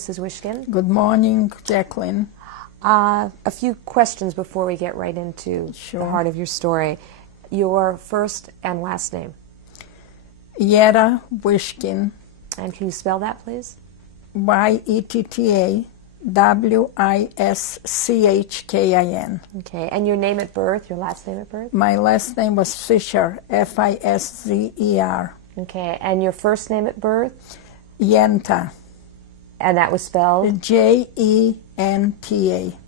Mrs. Wischkin. Good morning, Jacqueline. A few questions before we get right into Sure. the heart of your story. Your first and last name. Yetta Wischkin. And can you spell that, please? Yetta Wischkin. Okay. And your name at birth, your last name at birth? My last name was Fischer, Fiszer. Okay. And your first name at birth? Yenta. And that was spelled? Jenta.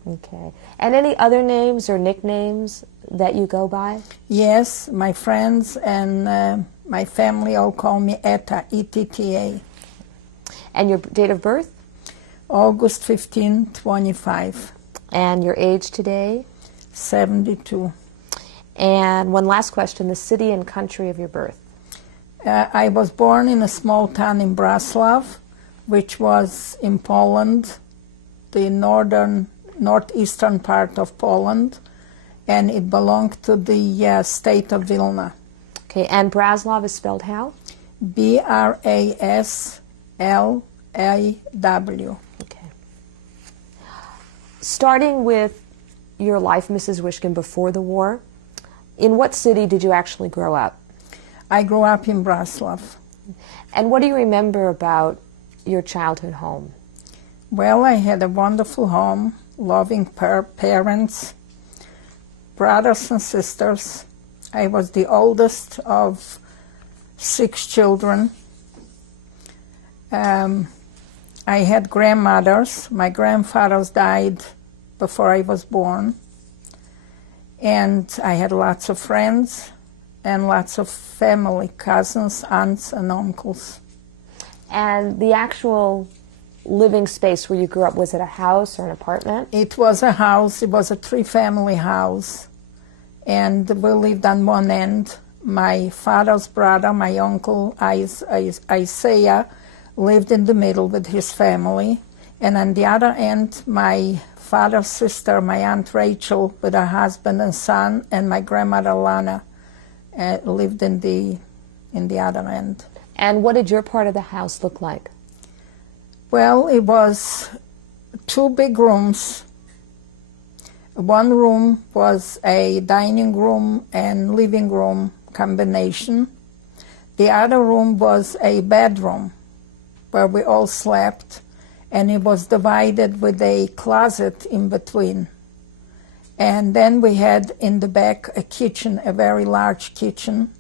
Okay. And any other names or nicknames that you go by? Yes, my friends and my family all call me Etta, Etta. And your date of birth? August 15, 25. And your age today? 72. And one last question, the city and country of your birth? I was born in a small town in Bratslav, which was in Poland, the northeastern part of Poland, and it belonged to the state of Vilna. Okay, and Bratslav is spelled how? Braslaw. Okay. Starting with your life, Mrs. Wischkin, before the war, in what city did you actually grow up? I grew up in Bratslav. And what do you remember about your childhood home? Well, I had a wonderful home, loving parents, brothers and sisters. I was the oldest of 6 children. I had grandmothers. My grandfathers died before I was born. And I had lots of friends and lots of family, cousins, aunts, and uncles. And the actual living space where you grew up, was it a house or an apartment? It was a house. It was a 3-family house. And we lived on one end. My father's brother, my uncle Isaiah, lived in the middle with his family. And on the other end, my father's sister, my Aunt Rachel, with her husband and son, and my grandmother Lana lived in the other end. And what did your part of the house look like? Well, it was 2 big rooms. One room was a dining room and living room combination. The other room was a bedroom where we all slept, and it was divided with a closet in between. And then we had in the back a kitchen, a very large kitchen,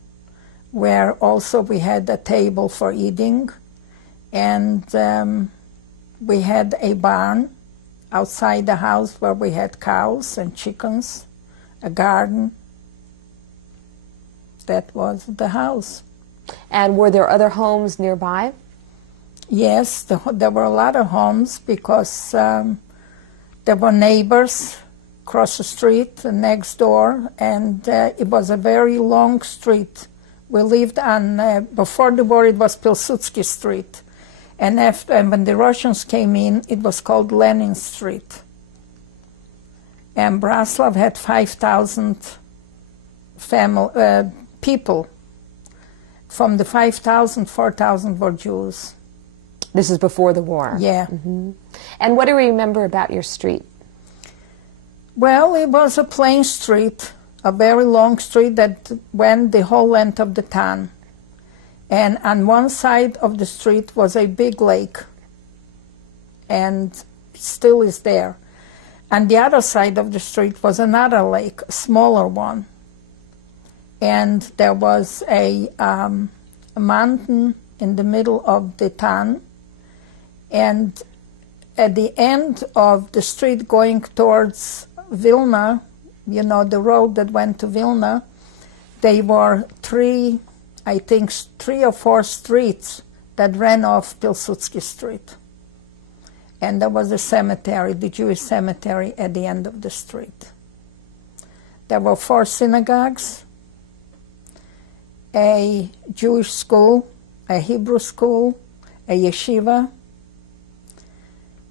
where also we had a table for eating. And we had a barn outside the house where we had cows and chickens, a garden. That was the house. And were there other homes nearby? Yes, there were a lot of homes because there were neighbors across the street and next door, and it was a very long street. We lived on, before the war it was Pilsudski Street, and when the Russians came in, it was called Lenin Street. And Bratslav had 5,000 people. From the 5,000, 4,000 were Jews. This is before the war? Yeah. Mm-hmm. And what do you remember about your street? Well, it was a plain street, a very long street that went the whole length of the town. And on one side of the street was a big lake, and still is there. On the other side of the street was another lake, a smaller one. And there was a mountain in the middle of the town. And at the end of the street going towards Vilna, you know, the road that went to Vilna, there were 3 or 4 streets that ran off Pilsudski Street. And there was a cemetery, the Jewish cemetery, at the end of the street. There were 4 synagogues, a Jewish school, a Hebrew school, a yeshiva,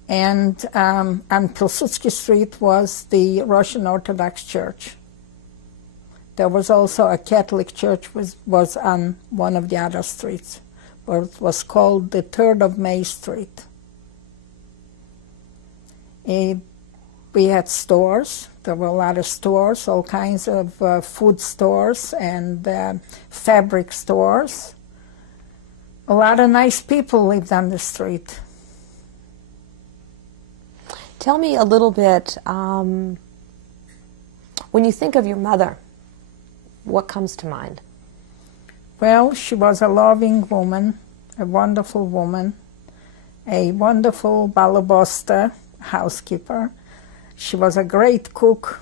and on Pilsudski Street was the Russian Orthodox Church. There was also a Catholic church was on one of the other streets, where it was called the 3rd of May Street. We had stores. There were a lot of stores, all kinds of food stores and fabric stores. A lot of nice people lived on the street. Tell me a little bit, when you think of your mother, what comes to mind? Well, she was a loving woman, a wonderful woman, a wonderful balabosta, housekeeper. She was a great cook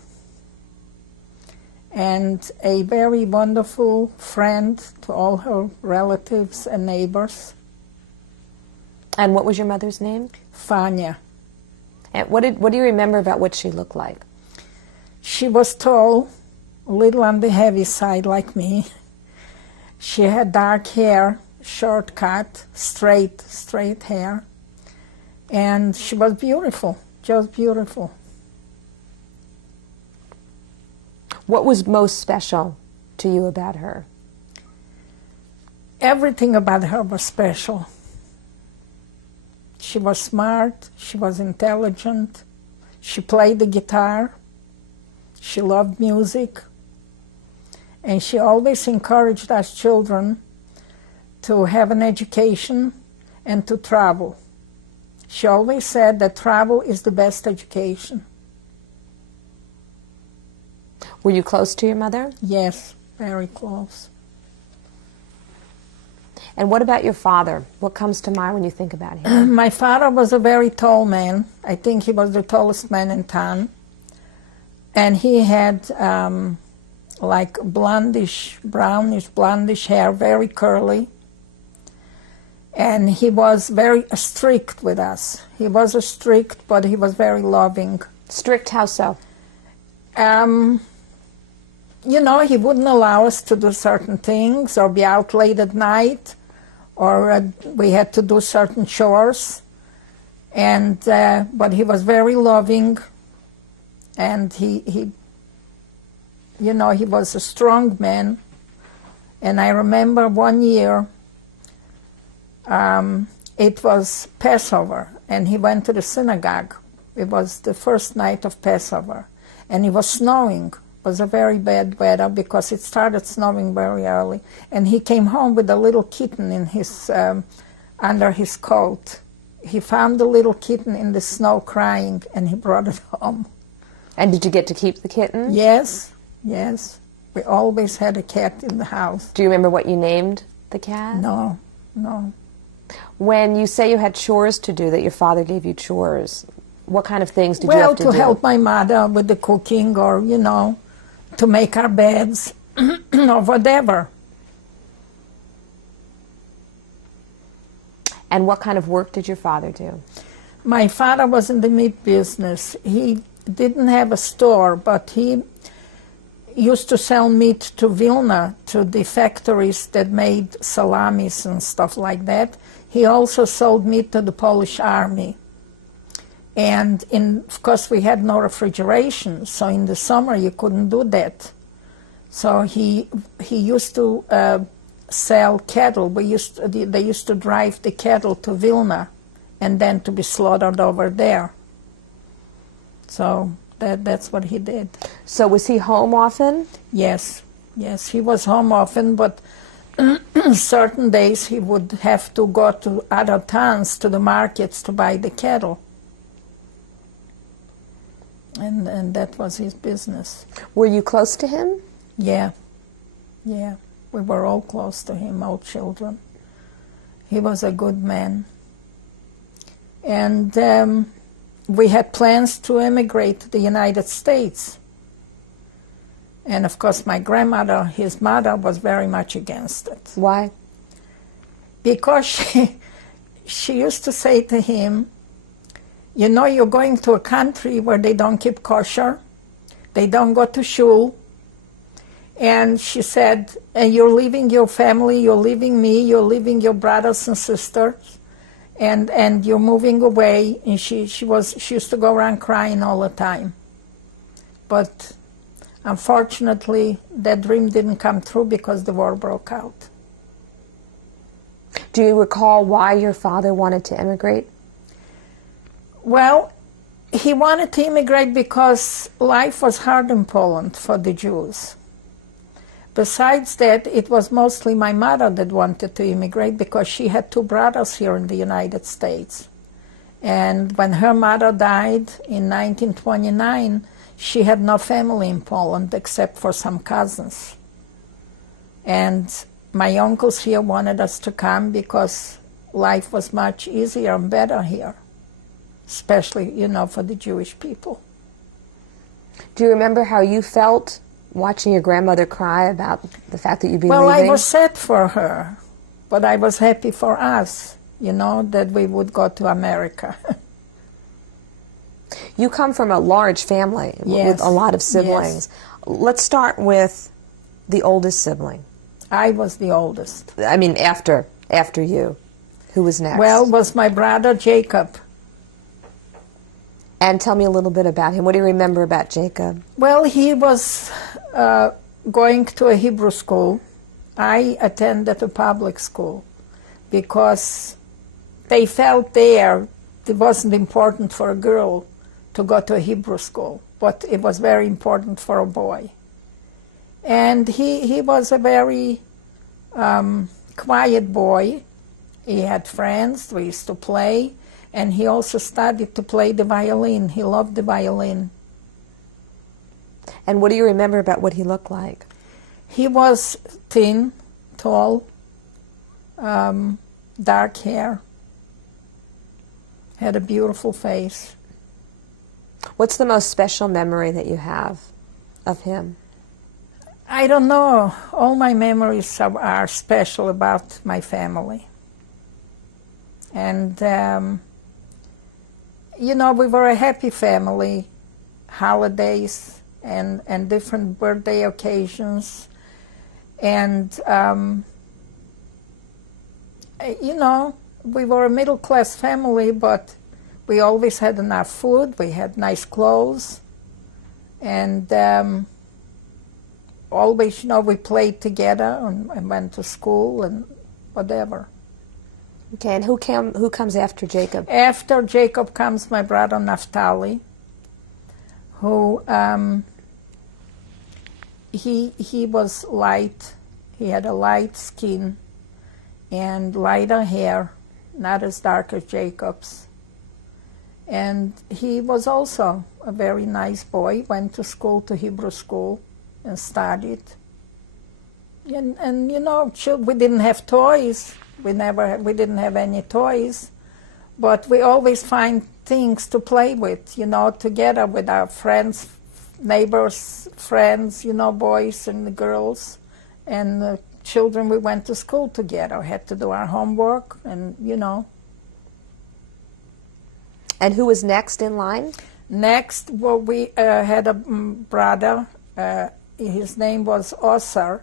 and a very wonderful friend to all her relatives and neighbors. And what was your mother's name? Fania. And what do you remember about what she looked like? She was tall, a little on the heavy side like me. She had dark hair, short cut, straight hair. And she was beautiful, just beautiful. What was most special to you about her? Everything about her was special. She was smart, she was intelligent, she played the guitar, she loved music, and she always encouraged us children to have an education and to travel. She always said that travel is the best education. Were you close to your mother? Yes, very close. And what about your father? What comes to mind when you think about him? My father was a very tall man. I think he was the tallest man in town. And he had like blondish, brownish, blondish hair, very curly. And he was very strict with us. He was strict, but he was very loving. Strict, how so? You know, he wouldn't allow us to do certain things or be out late at night, or we had to do certain chores. And but he was very loving, and he you know, he was a strong man. And I remember one year, it was Passover, and he went to the synagogue. It was the first night of Passover, and it was snowing. It was a very bad weather because it started snowing very early. And he came home with a little kitten in his under his coat. He found the little kitten in the snow crying, and he brought it home. And did you get to keep the kitten? Yes, yes. We always had a cat in the house. Do you remember what you named the cat? No, no. When you say you had chores to do, that your father gave you chores, what kind of things did you have to do? Well, to help my mother with the cooking, or, you know, to make our beds, or whatever. And what kind of work did your father do? My father was in the meat business. He didn't have a store, but he used to sell meat to Vilna, to the factories that made salamis and stuff like that. He also sold meat to the Polish army. And of course we had no refrigeration, so in the summer you couldn't do that. So he used to sell cattle. They used to drive the cattle to Vilna and then to be slaughtered over there. So that's what he did. So was he home often? Yes, yes, he was home often, but certain days he would have to go to other towns, to the markets, to buy the cattle. And that was his business. Were you close to him? Yeah, yeah. We were all close to him, all children. He was a good man. And we had plans to emigrate to the United States. And of course my grandmother, his mother, was very much against it. Why? Because she used to say to him, you know, you're going to a country where they don't keep kosher, they don't go to shul, and she said, and you're leaving your family, you're leaving me, you're leaving your brothers and sisters, and you're moving away. And she used to go around crying all the time. But unfortunately, that dream didn't come true because the war broke out. Do you recall why your father wanted to emigrate? Well, He wanted to immigrate because life was hard in Poland for the Jews. Besides that, it was mostly my mother that wanted to immigrate because she had two brothers here in the United States. And when her mother died in 1929, she had no family in Poland except for some cousins. And my uncles here wanted us to come because life was much easier and better here, especially, for the Jewish people. Do you remember how you felt watching your grandmother cry about the fact that you'd be leaving? Well, I was sad for her, but I was happy for us, that we would go to America. You come from a large family with a lot of siblings. Yes. Let's start with the oldest sibling. I was the oldest. I mean, after you. Who was next? Well, was my brother Jacob. And tell me a little bit about him. What do you remember about Jacob? Well, he was going to a Hebrew school. I attended a public school because they felt there it wasn't important for a girl to go to a Hebrew school, but it was very important for a boy. And he was a very quiet boy. He had friends, we used to play, and he also studied to play the violin. He loved the violin. And what do you remember about what he looked like? He was thin, tall, dark hair, had a beautiful face. What's the most special memory that you have of him? I don't know. All my memories are special about my family. And, we were a happy family, holidays and different birthday occasions. And, we were a middle-class family, but we always had enough food, we had nice clothes, and always, we played together and went to school and whatever. Okay, and who comes after Jacob? After Jacob comes my brother Naphtali, who he was light. He had a light skin and lighter hair, not as dark as Jacob's. And he was also a very nice boy. Went to school, to Hebrew school, and studied. And we didn't have toys. We didn't have any toys, but we always find things to play with, together with our friends, neighbors, friends, boys and girls, and children. We went to school together, had to do our homework, and And who was next in line? Next, we had a brother. His name was Osar,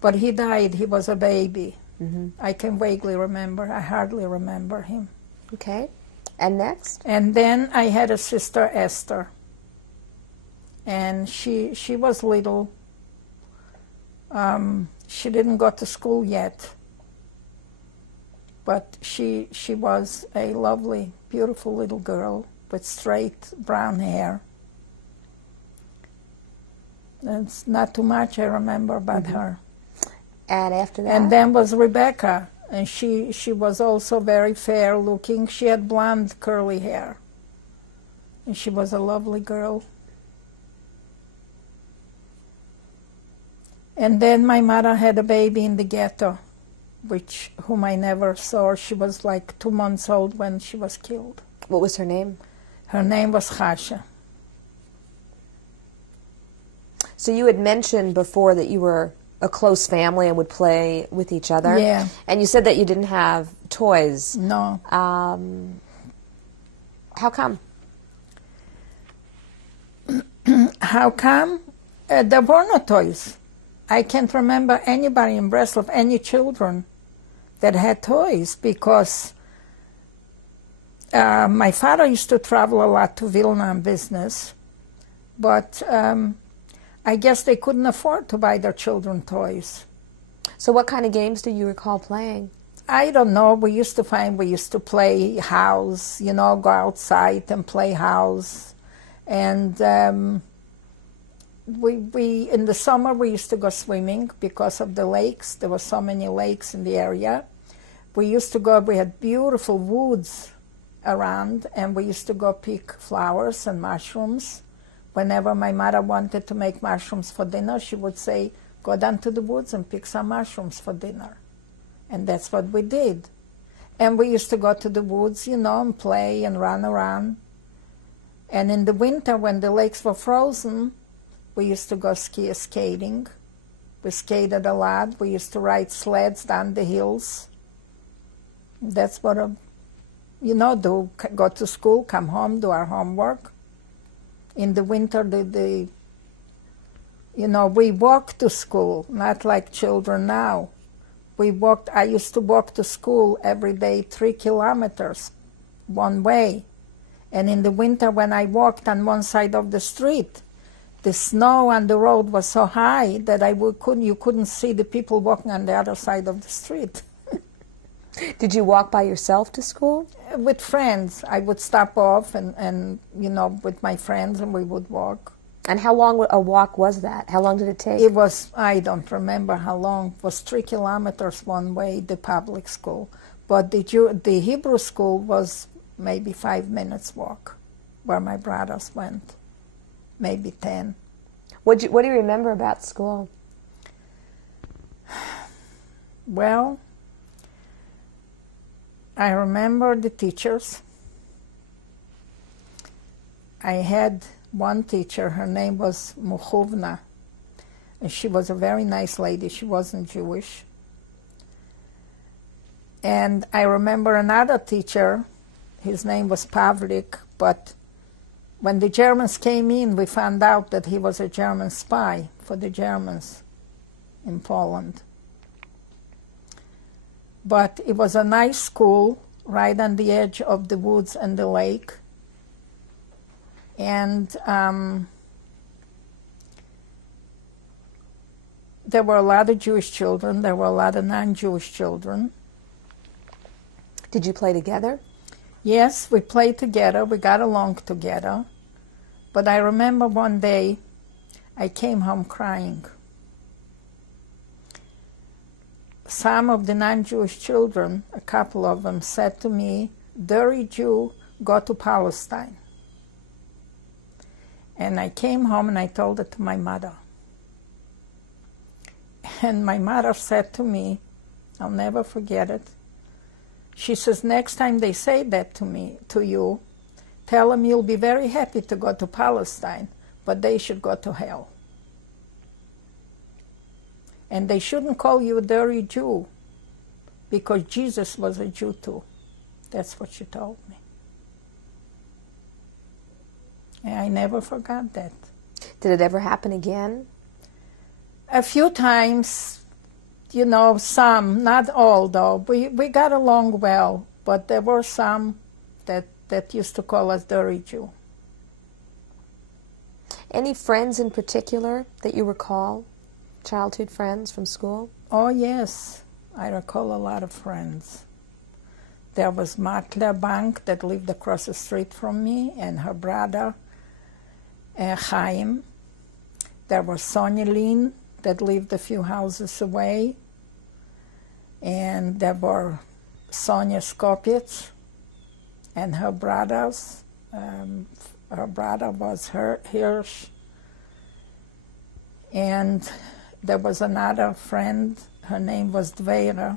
but he died. He was a baby. Mm-hmm. I can vaguely remember. I hardly remember him. Okay. And next? And then I had a sister, Esther. And she was little. She didn't go to school yet. But she was a lovely, beautiful little girl with straight brown hair. That's not too much I remember about her. And after that? And then was Rebecca, and she was also very fair looking. She had blonde curly hair. And she was a lovely girl. And then my mother had a baby in the ghetto, whom I never saw. She was like 2 months old when she was killed. What was her name? Her name was Chasha. So you had mentioned before that you were a close family and would play with each other. Yeah. And you said that you didn't have toys. No. How come? How come? There were no toys. I can't remember anybody in Bratslav, any children that had toys, because my father used to travel a lot to Vilna on business, but I guess they couldn't afford to buy their children toys. So what kind of games do you recall playing? I don't know. We used to play house, go outside and play house. And we in the summer we used to go swimming because of the lakes. There were so many lakes in the area. We used to go, we had beautiful woods around, and we used to go pick flowers and mushrooms. Whenever my mother wanted to make mushrooms for dinner, she would say, go down to the woods and pick some mushrooms for dinner. And that's what we did. And we used to go to the woods, and play and run around. And in the winter, when the lakes were frozen, we used to go skating. We skated a lot. We used to ride sleds down the hills. That's what, do, go to school, come home, do our homework. In the winter, we walked to school, not like children now. I used to walk to school every day 3 kilometers one way. And in the winter, when I walked on one side of the street, the snow on the road was so high that you couldn't see the people walking on the other side of the street. Did you walk by yourself to school? With friends. I would stop off and with my friends, and we would walk. And how long a walk was that? How long did it take? It was, I don't remember how long. It was 3 kilometers one way, the public school. But the Hebrew school was maybe 5 minutes walk, where my brothers went, maybe 10. What do you remember about school? Well, I remember the teachers. I had one teacher, her name was Muchovna, and she was a very nice lady. She wasn't Jewish. And I remember another teacher, his name was Pavlik, but when the Germans came in, we found out that he was a German spy for the Germans in Poland. But it was a nice school, right on the edge of the woods and the lake. And there were a lot of Jewish children. There were a lot of non-Jewish children. Did you play together? Yes, we played together. We got along together. But I remember one day I came home crying. Some of the non-Jewish children, a couple of them, said to me, "Dirty Jew, go to Palestine." And I came home and I told it to my mother. And my mother said to me, I'll never forget it, she says, next time they say that to you, tell them you'll be very happy to go to Palestine, but they should go to hell. And they shouldn't call you a dirty Jew, because Jesus was a Jew too. That's what she told me. And I never forgot that. Did it ever happen again? A few times, some, not all though. We got along well, but there were some that used to call us dirty Jew. Any friends in particular that you recall? Childhood friends from school? Oh yes, I recall a lot of friends. There was Matla Bank that lived across the street from me, and her brother Chaim. There was Sonia Lin that lived a few houses away, and there were Sonia Skopitz and her brothers. Her brother was Hirsch, and there was another friend, her name was Dveira.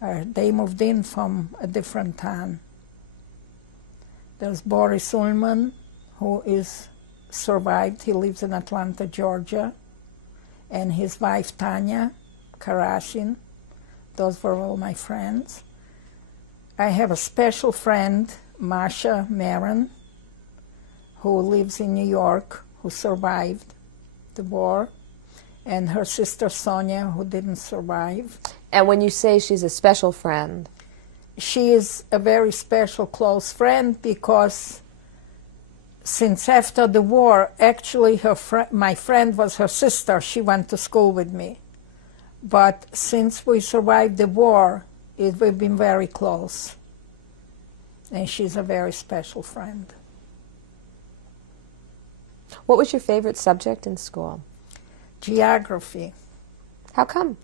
They moved in from a different town. There's Boris Ullman, who is survived. He lives in Atlanta, Georgia. And his wife, Tanya Karashin. Those were all my friends. I have a special friend, Masha Marin, who lives in New York, who survived the war, and her sister Sonia, who didn't survive. And when you say she's a special friend? She is a very special, close friend, because since after the war, actually my friend was her sister. She went to school with me. But since we survived the war, we've been very close. And she's a very special friend. What was your favorite subject in school? Geography. How come?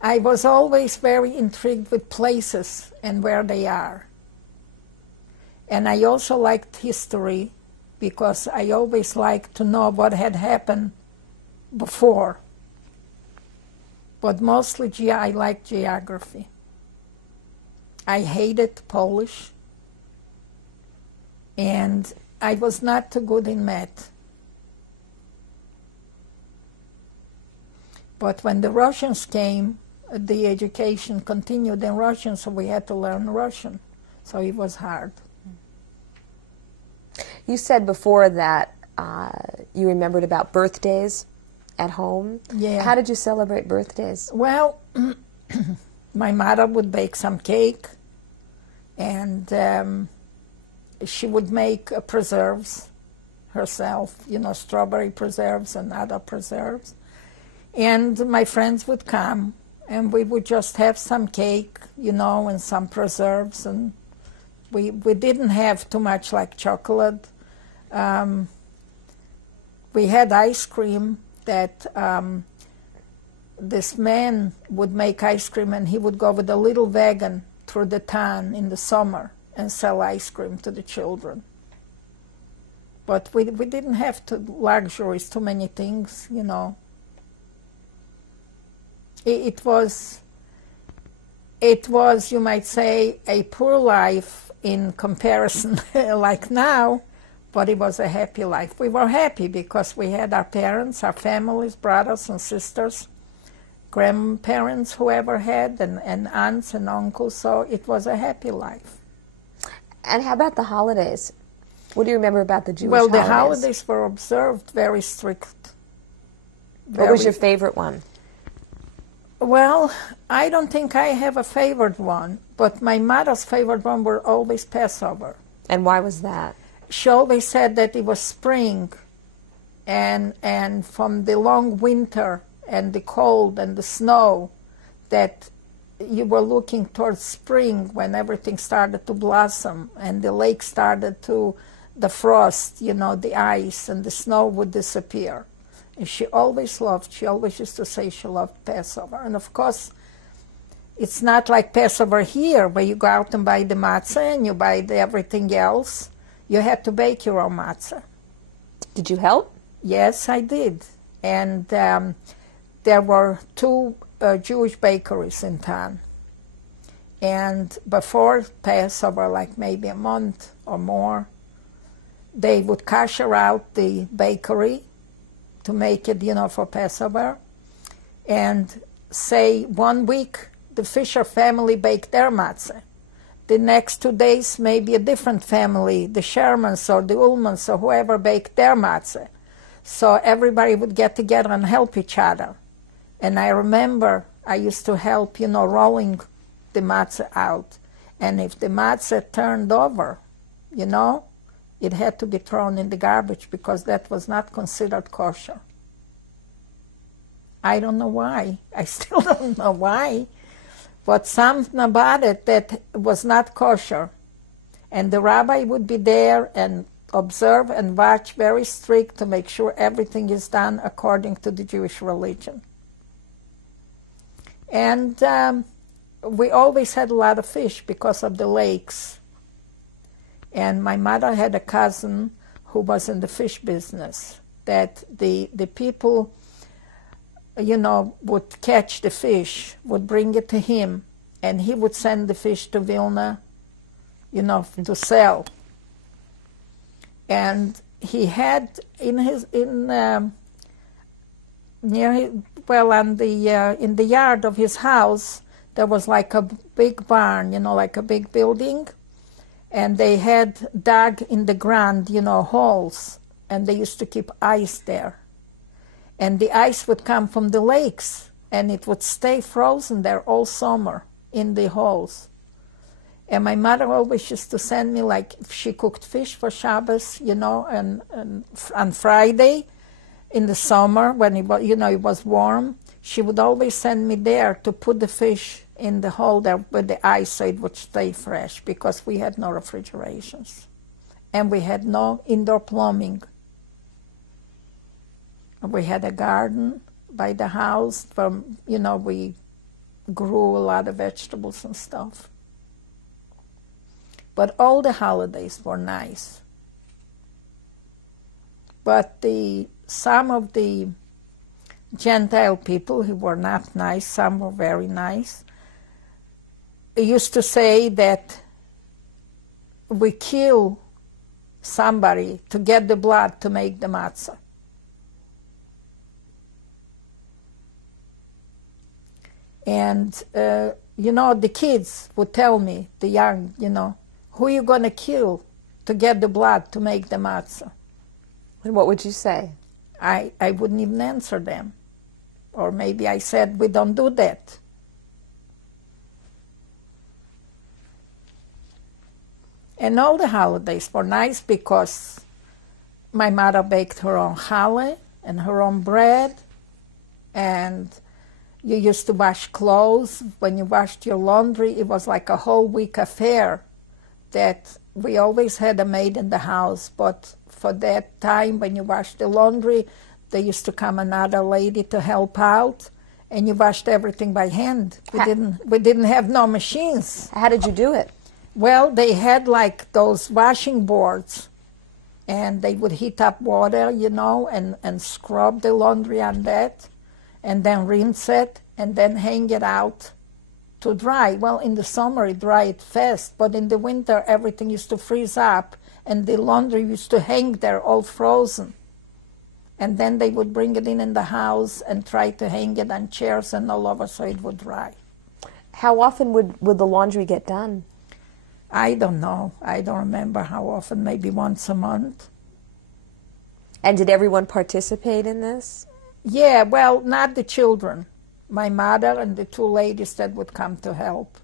I was always very intrigued with places and where they are. And I also liked history because I always liked to know what had happened before. But mostly I liked geography. I hated Polish, and I was not too good in math. But when the Russians came, the education continued in Russian, so we had to learn Russian. So it was hard. You said before that you remembered about birthdays at home. Yeah. How did you celebrate birthdays? Well, my mother would bake some cake, and she would make preserves herself, strawberry preserves and other preserves. And my friends would come, and we would just have some cake, and some preserves. And we didn't have too much like chocolate. We had ice cream that this man would make ice cream, and he would go with a little wagon through the town in the summer and sell ice cream to the children. But we didn't have luxuries, too many things, It was, you might say, a poor life in comparison like now, but it was a happy life. We were happy because we had our parents, our families, brothers and sisters, grandparents, whoever had, and aunts and uncles, so it was a happy life. And how about the holidays? What do you remember about the Jewish holidays? Well, the holidays were observed very strict. What was your favorite one? Well, I don't think I have a favorite one, but my mother's favorite one were always Passover. And why was that? She always said that it was spring, and from the long winter and the cold and the snow, that you were looking towards spring when everything started to blossom and the lake started the frost, the ice and the snow would disappear. And she always used to say she loved Passover. And of course, it's not like Passover here, where you go out and buy the matzah and you buy everything else. You had to bake your own matzah. Did you help? Yes, I did. And there were 2 Jewish bakeries in town. And before Passover, like maybe a month or more, they would kasher out the bakery to make it, for Passover. And say 1 week, the Fisher family baked their matzah. The next 2 days, maybe a different family, the Shermans or the Ullmans or whoever baked their matzah. So everybody would get together and help each other. And I remember I used to help, rolling the matzah out. And if the matzah turned over, it had to be thrown in the garbage because that was not considered kosher. I don't know why. I still don't know why. But something about it that was not kosher. And the rabbi would be there and observe and watch very strict to make sure everything is done according to the Jewish religion. And we always had a lot of fish because of the lakes. And my mother had a cousin who was in the fish business, that the people, would catch the fish, would bring it to him, and he would send the fish to Vilna, to sell. And he had in the yard of his house, there was like a big barn, like a big building. And they had dug in the ground, holes, and they used to keep ice there. And the ice would come from the lakes, and it would stay frozen there all summer in the holes. And my mother always used to send me, like, if she cooked fish for Shabbos, and on Friday, in the summer when it was warm, she would always send me there to put the fish in the holder with the ice so it would stay fresh, because we had no refrigerations and we had no indoor plumbing. We had a garden by the house from, we grew a lot of vegetables and stuff. But all the holidays were nice. But some of the Gentile people who were not nice, some were very nice, used to say that we kill somebody to get the blood to make the matzah. And, the kids would tell me, the young, who are you going to kill to get the blood to make the matzah? And what would you say? I wouldn't even answer them. Or maybe I said, we don't do that. And all the holidays were nice because my mother baked her own challah and her own bread, and you used to wash clothes. When you washed your laundry, it was like a whole week affair that we always had a maid in the house, but for that time when you washed the laundry, there used to come another lady to help out, and you washed everything by hand. We didn't have no machines. How did you do it? Well, they had like those washing boards, and they would heat up water, and scrub the laundry on that, and then rinse it, and then hang it out to dry. Well, in the summer it dried fast, but in the winter everything used to freeze up, and the laundry used to hang there all frozen. And then they would bring it in the house and try to hang it on chairs and all over so it would dry. How often would the laundry get done? I don't know. I don't remember how often, maybe once a month. And did everyone participate in this? Yeah, well, not the children. My mother and the two ladies that would come to help.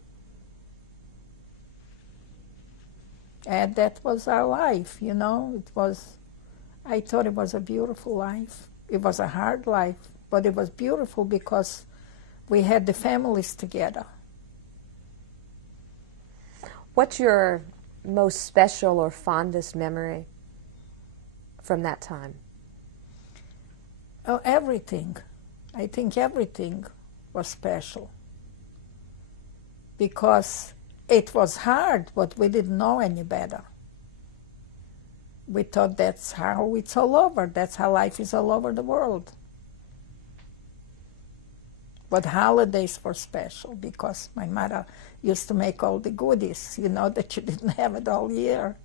And that was our life, I thought it was a beautiful life. It was a hard life, but it was beautiful because we had the families together. What's your most special or fondest memory from that time? Oh, everything. I think everything was special. Because it was hard, but we didn't know any better. We thought that's how it's all over. That's how life is all over the world. But holidays were special because my mother used to make all the goodies, that you didn't have it all year.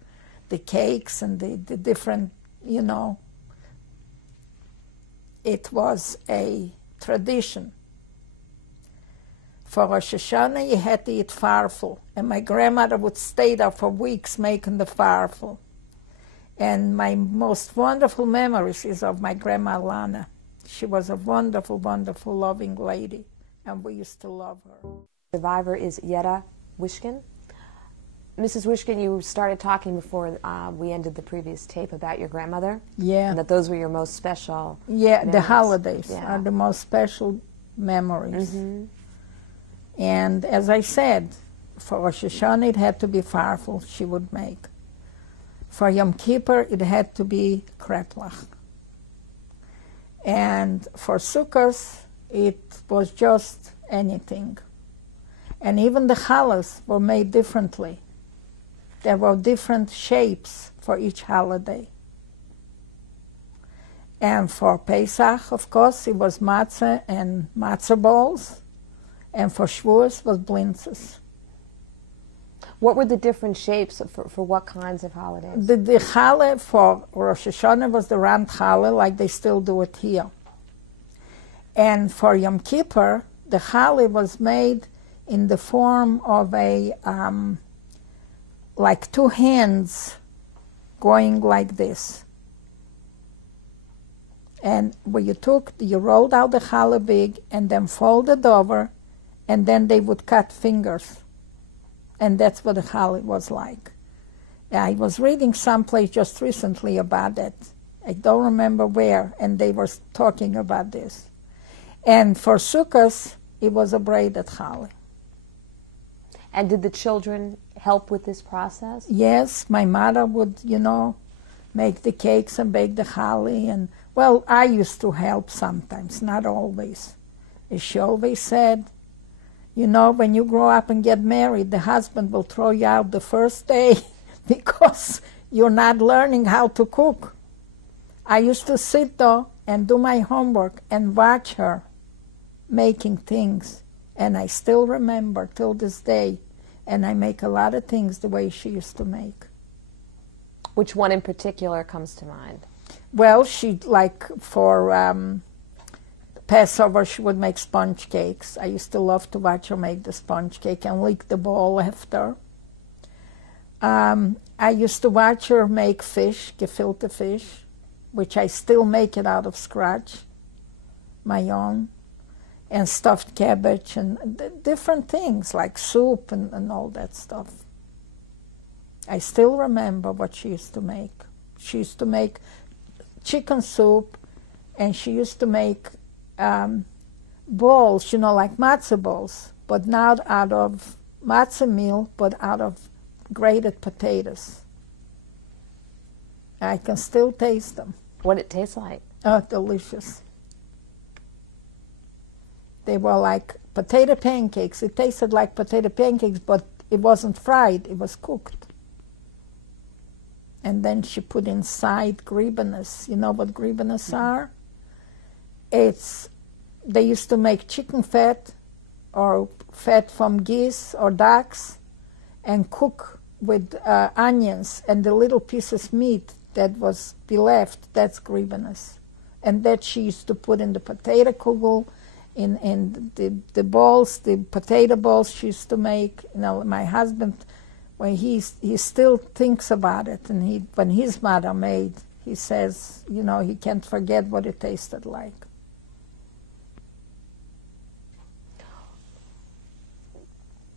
The cakes and the different, It was a tradition. For Rosh Hashanah, you had to eat farfel. And my grandmother would stay there for weeks making the farfel. And my most wonderful memories is of my grandma Lana. She was a wonderful, wonderful, loving lady, and we used to love her. Survivor is Yetta Wischkin. Mrs. Wischkin, you started talking before we ended the previous tape about your grandmother. Yeah. And that those were your most special memories. The holidays are the most special memories. Mm-hmm. And as I said, for Rosh Hashanah it had to be farfel she would make. For Yom Kippur, it had to be kreplach. And for Sukkot, it was just anything. And even the challahs were made differently. There were different shapes for each holiday. And for Pesach, of course, it was matzah and matzah balls. And for Shavuos was blintzes. What were the different shapes for what kinds of holidays? The challah for Rosh Hashanah was the round challah, like they still do it here. And for Yom Kippur, the challah was made in the form of a, like two hands going like this. And when you rolled out the challah big and then folded over, and then they would cut fingers. And that's what the challah was like. I was reading someplace just recently about it, I don't remember where, and they were talking about this. And for Sukkot, it was a braided challah. And did the children help with this process? Yes, my mother would, make the cakes and bake the challah. And, well, I used to help sometimes, not always. As she always said, when you grow up and get married, the husband will throw you out the first day because you're not learning how to cook. I used to sit there and do my homework and watch her making things. And I still remember till this day. And I make a lot of things the way she used to make. Which one in particular comes to mind? Well, for Passover, she would make sponge cakes. I used to love to watch her make the sponge cake and lick the bowl after. I used to watch her make fish, gefilte fish, which I still make it out of scratch, my own, and stuffed cabbage and different things like soup and all that stuff. I still remember what she used to make. She used to make chicken soup, and she used to make balls, like matzah balls, but not out of matzah meal, but out of grated potatoes. I can still taste them. What it tastes like? Oh, delicious. They were like potato pancakes. It tasted like potato pancakes, but it wasn't fried, it was cooked. And then she put inside gribenes. You know what gribenes are? They used to make chicken fat or fat from geese or ducks and cook with onions and the little pieces meat that was be left, that's gribenes. And that she used to put in the potato kugel, in the balls, the potato balls she used to make. My husband, when he still thinks about it, and when his mother made, he says, he can't forget what it tasted like.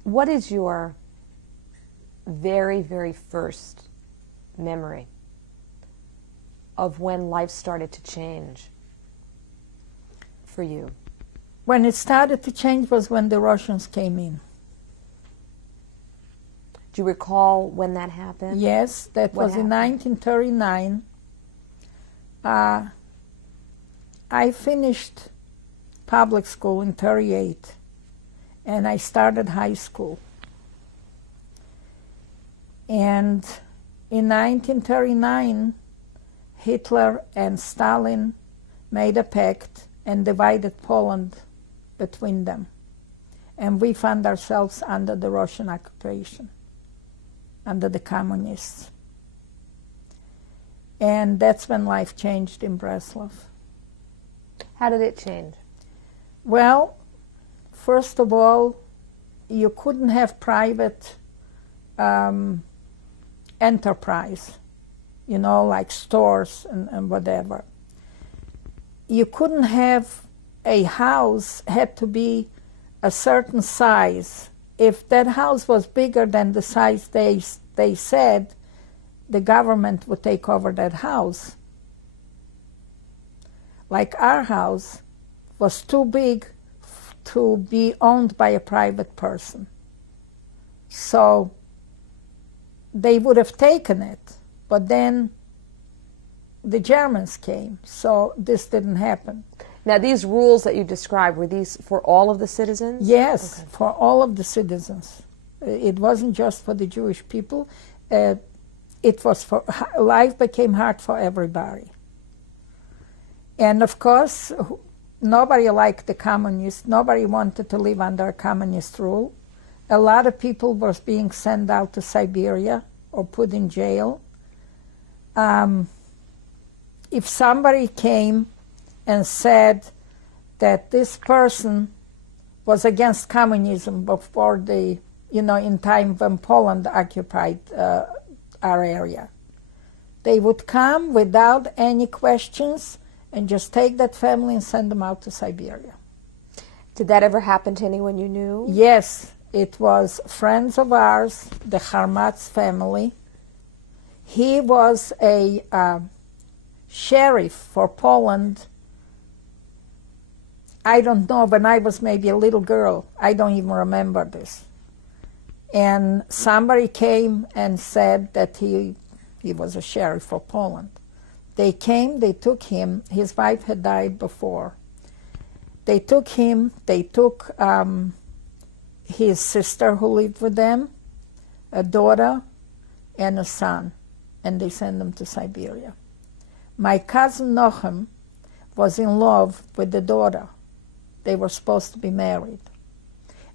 What is your very, very first memory of when life started to change for you? When it started to change was when the Russians came in. Do you recall when that happened? Yes, that was in 1939. I finished public school in 38, and I started high school. And in 1939, Hitler and Stalin made a pact and divided Poland between them. And we found ourselves under the Russian occupation, under the communists. And that's when life changed in Bratslav. How did it change? Well, first of all, you couldn't have private enterprise, like stores and whatever. You couldn't have a house, had to be a certain size. If that house was bigger than the size they said, the government would take over that house. Like our house was too big to be owned by a private person. So they would have taken it, but then the Germans came, so this didn't happen. Now, these rules that you described, were these for all of the citizens? Yes, okay. For all of the citizens. It wasn't just for the Jewish people. It was for life became hard for everybody. And of course, nobody liked the communists. Nobody wanted to live under a communist rule. A lot of people were being sent out to Siberia or put in jail. If somebody came and said that this person was against communism before in time when Poland occupied our area, they would come without any questions and just take that family and send them out to Siberia. Did that ever happen to anyone you knew? Yes, it was friends of ours, the Harmatz family. He was a sheriff for Poland, I don't know, when I was maybe a little girl. I don't even remember this. And somebody came and said that he was a sheriff for Poland. They came, they took him. His wife had died before. They took him, they took his sister who lived with them, a daughter, and a son, and they sent them to Siberia. My cousin Nochem was in love with the daughter. They were supposed to be married.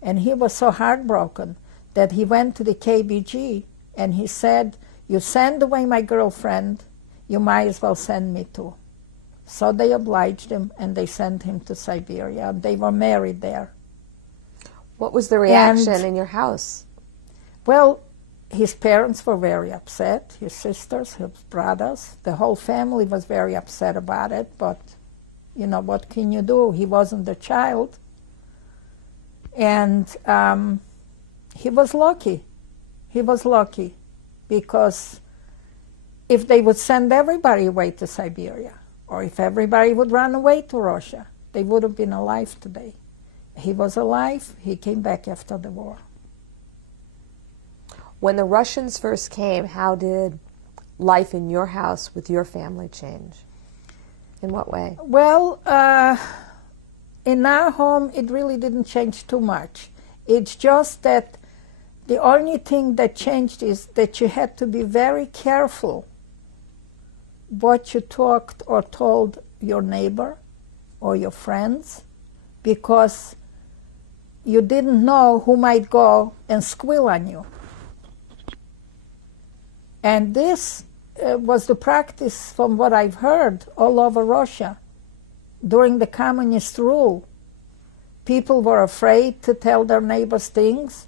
And he was so heartbroken that he went to the KBG and he said, "You send away my girlfriend, you might as well send me too." So they obliged him and they sent him to Siberia. They were married there. What was the reaction in your house? Well, his parents were very upset, his sisters, his brothers. The whole family was very upset about it, but you know, what can you do? He wasn't a child. And he was lucky. He was lucky because if they would send everybody away to Siberia, or if everybody would run away to Russia, they would have been alive today. He was alive. He came back after the war. When the Russians first came, how did life in your house with your family change? In what way? Well, in our home, it really didn't change too much. It's just that the only thing that changed is that you had to be very careful what you talked or told your neighbor or your friends, because you didn't know who might go and squeal on you. And this was the practice, from what I've heard, all over Russia during the communist rule. People were afraid to tell their neighbors things.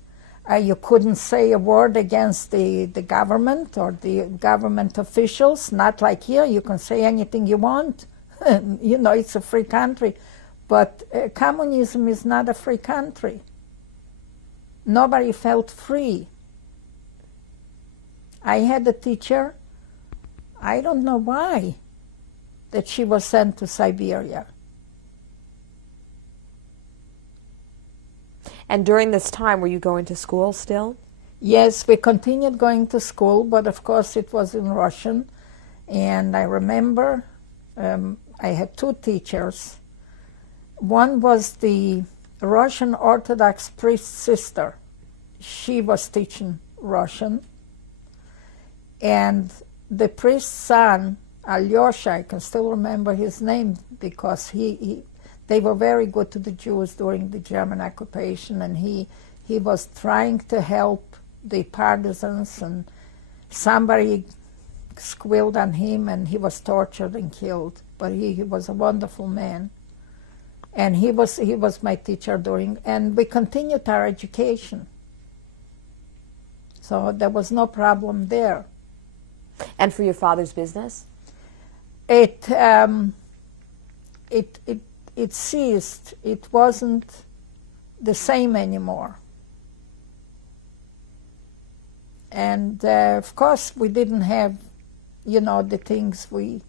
You couldn't say a word against the government or the government officials. Not like here, you can say anything you want. You know, it's a free country. But communism is not a free country. Nobody felt free. I had a teacher, I don't know why, that she was sent to Siberia. And during this time, were you going to school still? Yes, we continued going to school, but of course it was in Russian. And I remember I had two teachers. One was the Russian Orthodox priest's sister. She was teaching Russian. And the priest's son, Alyosha, I can still remember his name because they were very good to the Jews during the German occupation, and he was trying to help the partisans, and somebody squealed on him and he was tortured and killed. But he was a wonderful man. And he was my teacher and we continued our education. So there was no problem there. And for your father's business? It ceased. It wasn't the same anymore. And of course we didn't have, you know, the things we...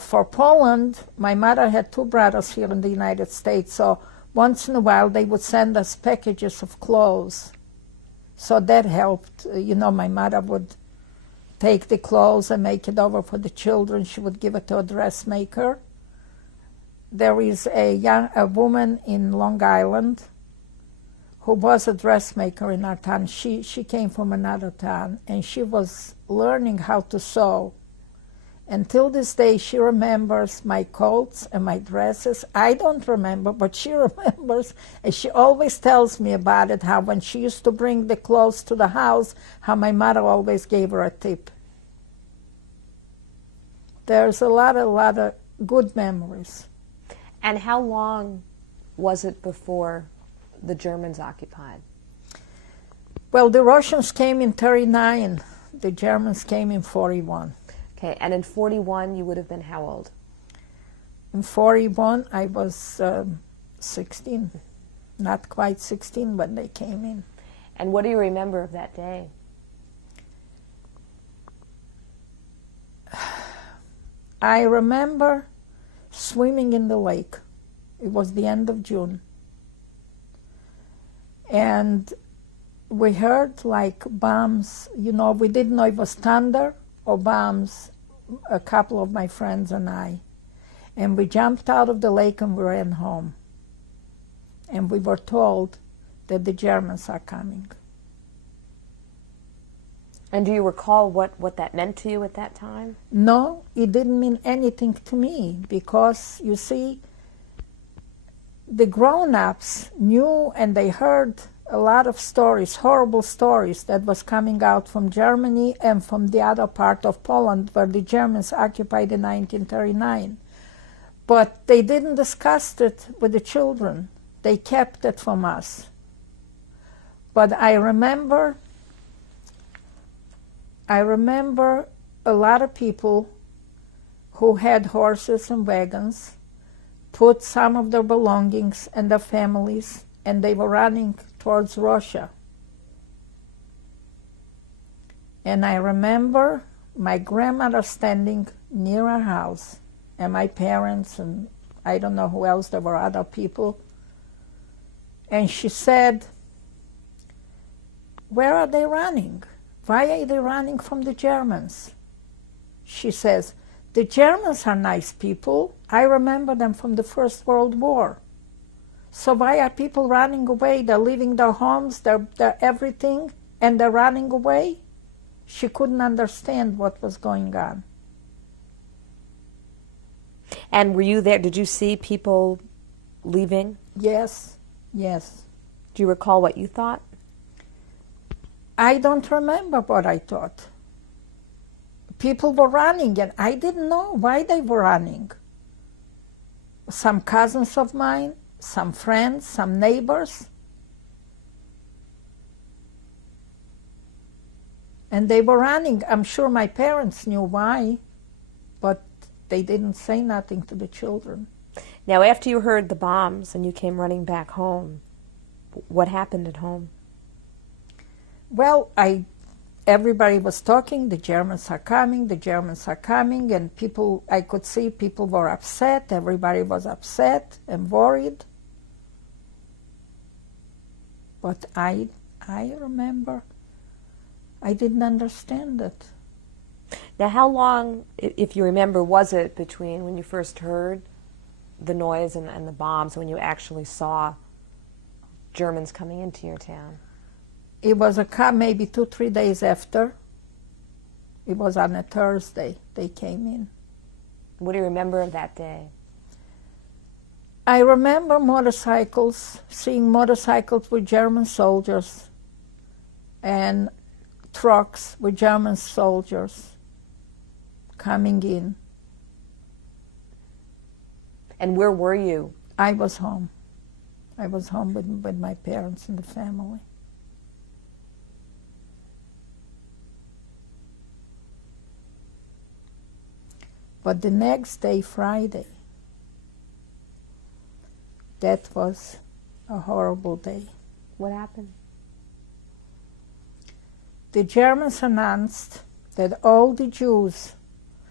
for Poland, my mother had two brothers here in the United States, so once in a while they would send us packages of clothes. So that helped. You know, my mother would take the clothes and make it over for the children. She would give it to a dressmaker. There is a woman in Long Island who was a dressmaker in our town. She came from another town, and she was learning how to sew. Until this day, she remembers my coats and my dresses. I don't remember, but she remembers, and she always tells me about it, how when she used to bring the clothes to the house, how my mother always gave her a tip. There's a lot of good memories. And how long was it before the Germans occupied? Well, the Russians came in 1939. The Germans came in 1941. Okay, and in 1941 you would have been how old? In 1941 I was 16, not quite 16 when they came in. And what do you remember of that day? I remember swimming in the lake. It was the end of June. And we heard like bombs, we didn't know if it was thunder or bombs, a couple of my friends and I. And we jumped out of the lake and we ran home. And we were told that the Germans are coming. And do you recall what that meant to you at that time? No, it didn't mean anything to me because, you see, the grown-ups knew and they heard a lot of stories, horrible stories that was coming out from Germany and from the other part of Poland where the Germans occupied in 1939. But they didn't discuss it with the children. They kept it from us. But I remember a lot of people who had horses and wagons put some of their belongings and their families, and they were running towards Russia. And I remember my grandmother standing near our house, and my parents, and I don't know who else, there were other people. And she said, "Where are they running? Why are they running from the Germans?" She says, "The Germans are nice people. I remember them from the First World War. So why are people running away? They're leaving their homes, their everything, and they're running away?" She couldn't understand what was going on. And were you there? Did you see people leaving? Yes, yes. Do you recall what you thought? I don't remember what I thought. People were running, and I didn't know why they were running. Some cousins of mine, some friends, some neighbors. And they were running. I'm sure my parents knew why, but they didn't say nothing to the children. Now, after you heard the bombs and you came running back home, what happened at home? Well, everybody was talking, the Germans are coming, and I could see people were upset, everybody was upset and worried. But I remember, I didn't understand it. Now, how long, if you remember, was it between when you first heard the noise and the bombs, when you actually saw Germans coming into your town? It was maybe 2-3 days after. It was on a Thursday they came in. What do you remember of that day? I remember seeing motorcycles with German soldiers and trucks with German soldiers coming in. And where were you? I was home. I was home with my parents and the family. But the next day, Friday, that was a horrible day. What happened? The Germans announced that all the Jews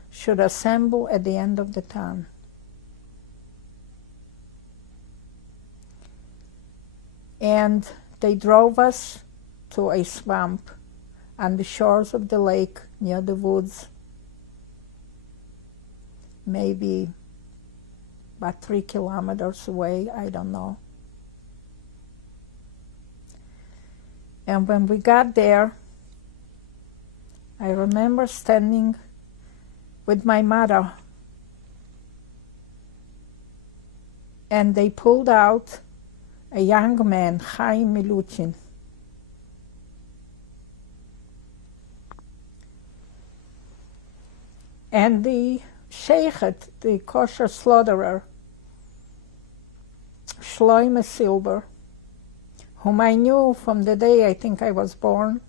should assemble at the end of the town. And they drove us to a swamp on the shores of the lake near the woods, maybe about 3 kilometers away, I don't know. And when we got there, I remember standing with my mother, and they pulled out a young man, Chaim Milutin. And the sheikhet, the kosher slaughterer, Shloime Silber, whom I knew from the day I think I was born,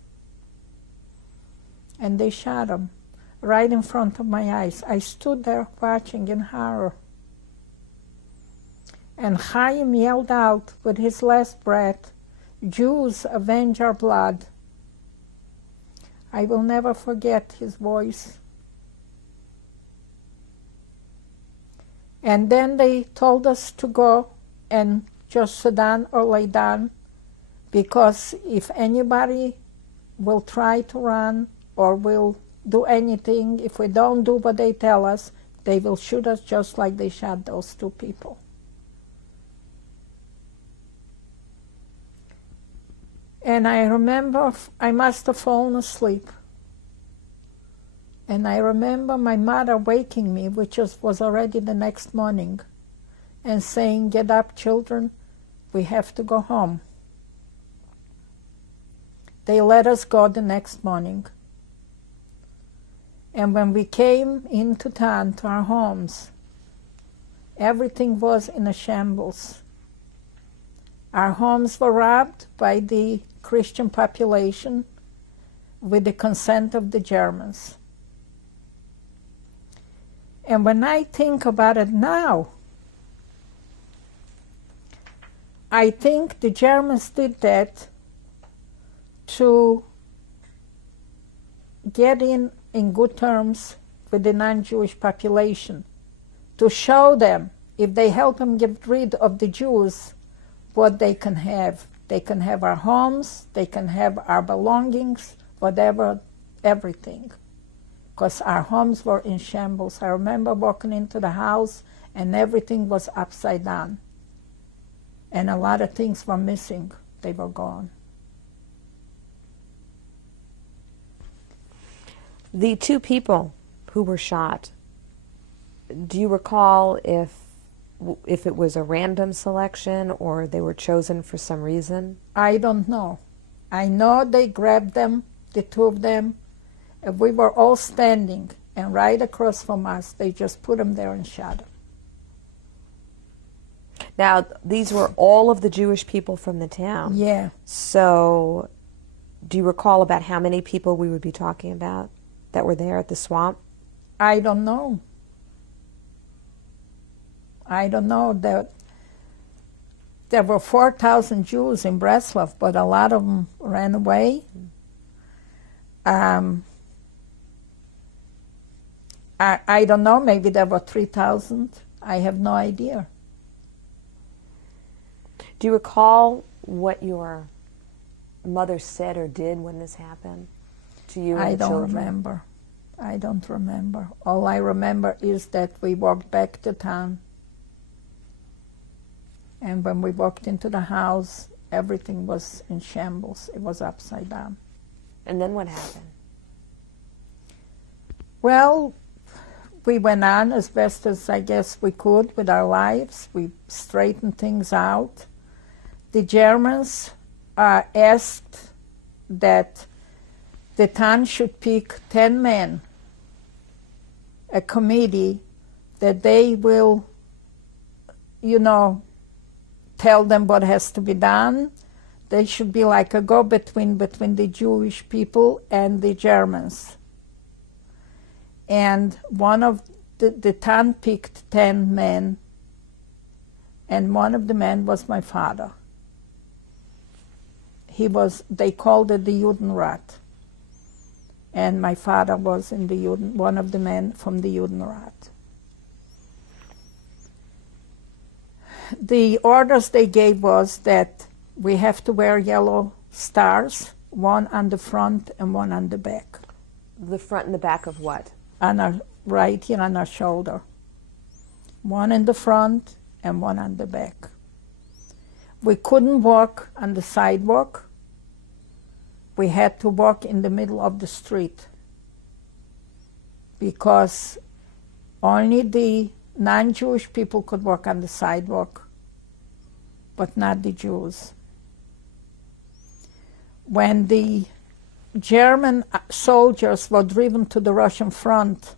and they shot him right in front of my eyes. I stood there watching in horror. And Chaim yelled out with his last breath, "Jews, avenge our blood." I will never forget his voice. And then they told us to go and just sit down or lay down, because if anybody will try to run or will do anything, if we don't do what they tell us, they will shoot us just like they shot those two people. And I remember I must have fallen asleep. And I remember my mother waking me, which was already the next morning, and saying, "Get up, children, we have to go home." They let us go the next morning. And when we came into town, to our homes, everything was in a shambles. Our homes were robbed by the Christian population with the consent of the Germans. And when I think about it now, I think the Germans did that to get in good terms with the non-Jewish population, to show them, if they help them get rid of the Jews, what they can have. They can have our homes, they can have our belongings, whatever, everything. Because our homes were in shambles. I remember walking into the house and everything was upside down. And a lot of things were missing. They were gone. The two people who were shot, do you recall if it was a random selection or they were chosen for some reason? I don't know. I know they grabbed them, the two of them, and we were all standing, and right across from us, they just put them there and shot them. Now, these were all of the Jewish people from the town. Yeah. So, do you recall about how many people we would be talking about that were there at the swamp? I don't know. I don't know. There were 4,000 Jews in Bratslav, but a lot of them ran away. I don't know, maybe there were 3,000. I have no idea. Do you recall what your mother said or did when this happened to you and the children? I don't remember. All I remember is that we walked back to town. And when we walked into the house, everything was in shambles. It was upside down. And then what happened? Well, we went on as best as I guess we could with our lives. We straightened things out. The Germans asked that the town should pick 10 men, a committee, that they will, tell them what has to be done. They should be like a go-between between the Jewish people and the Germans. And one of the town picked 10 men, and one of the men was my father. They called it the Judenrat. And my father was in one of the men from the Judenrat. The orders they gave was that we have to wear yellow stars, one on the front and one on the back. The front and the back of what? On our right here on our shoulder. One in the front and one on the back. We couldn't walk on the sidewalk. We had to walk in the middle of the street because only the non-Jewish people could walk on the sidewalk, but not the Jews. When the German soldiers were driven to the Russian front,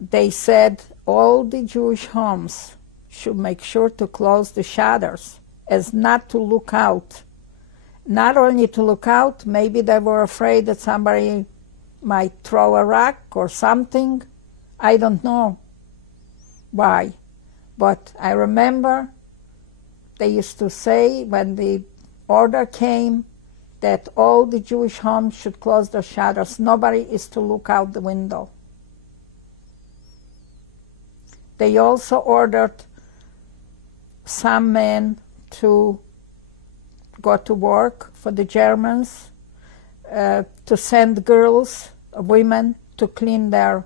they said all the Jewish homes should make sure to close the shutters as not to look out. Not only to look out, maybe they were afraid that somebody might throw a rock or something. I don't know why. But I remember they used to say when the order came that all the Jewish homes should close their shutters. Nobody is to look out the window. They also ordered some men to go to work for the Germans, to send girls, women, to clean the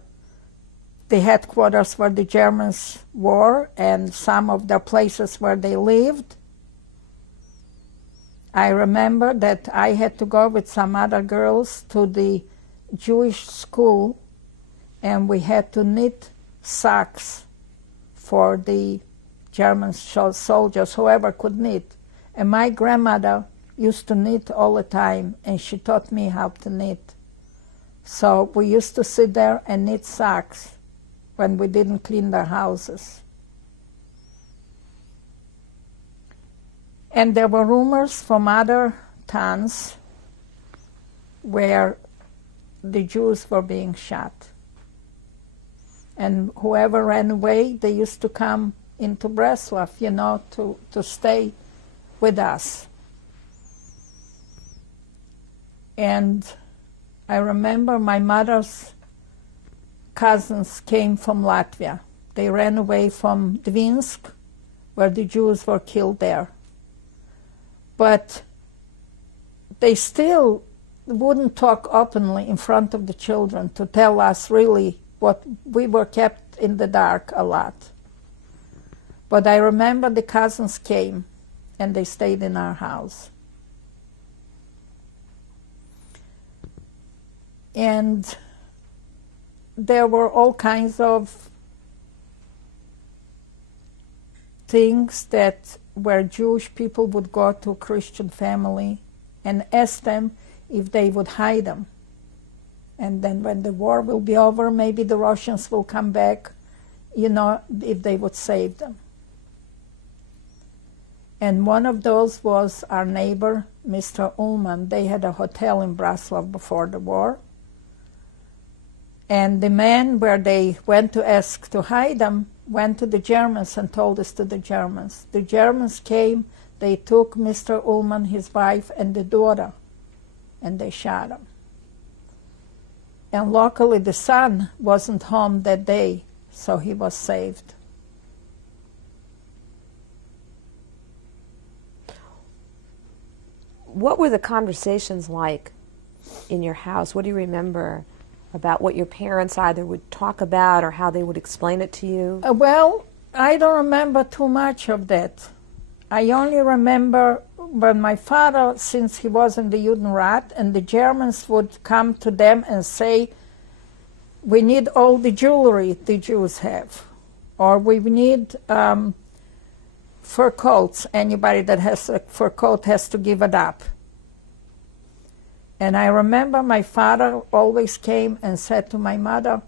headquarters where the Germans were and some of the places where they lived. I remember that I had to go with some other girls to the Jewish school, and we had to knit socks for the German soldiers, whoever could knit. And my grandmother used to knit all the time, and she taught me how to knit. So we used to sit there and knit socks when we didn't clean their houses. And there were rumors from other towns where the Jews were being shot. And whoever ran away, they used to come into Bratslav, to stay with us. And I remember my mother's cousins came from Latvia. They ran away from Dvinsk, where the Jews were killed there. But they still wouldn't talk openly in front of the children to tell us really what we were kept in the dark a lot. But I remember the cousins came and they stayed in our house. And there were all kinds of things that where Jewish people would go to a Christian family and ask them if they would hide them. And then when the war will be over, maybe the Russians will come back, if they would save them. And one of those was our neighbor, Mr. Ullman. They had a hotel in Bratslav before the war. And the man where they went to ask to hide them went to the Germans and told this to the Germans. The Germans came, they took Mr. Ullman, his wife, and the daughter, and they shot him. And luckily the son wasn't home that day, so he was saved. What were the conversations like in your house? What do you remember about what your parents either would talk about or how they would explain it to you? Well, I don't remember too much of that. I only remember when my father, since he was in the Judenrat, and the Germans would come to them and say, we need all the jewelry the Jews have, or we need fur coats. Anybody that has a fur coat has to give it up. And I remember my father always came and said to my mother,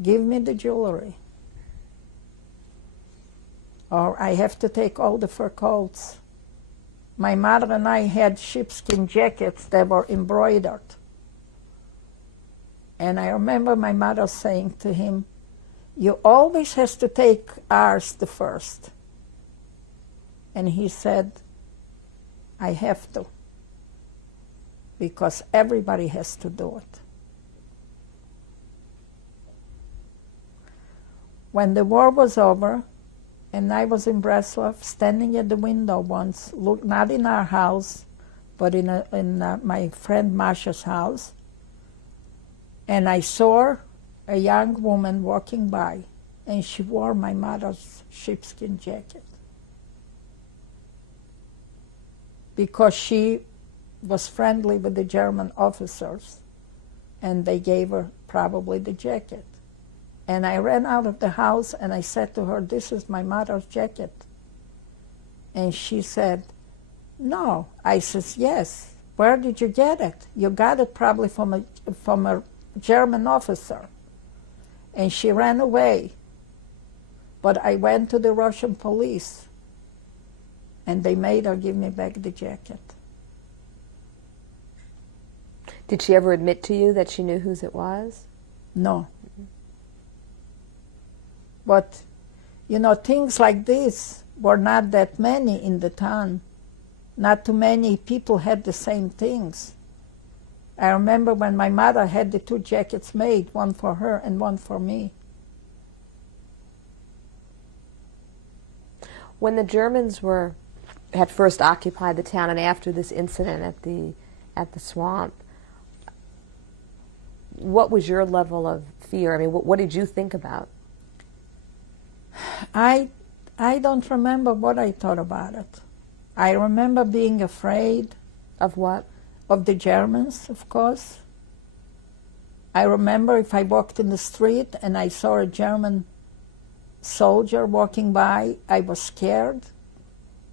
give me the jewelry, or I have to take all the fur coats. My mother and I had sheepskin jackets that were embroidered. And I remember my mother saying to him, you always has to take ours the first. And he said, I have to, because everybody has to do it. When the war was over, and I was in Bratslav, standing at the window once, not in our house, but in my friend Masha's house, and I saw a young woman walking by, and she wore my mother's sheepskin jacket, because she was friendly with the German officers, and they gave her probably the jacket. And I ran out of the house and I said to her, this is my mother's jacket. And she said, no. I says, yes. Where did you get it? You got it probably from a German officer. And she ran away. But I went to the Russian police and they made her give me back the jacket. Did she ever admit to you that she knew whose it was? No. But, things like this were not that many in the town. Not too many people had the same things. I remember when my mother had the two jackets made, one for her and one for me. When the Germans had first occupied the town and after this incident at the swamp, what was your level of fear? I mean, what did you think about? I don't remember what I thought about it. I remember being afraid. Of what? Of the Germans, of course. I remember if I walked in the street and I saw a German soldier walking by, I was scared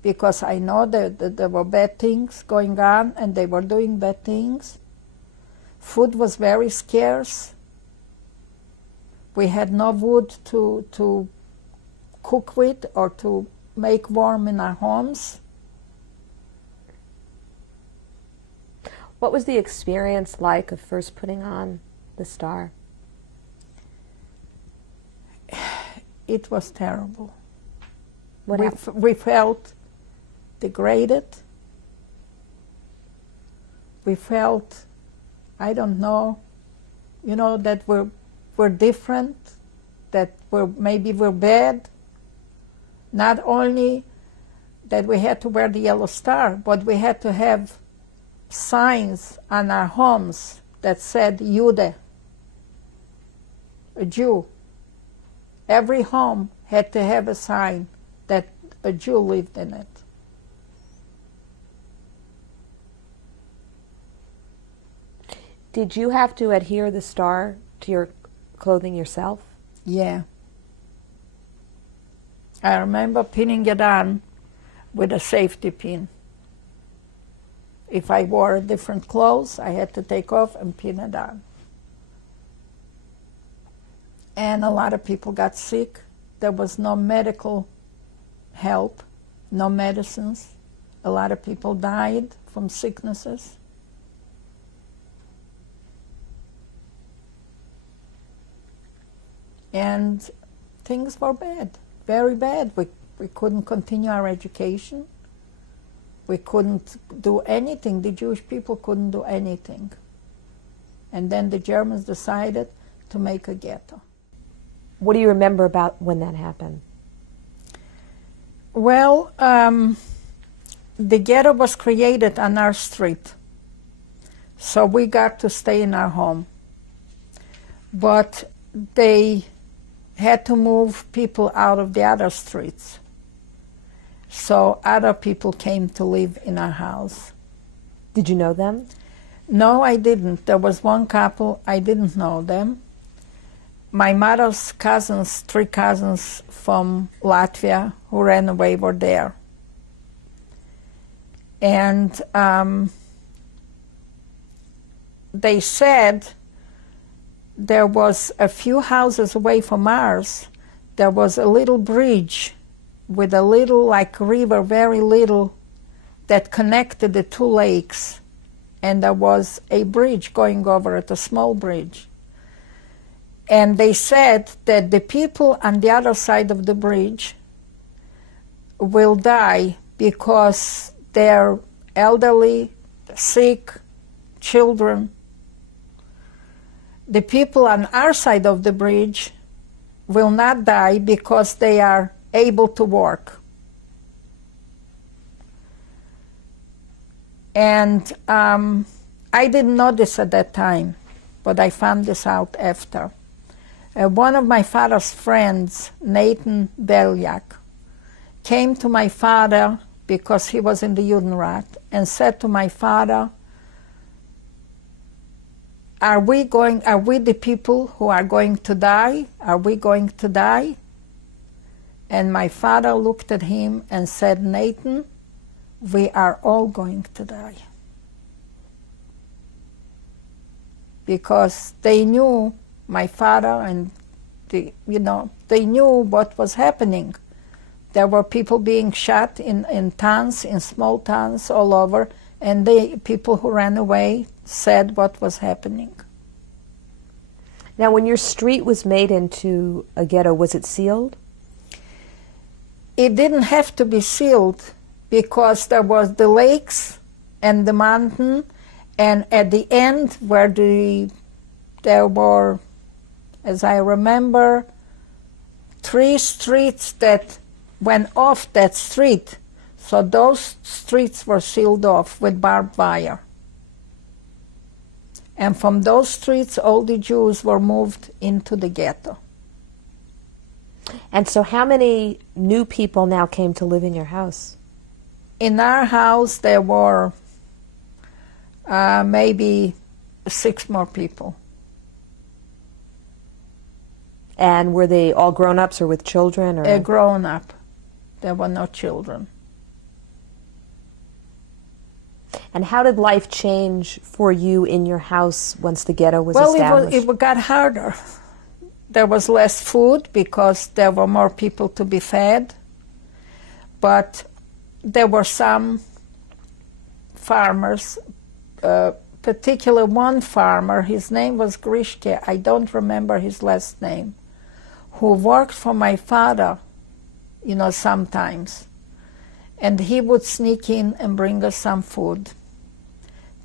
because I know that there were bad things going on and they were doing bad things. Food was very scarce. We had no wood to cook with or to make warm in our homes. What was the experience like of first putting on the star? It was terrible. We felt degraded. We felt, I don't know, that we're different, that maybe we're bad. Not only that we had to wear the yellow star, but we had to have signs on our homes that said Jude, a Jew. Every home had to have a sign that a Jew lived in it. Did you have to adhere the star to your clothing yourself? Yeah. I remember pinning it on with a safety pin. If I wore different clothes, I had to take off and pin it on. And a lot of people got sick. There was no medical help, no medicines. A lot of people died from sicknesses. And things were bad, very bad. We couldn't continue our education. We couldn't do anything. The Jewish people couldn't do anything. And then the Germans decided to make a ghetto. What do you remember about when that happened? Well, the ghetto was created on our street. So we got to stay in our home. But they had to move people out of the other streets. So other people came to live in our house. Did you know them? No, I didn't. There was one couple, I didn't know them. My mother's cousins, 3 cousins from Latvia who ran away were there. And they said there was a few houses away from ours, there was a little bridge with a little, like river, very little, that connected the 2 lakes. And there was a bridge going over it, a small bridge. And they said that the people on the other side of the bridge will die because they're elderly, sick, children. The people on our side of the bridge will not die because they are able to work. And I didn't know this at that time, but I found this out after. One of my father's friends, Nathan Belyak, came to my father because he was in the Judenrat and said to my father, are we the people who are going to die? Are we going to die? And my father looked at him and said, Nathan, we are all going to die. Because they knew, my father and they knew what was happening. There were people being shot in towns, in small towns all over, and the people who ran away said what was happening. Now, when your street was made into a ghetto, was it sealed? It didn't have to be sealed because there was the lakes and the mountain, and at the end where there were, as I remember, 3 streets that went off that street. So those streets were sealed off with barbed wire. And from those streets, all the Jews were moved into the ghetto. And so how many new people now came to live in your house? In our house, there were maybe 6 more people. And were they all grown-ups or with children? Or? Grown up. There were no children. And how did life change for you in your house once the ghetto was established? Well, it got harder. There was less food because there were more people to be fed. But there were some farmers, particularly one farmer, his name was Grishke, I don't remember his last name, who worked for my father, sometimes. And he would sneak in and bring us some food.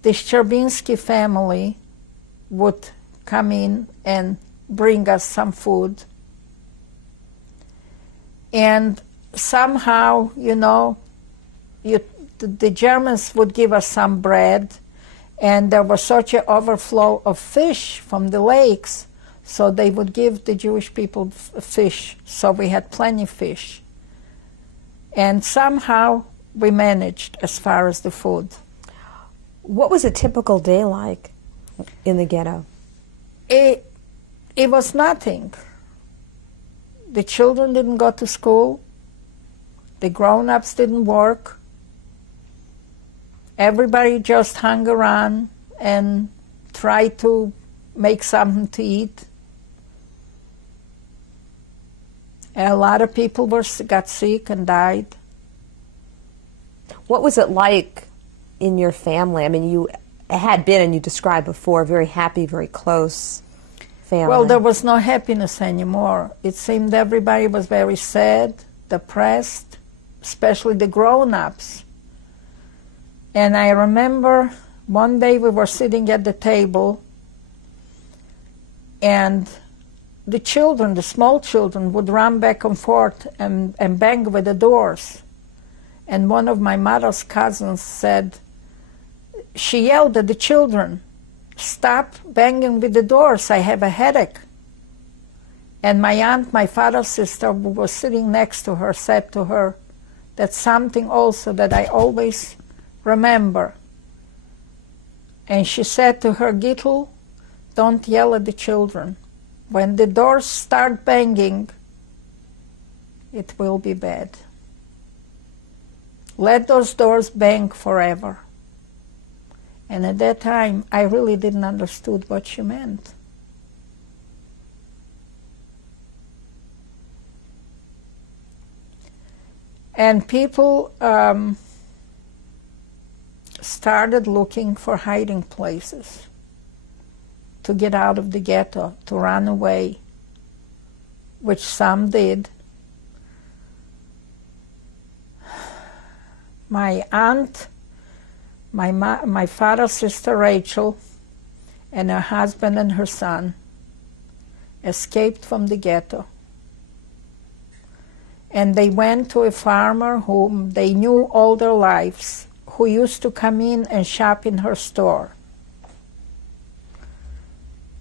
The Szczerbiński family would come in and bring us some food. And somehow, the Germans would give us some bread, and there was such an overflow of fish from the lakes, so they would give the Jewish people fish, so we had plenty of fish. And somehow we managed as far as the food. What was a typical day like in the ghetto? It was nothing. The children didn't go to school. The grown-ups didn't work. Everybody just hung around and tried to make something to eat. A lot of people got sick and died. What was it like in your family? I mean, you had been, and you described before, very happy, very close family. Well, there was no happiness anymore. It seemed everybody was very sad, depressed, especially the grown-ups. And I remember one day we were sitting at the table, and the children, the small children, would run back and forth and bang with the doors. And one of my mother's cousins said, she yelled at the children, "Stop banging with the doors, I have a headache." And my aunt, my father's sister, who was sitting next to her, said to her, that's something also that I always remember. And she said to her, "Gittel, don't yell at the children. When the doors start banging, it will be bad. Let those doors bang forever." And at that time, I really didn't understand what she meant. And people started looking for hiding places to get out of the ghetto, to run away, which some did. My aunt, my father's sister Rachel, and her husband and her son escaped from the ghetto. And they went to a farmer whom they knew all their lives, who used to come in and shop in her store.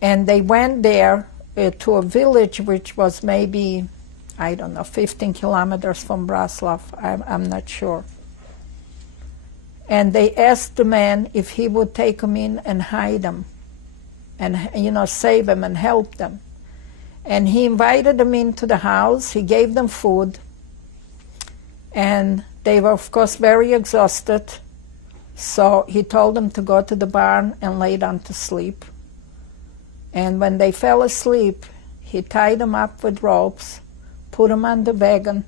And they went there to a village which was maybe, 15 kilometers from Bratslav, I'm not sure. And they asked the man if he would take them in and hide them and, save them and help them. And he invited them into the house, he gave them food, and they were, of course, very exhausted. So he told them to go to the barn and lay down to sleep. And when they fell asleep, he tied them up with ropes, put them on the wagon,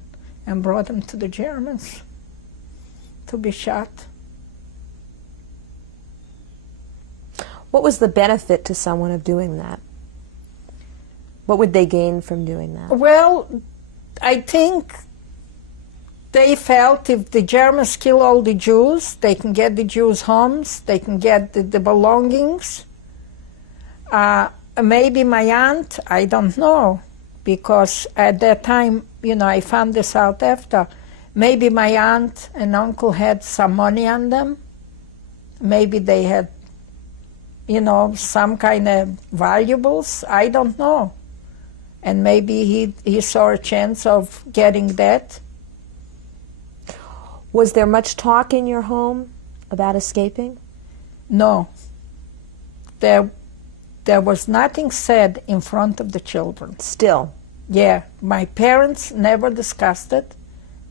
and brought them to the Germans to be shot. What was the benefit to someone of doing that? What would they gain from doing that? Well, I think they felt if the Germans kill all the Jews, they can get the Jews' homes, they can get the belongings. Maybe my aunt, I don't know, because at that time, I found this out after. Maybe my aunt and uncle had some money on them. Maybe they had, some kind of valuables. I don't know. And maybe he saw a chance of getting that. Was there much talk in your home about escaping? No. There was nothing said in front of the children. Still? Yeah. My parents never discussed it,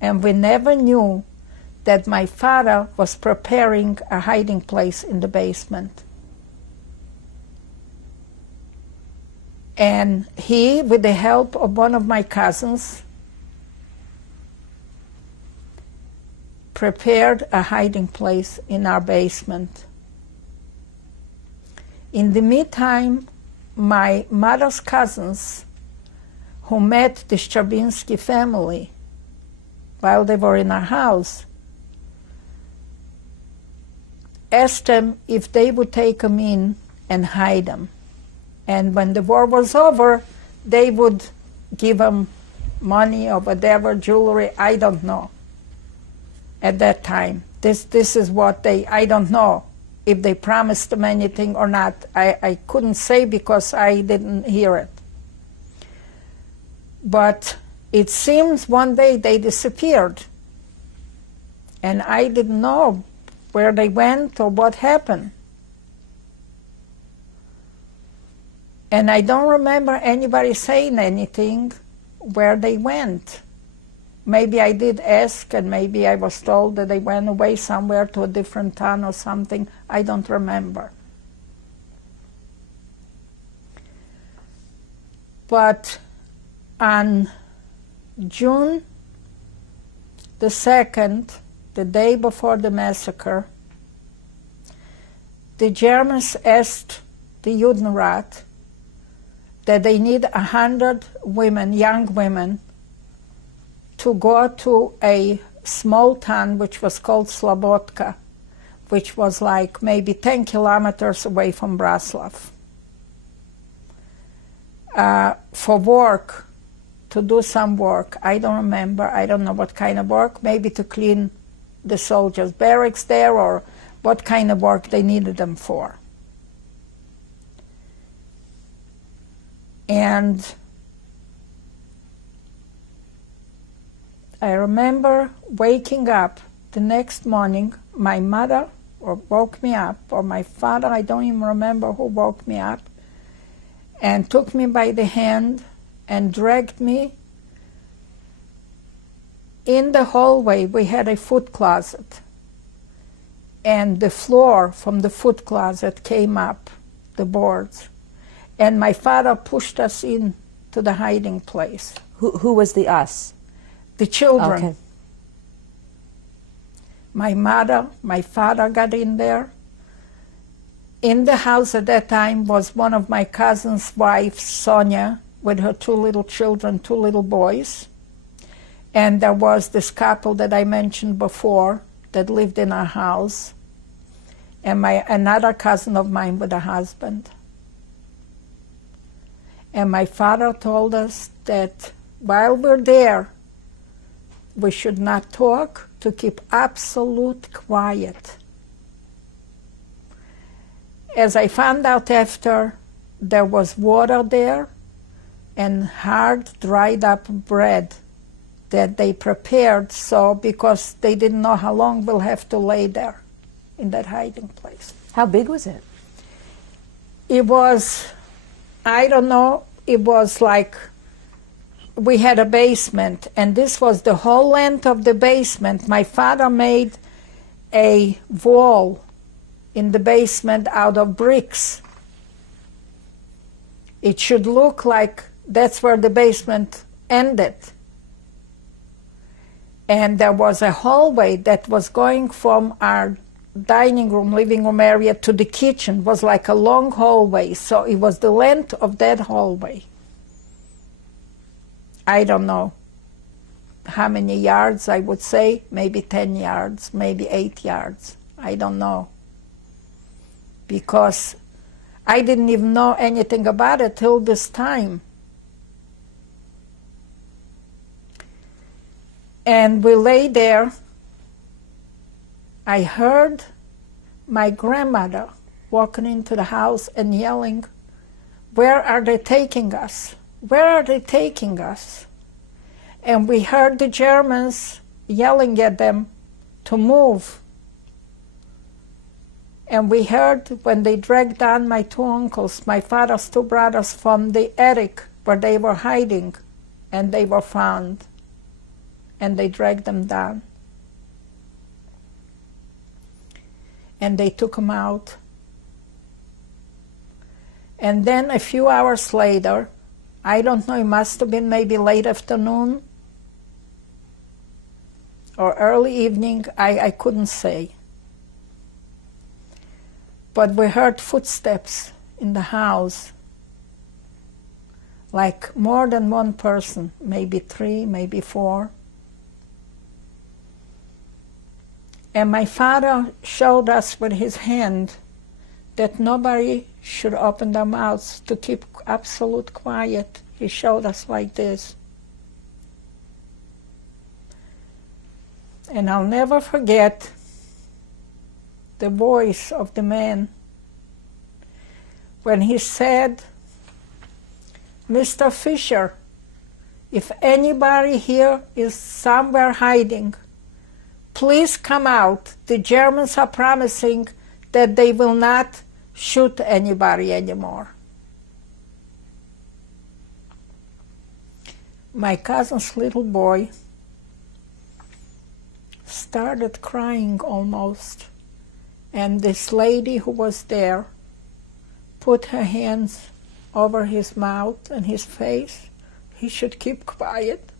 and we never knew that my father was preparing a hiding place in the basement. And he, with the help of one of my cousins, prepared a hiding place in our basement. In the meantime, my mother's cousins, who met the Stravinsky family while they were in our house, asked them if they would take them in and hide them. And when the war was over, they would give them money or whatever, jewelry, I don't know. At that time, this is what I don't know if they promised them anything or not. I couldn't say because I didn't hear it. But it seems one day they disappeared. And I didn't know where they went or what happened. And I don't remember anybody saying anything where they went. Maybe I did ask, and maybe I was told that they went away somewhere to a different town or something. I don't remember. But on June the 2nd, the day before the massacre, the Germans asked the Judenrat that they need 100 women, young women, to go to a small town which was called Slobodka, which was like maybe 10 kilometers away from Bratslav, for work, to do some work. I don't remember. I don't know what kind of work. Maybe to clean the soldiers' barracks there, or what kind of work they needed them for. And I remember waking up the next morning. My mother woke me up, or my father, I don't even remember who woke me up, and took me by the hand and dragged me in the hallway. We had a foot closet, and the floor from the foot closet came up, the boards, and my father pushed us in to the hiding place. Who was the us? The children. Okay. My mother, my father got in there. In the house at that time was one of my cousin's wives, Sonia, with her 2 little children, 2 little boys. And there was this couple that I mentioned before that lived in our house, and another cousin of mine with a husband. And my father told us that while we're there, we should not talk, to keep absolute quiet. As I found out after, there was water there and hard, dried up bread that they prepared, so because they didn't know how long we'll have to lay there in that hiding place. How big was it? It was, I don't know, it was like, we had a basement, and this was the whole length of the basement. My father made a wall in the basement out of bricks. It should look like that's where the basement ended. And there was a hallway that was going from our dining room, living room area to the kitchen. It was like a long hallway, so it was the length of that hallway. I don't know how many yards, I would say, maybe 10 yards, maybe 8 yards. I don't know. Because I didn't even know anything about it till this time. And we lay there. I heard my grandmother walking into the house and yelling, "Where are they taking us? Where are they taking us?" And we heard the Germans yelling at them to move. And we heard when they dragged down my two uncles, my father's two brothers, from the attic where they were hiding, and they were found. And they dragged them down. And they took them out. And then a few hours later, I don't know, it must have been maybe late afternoon or early evening, I couldn't say. But we heard footsteps in the house, like more than one person, maybe 3, maybe 4. And my father showed us with his hand that nobody should open their mouths, to keep absolute quiet. He showed us like this. And I'll never forget the voice of the man when he said, "Mr. Fisher, if anybody here is somewhere hiding, please come out. The Germans are promising that they will not shoot anybody anymore." My cousin's little boy started crying almost, and this lady who was there put her hands over his mouth and his face. He should keep quiet.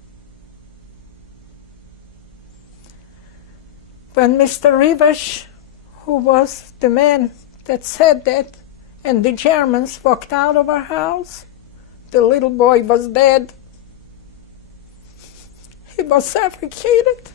When Mr. Rivas, who was the man that said that, and the Germans walked out of our house, the little boy was dead. He was suffocated.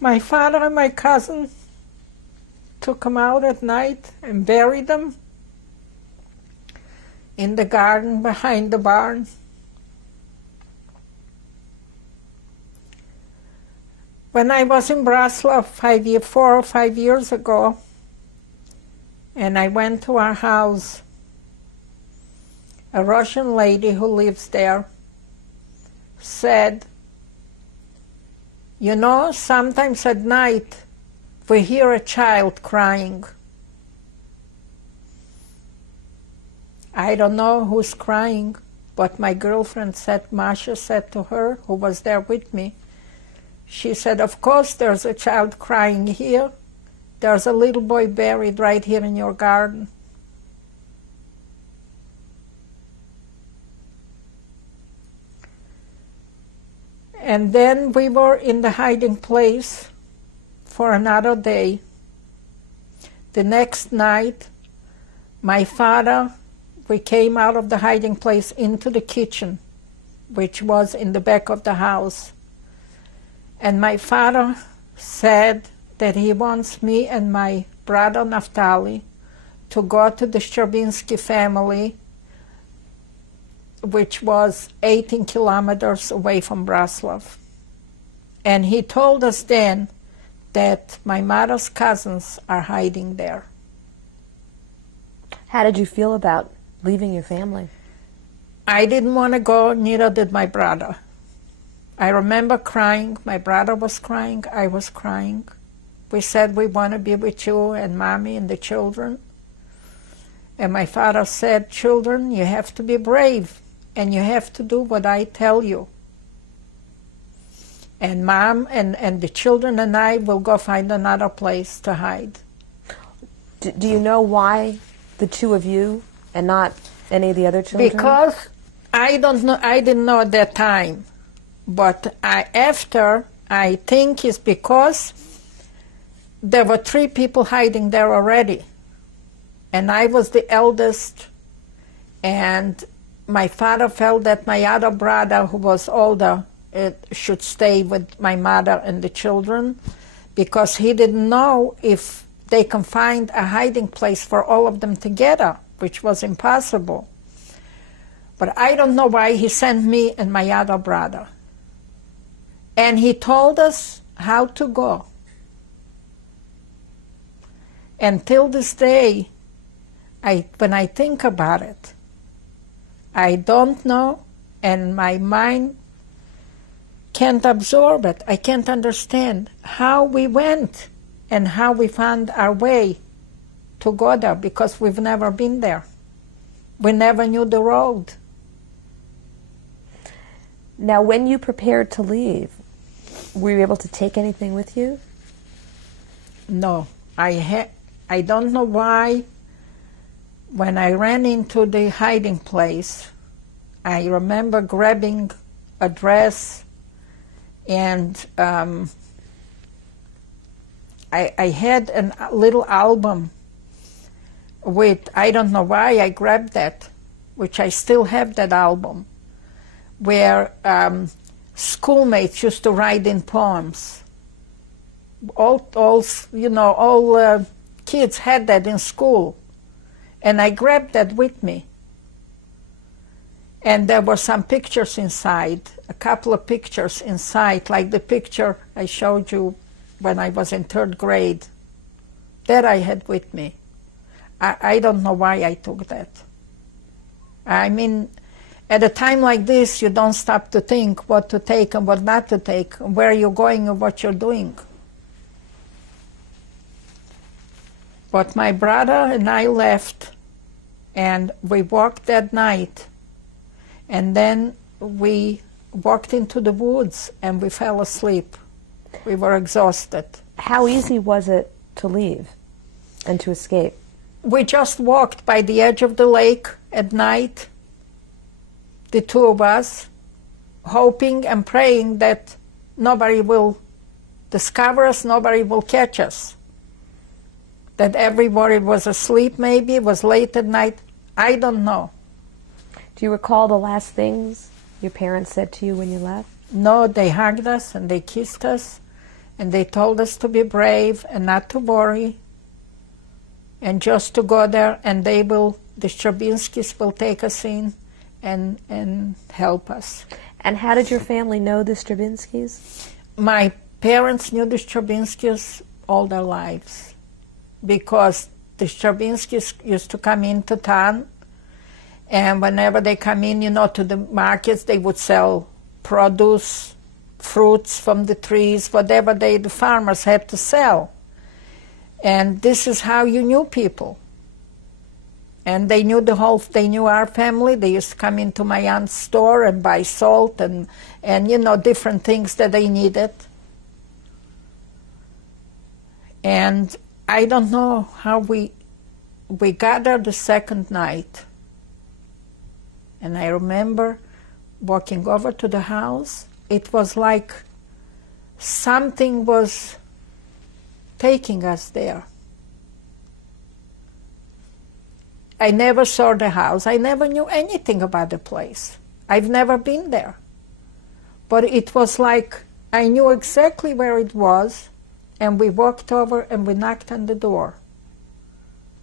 My father and my cousin took him out at night and buried him in the garden behind the barn. When I was in Bratslav 4 or 5 years ago, and I went to our house, a Russian lady who lives there said, "You know, sometimes at night we hear a child crying." I don't know who's crying, but my girlfriend said, Masha said to her, who was there with me, she said, "Of course there's a child crying here. There's a little boy buried right here in your garden." And then we were in the hiding place for another day. The next night, my father, we came out of the hiding place into the kitchen, which was in the back of the house. And my father said that he wants me and my brother Naftali to go to the Stravinsky family, which was 18 kilometers away from Bratslav. And he told us then that my mother's cousins are hiding there. How did you feel about leaving your family? I didn't want to go, neither did my brother. I remember crying. My brother was crying. I was crying. We said, "We want to be with you and Mommy and the children." And my father said, "Children, you have to be brave, and you have to do what I tell you. And Mom and the children and I will go find another place to hide." Do you know why the two of you and not any of the other children? Because I don't know. I didn't know at that time. But after, I think it's because there were 3 people hiding there already. And I was the eldest, and my father felt that my other brother, who was older, should stay with my mother and the children, because he didn't know if they can find a hiding place for all of them together, which was impossible. But I don't know why he sent me and my other brother. And he told us how to go. And till this day, when I think about it, I don't know, and my mind can't absorb it. I can't understand how we went and how we found our way to go there, because we've never been there. We never knew the road. Now, when you prepared to leave, were you able to take anything with you? No. I don't know why. When I ran into the hiding place, I remember grabbing a dress, and I had a little album with, I don't know why I grabbed that, which I still have that album, where schoolmates used to write in poems. All kids had that in school. And I grabbed that with me. And there were some pictures inside, a couple of pictures inside, like the picture I showed you when I was in 3rd grade. That I had with me. I don't know why I took that. I mean, at a time like this, you don't stop to think what to take and what not to take, where you're going and what you're doing. But my brother and I left, and we walked that night, and then we walked into the woods and we fell asleep. We were exhausted. How easy was it to leave and to escape? We just walked by the edge of the lake at night, the two of us, hoping and praying that nobody will discover us, nobody will catch us. That everybody was asleep maybe, it was late at night, I don't know. Do you recall the last things your parents said to you when you left? No, they hugged us and they kissed us, and they told us to be brave and not to worry, and just to go there, and the Strabinskis will take us in and help us. And how did your family know the Strabinskis? My parents knew the Strabinskis all their lives, because the Strabinskis used to come into town, and whenever they come in, to the markets, they would sell produce, fruits from the trees, whatever the farmers had to sell. And this is how you knew people. And they knew they knew our family. They used to come into my aunt's store and buy salt and different things that they needed. And I don't know how we got there the second night. And I remember walking over to the house. It was like something was taking us there. I never saw the house. I never knew anything about the place. I've never been there. But it was like I knew exactly where it was, and we walked over and we knocked on the door.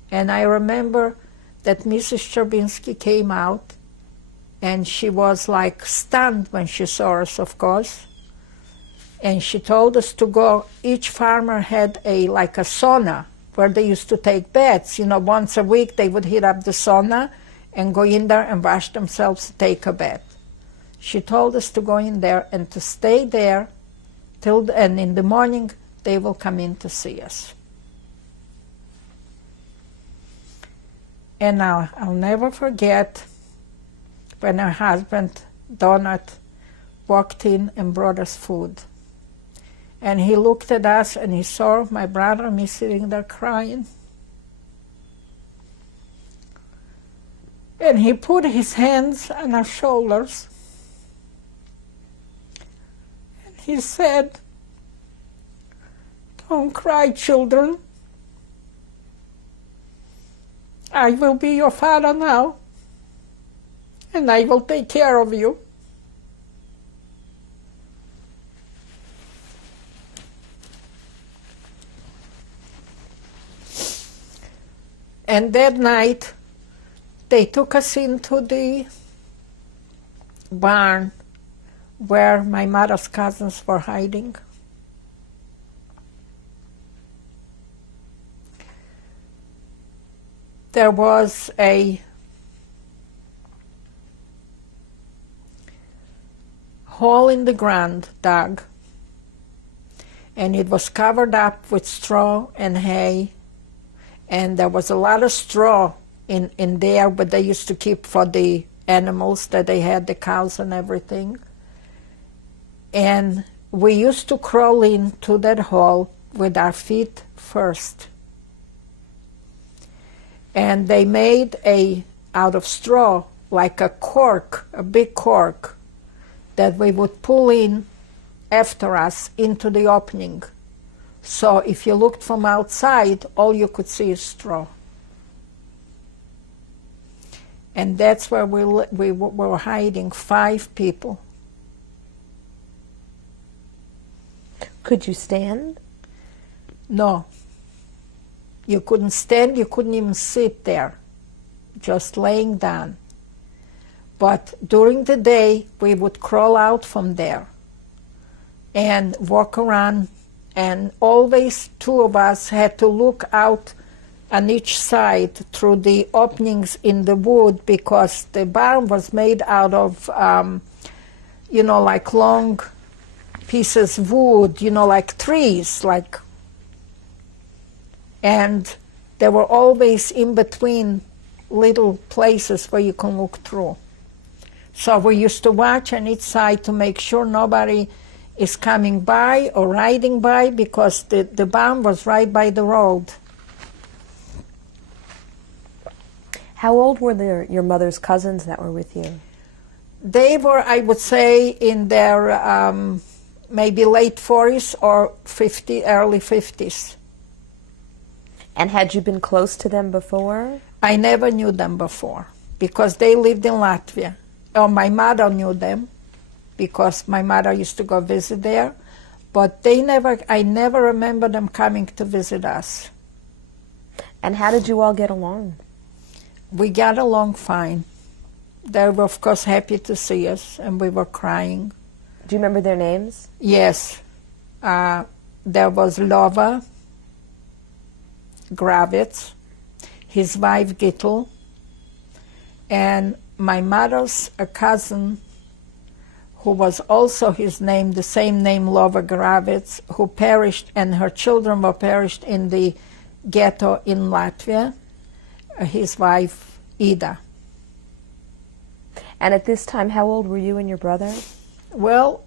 And I remember that Mrs. Stravinsky came out, and she was like stunned when she saw us, of course. And she told us to go. Each farmer had a sauna where they used to take baths. Once a week they would heat up the sauna and go in there and wash themselves to take a bath. She told us to go in there and to stay there and in the morning they will come in to see us. And I'll never forget when her husband, Donat, walked in and brought us food. And he looked at us and he saw my brother and me sitting there crying. And he put his hands on our shoulders. And he said, "Don't cry, children. I will be your father now, and I will take care of you." And that night, they took us into the barn where my mother's cousins were hiding. There was a hole in the ground dug, and it was covered up with straw and hay, and there was a lot of straw in there, but they used to keep for the animals that they had, the cows and everything. And we used to crawl into that hole with our feet first. And they made out of straw, like a cork, a big cork, that we would pull in after us into the opening. So if you looked from outside, all you could see is straw. And that's where we were hiding, 5 people. Could you stand? No. You couldn't stand, you couldn't even sit there, just laying down. But during the day, we would crawl out from there and walk around, and always 2 of us had to look out on each side through the openings in the wood, because the barn was made out of, like long pieces of wood, like trees, and there were always in between little places where you can look through. So we used to watch on each side to make sure nobody is coming by or riding by, because the barn was right by the road. How old were your mother's cousins that were with you? They were, I would say, in their maybe late 40s or early 50s. And had you been close to them before? I never knew them before, because they lived in Latvia. Oh, my mother knew them, because my mother used to go visit there, but I never remember them coming to visit us. And how did you all get along? We got along fine. They were, of course, happy to see us, and we were crying. Do you remember their names? Yes. There was Lova Gravitz, his wife Gittel, and my mother's cousin, who was also his name, the same name, Lova Gravitz, who perished, and her children were perished in the ghetto in Latvia, his wife Ida. And at this time, how old were you and your brother? Well,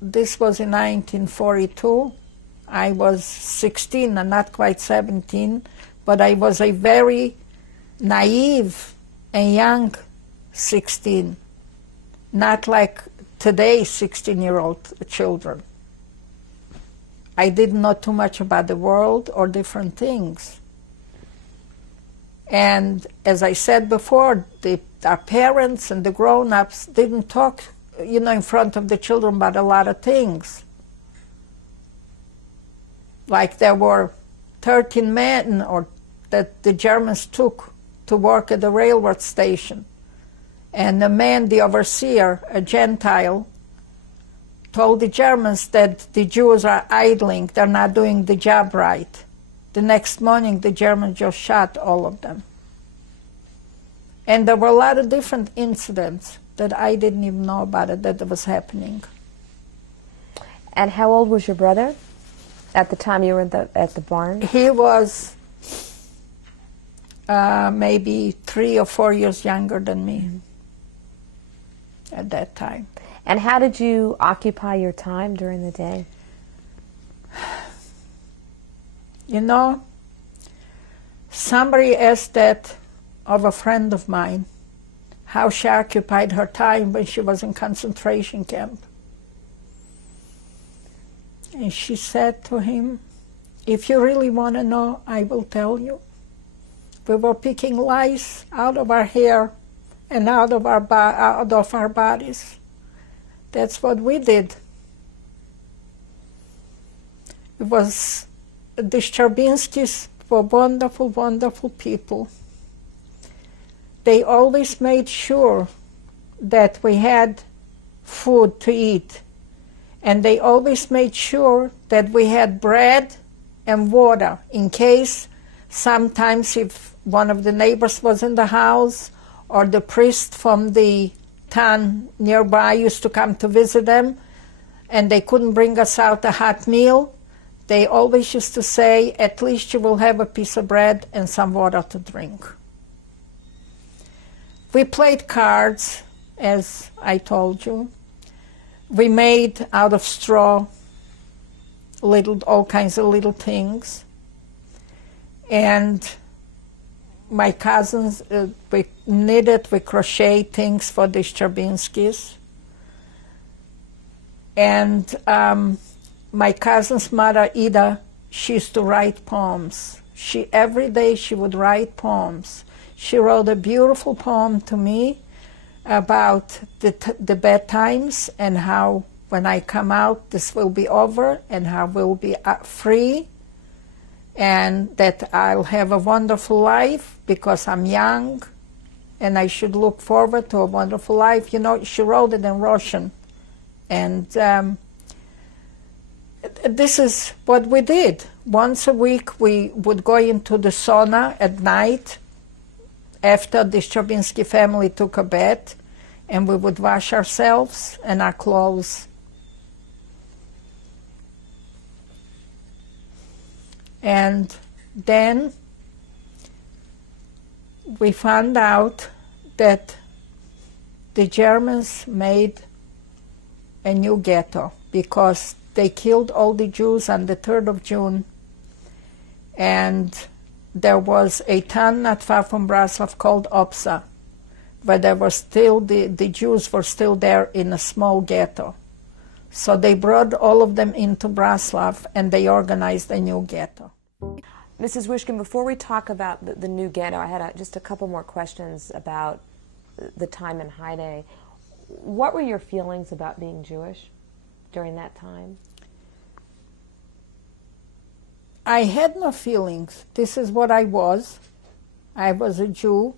this was in 1942. I was 16 and not quite 17, but I was a very naive and young 16, not like today's 16-year-old children. I didn't know too much about the world or different things. And as I said before, our parents and the grown-ups didn't talk, in front of the children about a lot of things. Like there were 13 men that the Germans took to work at the railroad station. And the man, the overseer, a Gentile, told the Germans that the Jews are idling, they're not doing the job right. The next morning, the Germans just shot all of them. And there were a lot of different incidents that I didn't even know about it, that was happening. And how old was your brother at the time you were at the barn? He was maybe 3 or 4 years younger than me at that time. And how did you occupy your time during the day? Somebody asked that of a friend of mine, how she occupied her time when she was in concentration camp. And she said to him, if you really want to know, I will tell you. We were picking lice out of our hair and out of our bodies. That's what we did. It was, the Stravinskys were wonderful, wonderful people. They always made sure that we had food to eat. And they always made sure that we had bread and water in case sometimes if one of the neighbors was in the house or the priest from the town nearby used to come to visit them and they couldn't bring us out a hot meal, they always used to say, at least you will have a piece of bread and some water to drink. We played cards, as I told you. We made out of straw all kinds of little things. And my cousins, we knitted, we crocheted things for the Szczerbinskis. And my cousin's mother, Ida, she used to write poems. Every day she would write poems. She wrote a beautiful poem to me about the bad times and how when I come out this will be over and how we'll be free and that I'll have a wonderful life because I'm young and I should look forward to a wonderful life. You know, she wrote it in Russian. And this is what we did. Once a week we would go into the sauna at night after the Szczerbinski family took a bath, and we would wash ourselves and our clothes. And then we found out that the Germans made a new ghetto because they killed all the Jews on the 3rd of June, and there was a town not far from Bratslav called Opsa, where there were still, the Jews were still there in a small ghetto. So they brought all of them into Bratslav and they organized a new ghetto. Mrs. Wischkin, before we talk about the new ghetto, I had just a couple more questions about the time in Haide. What were your feelings about being Jewish during that time? I had no feelings. This is what I was. I was a Jew.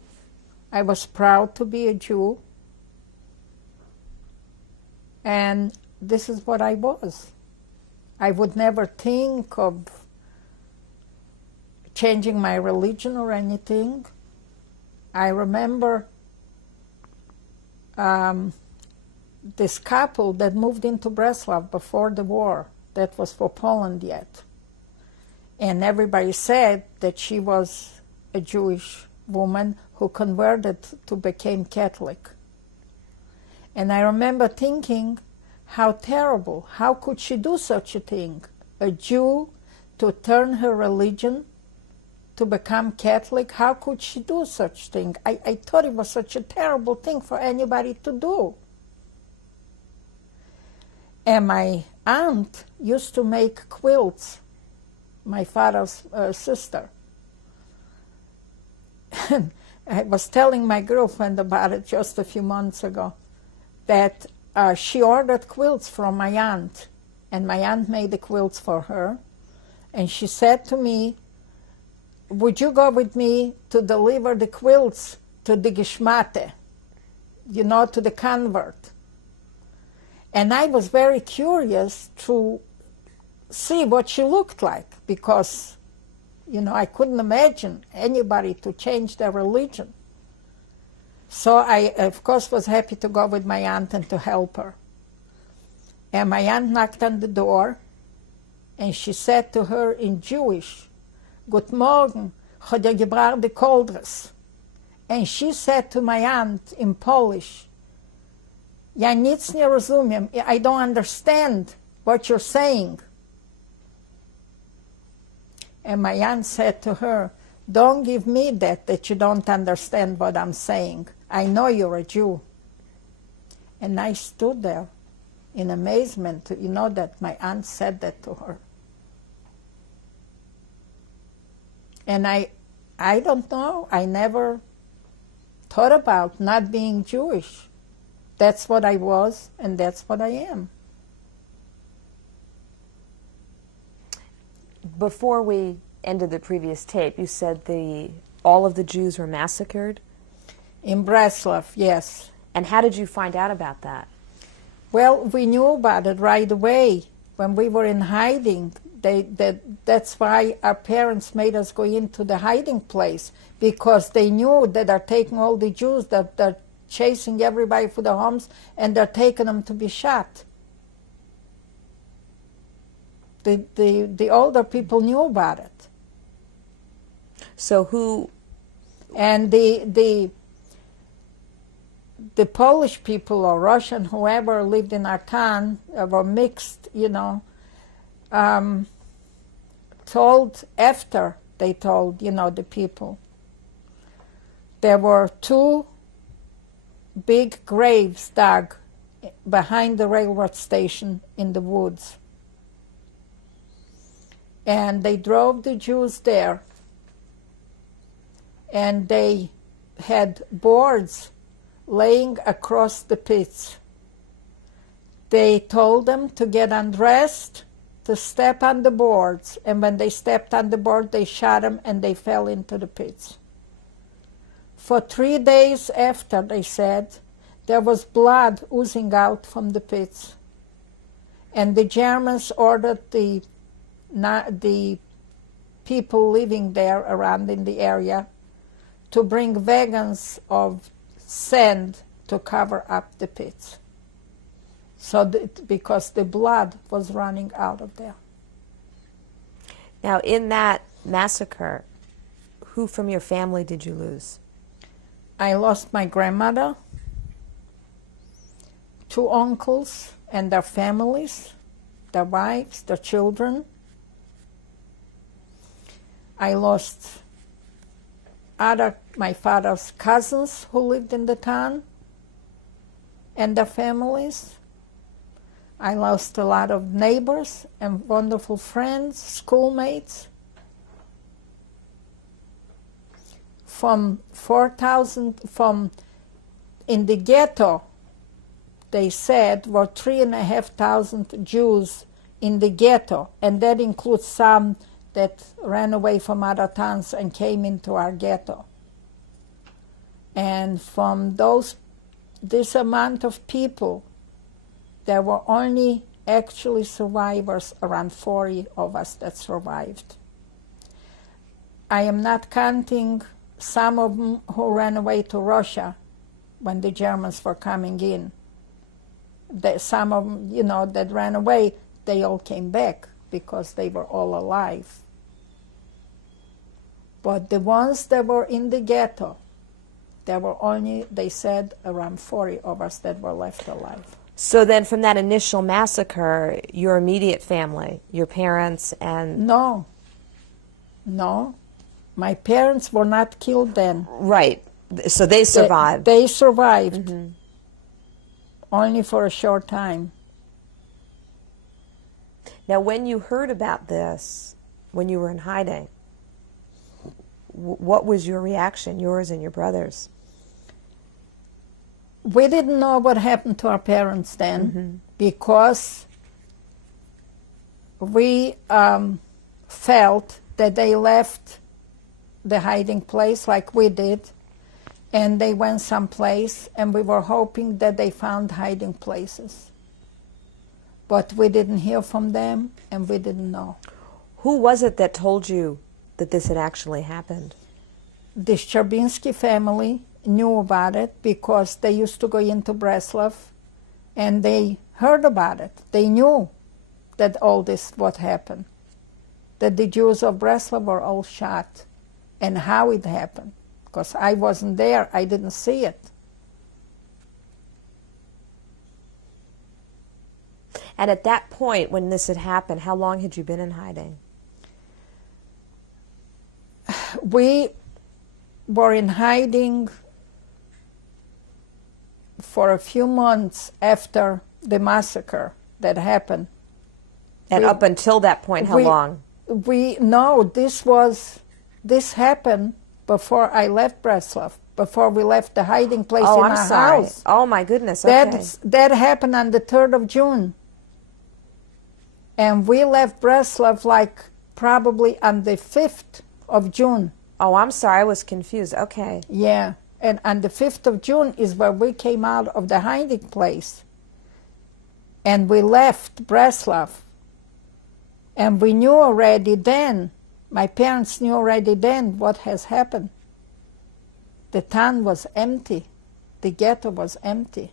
I was proud to be a Jew. And this is what I was. I would never think of changing my religion or anything. I remember this couple that moved into Bratslav before the war, that was for Poland yet. And everybody said that she was a Jewish woman who converted to become Catholic. And I remember thinking, how terrible, how could she do such a thing? A Jew to turn her religion to become Catholic, how could she do such thing? I thought it was such a terrible thing for anybody to do. And my aunt used to make quilts, my father's sister. And I was telling my girlfriend about it just a few months ago, that she ordered quilts from my aunt, and my aunt made the quilts for her. And she said to me, would you go with me to deliver the quilts to the Geschmate, you know, to the convert? And I was very curious to see what she looked like, because, you know, I couldn't imagine anybody to change their religion. So I, of course, was happy to go with my aunt and to help her. And my aunt knocked on the door, and she said to her in Jewish, Guten Morgen, chodź gebracht the koldres. And she said to my aunt in Polish, Ja nic nie rozumiem, I don't understand what you're saying. And my aunt said to her, don't give me that you don't understand what I'm saying. I know you're a Jew. And I stood there in amazement, you know, that my aunt said that to her. And I don't know, I never thought about not being Jewish. That's what I was, and that's what I am. Before we ended the previous tape, you said all of the Jews were massacred? In Bratslav, yes. And how did you find out about that? Well, we knew about it right away when we were in hiding. That's why our parents made us go into the hiding place, because they knew that they're taking all the Jews, that they're chasing everybody for the homes, and they're taking them to be shot. The older people knew about it. So who? And the Polish people or Russian, whoever lived in our town, were mixed, told after they told, the people. There were 2 big graves dug behind the railroad station in the woods. And they drove the Jews there, and they had boards laying across the pits. They told them to get undressed, to step on the boards, and when they stepped on the board, they shot them and they fell into the pits. For 3 days after, they said, there was blood oozing out from the pits. And the Germans ordered the people living there around in the area to bring wagons of sand to cover up the pits. So because the blood was running out of there. Now, in that massacre, who from your family did you lose? I lost my grandmother, 2 uncles and their families, their wives, their children. I lost my father's cousins who lived in the town and their families. I lost a lot of neighbors and wonderful friends, schoolmates. From in the ghetto, they said, were 3,500 Jews in the ghetto, and that includes some that ran away from other towns and came into our ghetto. And from this amount of people, there were only actually survivors, around 40 of us that survived. I am not counting some of them who ran away to Russia when the Germans were coming in. Some of them, that ran away, they all came back because they were all alive. But the ones that were in the ghetto, there were only, they said, around 40 of us that were left alive. So then from that initial massacre, your immediate family, your parents and... No. My parents were not killed then. Right. So they survived. They survived. Mm-hmm. Only for a short time. Now, when you heard about this, when you were in hiding, what was your reaction, yours and your brother's? We didn't know what happened to our parents then, mm-hmm. because we felt that they left the hiding place like we did, and they went someplace, and we were hoping that they found hiding places. But we didn't hear from them, and we didn't know. Who was it that told you that this had actually happened? The Szczerbiński family knew about it because they used to go into Bratslav, and they heard about it. They knew that all this what happened, that the Jews of Bratslav were all shot, and how it happened. Because I wasn't there, I didn't see it. And at that point, when this had happened, how long had you been in hiding? We were in hiding for a few months after the massacre that happened. And up until that point, how long? This happened before I left Bratslav, before we left the hiding place in our house. Oh, my goodness, okay. That happened on the 3rd of June. And we left Bratslav like probably on the 5th of June. Oh, I'm sorry, I was confused. Okay. Yeah, and on the 5th of June is where we came out of the hiding place. And we left Bratslav. And we knew already then, my parents knew already then what has happened. The town was empty. The ghetto was empty.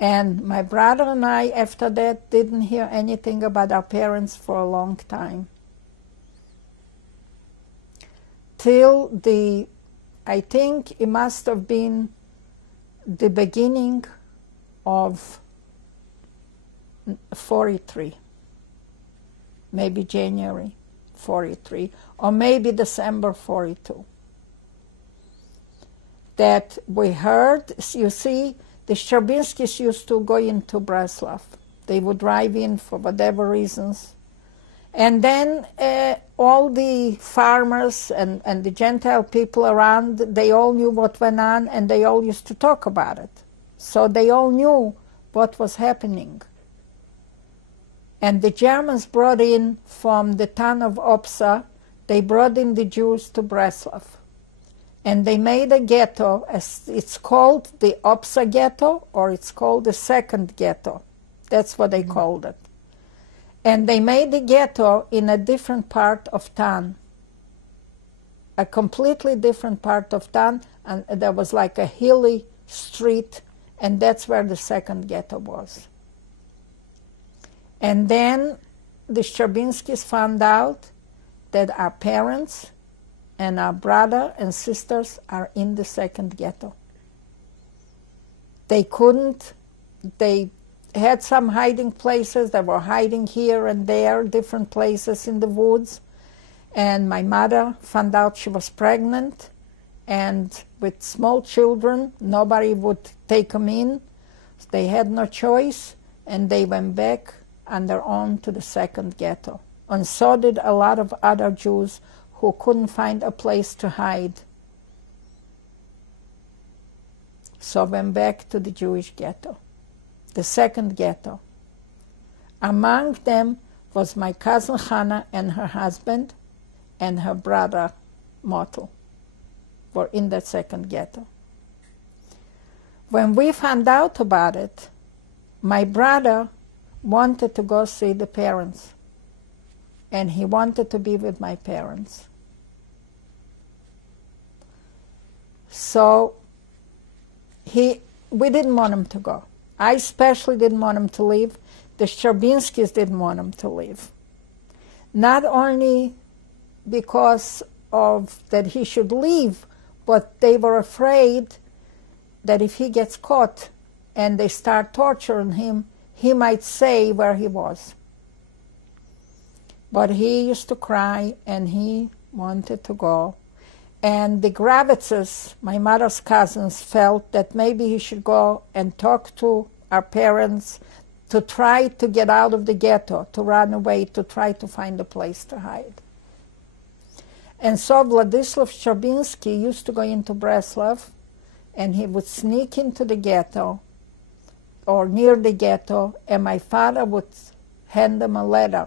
And my brother and I, after that, didn't hear anything about our parents for a long time. Till I think it must have been the beginning of 43. Maybe January 43, or maybe December 42. That we heard, you see, the Szczerbinskis used to go into Bratslav. They would drive in for whatever reasons. And then all the farmers and the Gentile people around, they all knew what went on, and they all used to talk about it. So they all knew what was happening. And the Germans brought in from the town of Opsa, they brought in the Jews to Bratslav. And they made a ghetto, as it's called the Opsa ghetto, or it's called the second ghetto. That's what they called it. And they made the ghetto in a different part of town, a completely different part of town, and there was like a hilly street, and that's where the second ghetto was. And then the Szczerbinskis found out that our parents and our brother and sisters are in the second ghetto. They had some hiding places. They were hiding here and there, different places in the woods. And my mother found out she was pregnant, and with small children, nobody would take them in. They had no choice, and they went back on their own to the second ghetto. And so did a lot of other Jews who couldn't find a place to hide. So went back to the Jewish ghetto, the second ghetto. Among them was my cousin Hannah and her husband and her brother Motel were in that second ghetto. When we found out about it, my brother wanted to go see the parents, and he wanted to be with my parents. So we didn't want him to go. I especially didn't want him to leave. The Szczerbinskis didn't want him to leave. Not only because of that he should leave, but they were afraid that if he gets caught and they start torturing him, he might say where he was. But he used to cry, and he wanted to go. And the Gravitzes, my mother's cousins, felt that maybe he should go and talk to our parents to try to get out of the ghetto, to run away, to try to find a place to hide. And so Vladislav Szczerbinski used to go into Bratslav, and he would sneak into the ghetto, or near the ghetto, and my father would hand him a letter,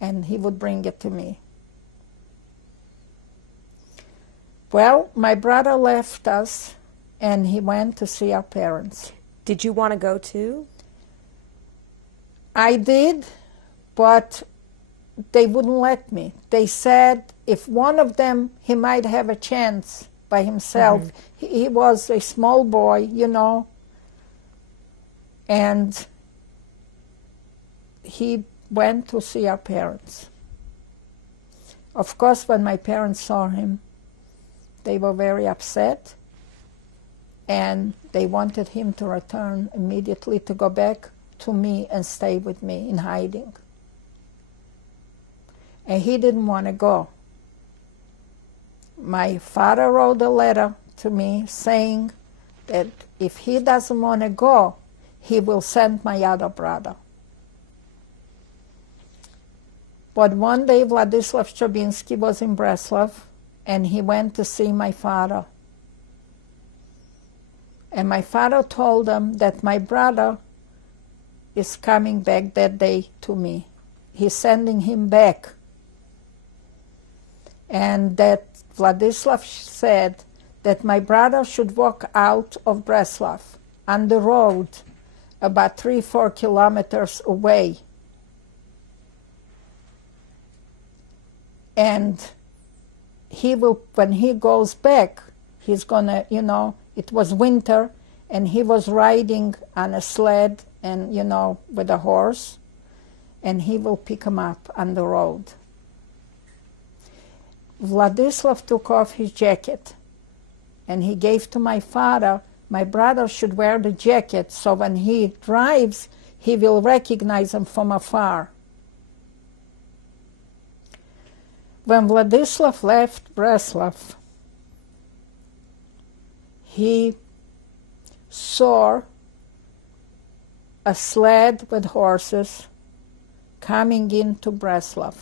and he would bring it to me. Well, my brother left us, and he went to see our parents. Did you want to go too? I did, but they wouldn't let me. They said if one of them, he might have a chance by himself. Mm-hmm. He was a small boy, you know, and he went to see our parents. Of course, when my parents saw him, they were very upset, and they wanted him to return immediately, to go back to me and stay with me in hiding. And he didn't want to go. My father wrote a letter to me saying that if he doesn't want to go, he will send my other brother. But one day Vladislav Szczerbinski was in Bratslav, and he went to see my father. And my father told him that my brother is coming back that day to me. He's sending him back. And that Vladislav said that my brother should walk out of Bratslav on the road about 3-4 kilometers away. And he will, when he goes back, he's gonna, it was winter, and he was riding on a sled and, with a horse, and he will pick him up on the road. Vladislav took off his jacket, and he gave to my father. My brother should wear the jacket, so when he drives, he will recognize him from afar. When Vladislav left Bratslav, he saw a sled with horses coming into Bratslav.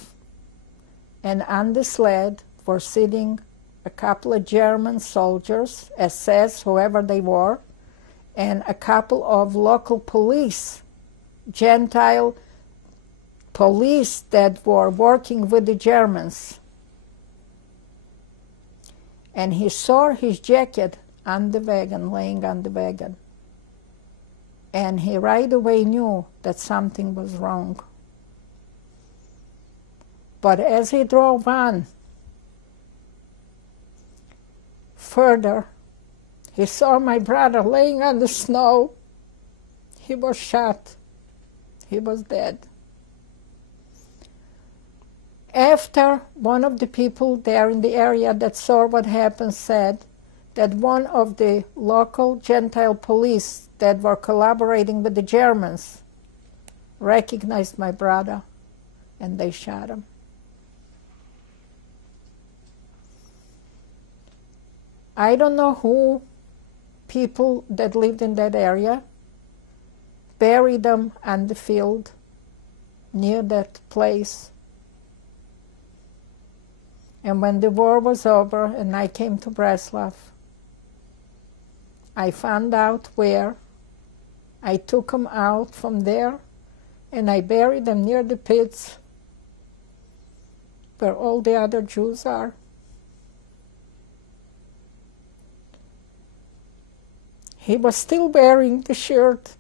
And on the sled were sitting a couple of German soldiers, SS, whoever they were, and a couple of local police, Gentile police that were working with the Germans. And he saw his jacket on the wagon, laying on the wagon. And he right away knew that something was wrong. But as he drove on further, he saw my brother laying on the snow. He was shot. He was dead. After, one of the people there in the area that saw what happened said that one of the local Gentile police that were collaborating with the Germans recognized my brother, and they shot him. I don't know who people that lived in that area buried them on the field near that place. And when the war was over and I came to Bratslav, I found out where. I took them out from there and I buried them near the pits where all the other Jews are. He was still wearing the shirt,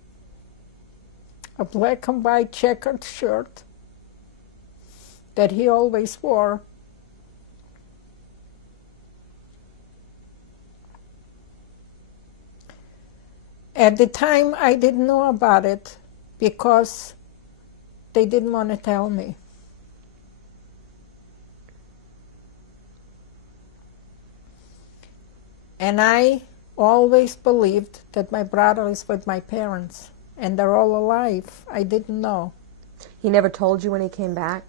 a black and white checkered shirt that he always wore. At the time, I didn't know about it because they didn't want to tell me. And I always believed that my brother is with my parents, and they're all alive. I didn't know. He never told you when he came back?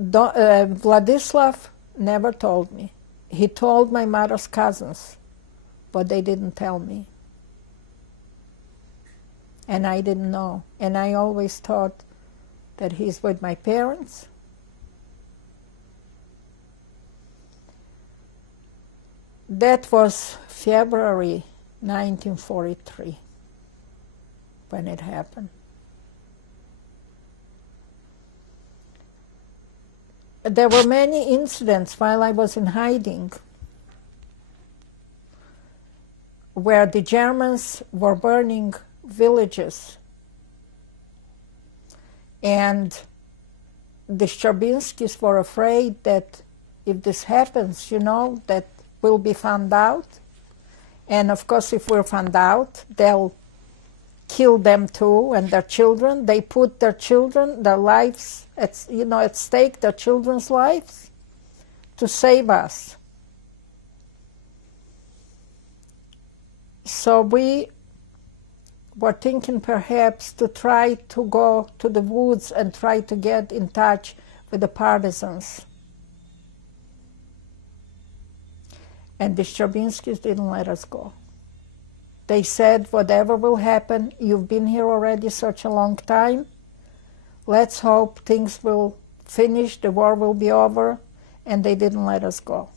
Vladislav never told me. He told my mother's cousins, but they didn't tell me. And I didn't know. And I always thought that he's with my parents. That was February 1943 when it happened. There were many incidents while I was in hiding where the Germans were burning villages. And the Szczebinskis were afraid that if this happens, that we'll be found out. And of course, if we're found out, they'll kill them too and their children. They put their children, their lives at stake, their children's lives, to save us. So we were thinking perhaps to try to go to the woods and try to get in touch with the partisans. And the Szczebinskis didn't let us go. They said, whatever will happen, you've been here already such a long time. Let's hope things will finish, the war will be over, and they didn't let us go.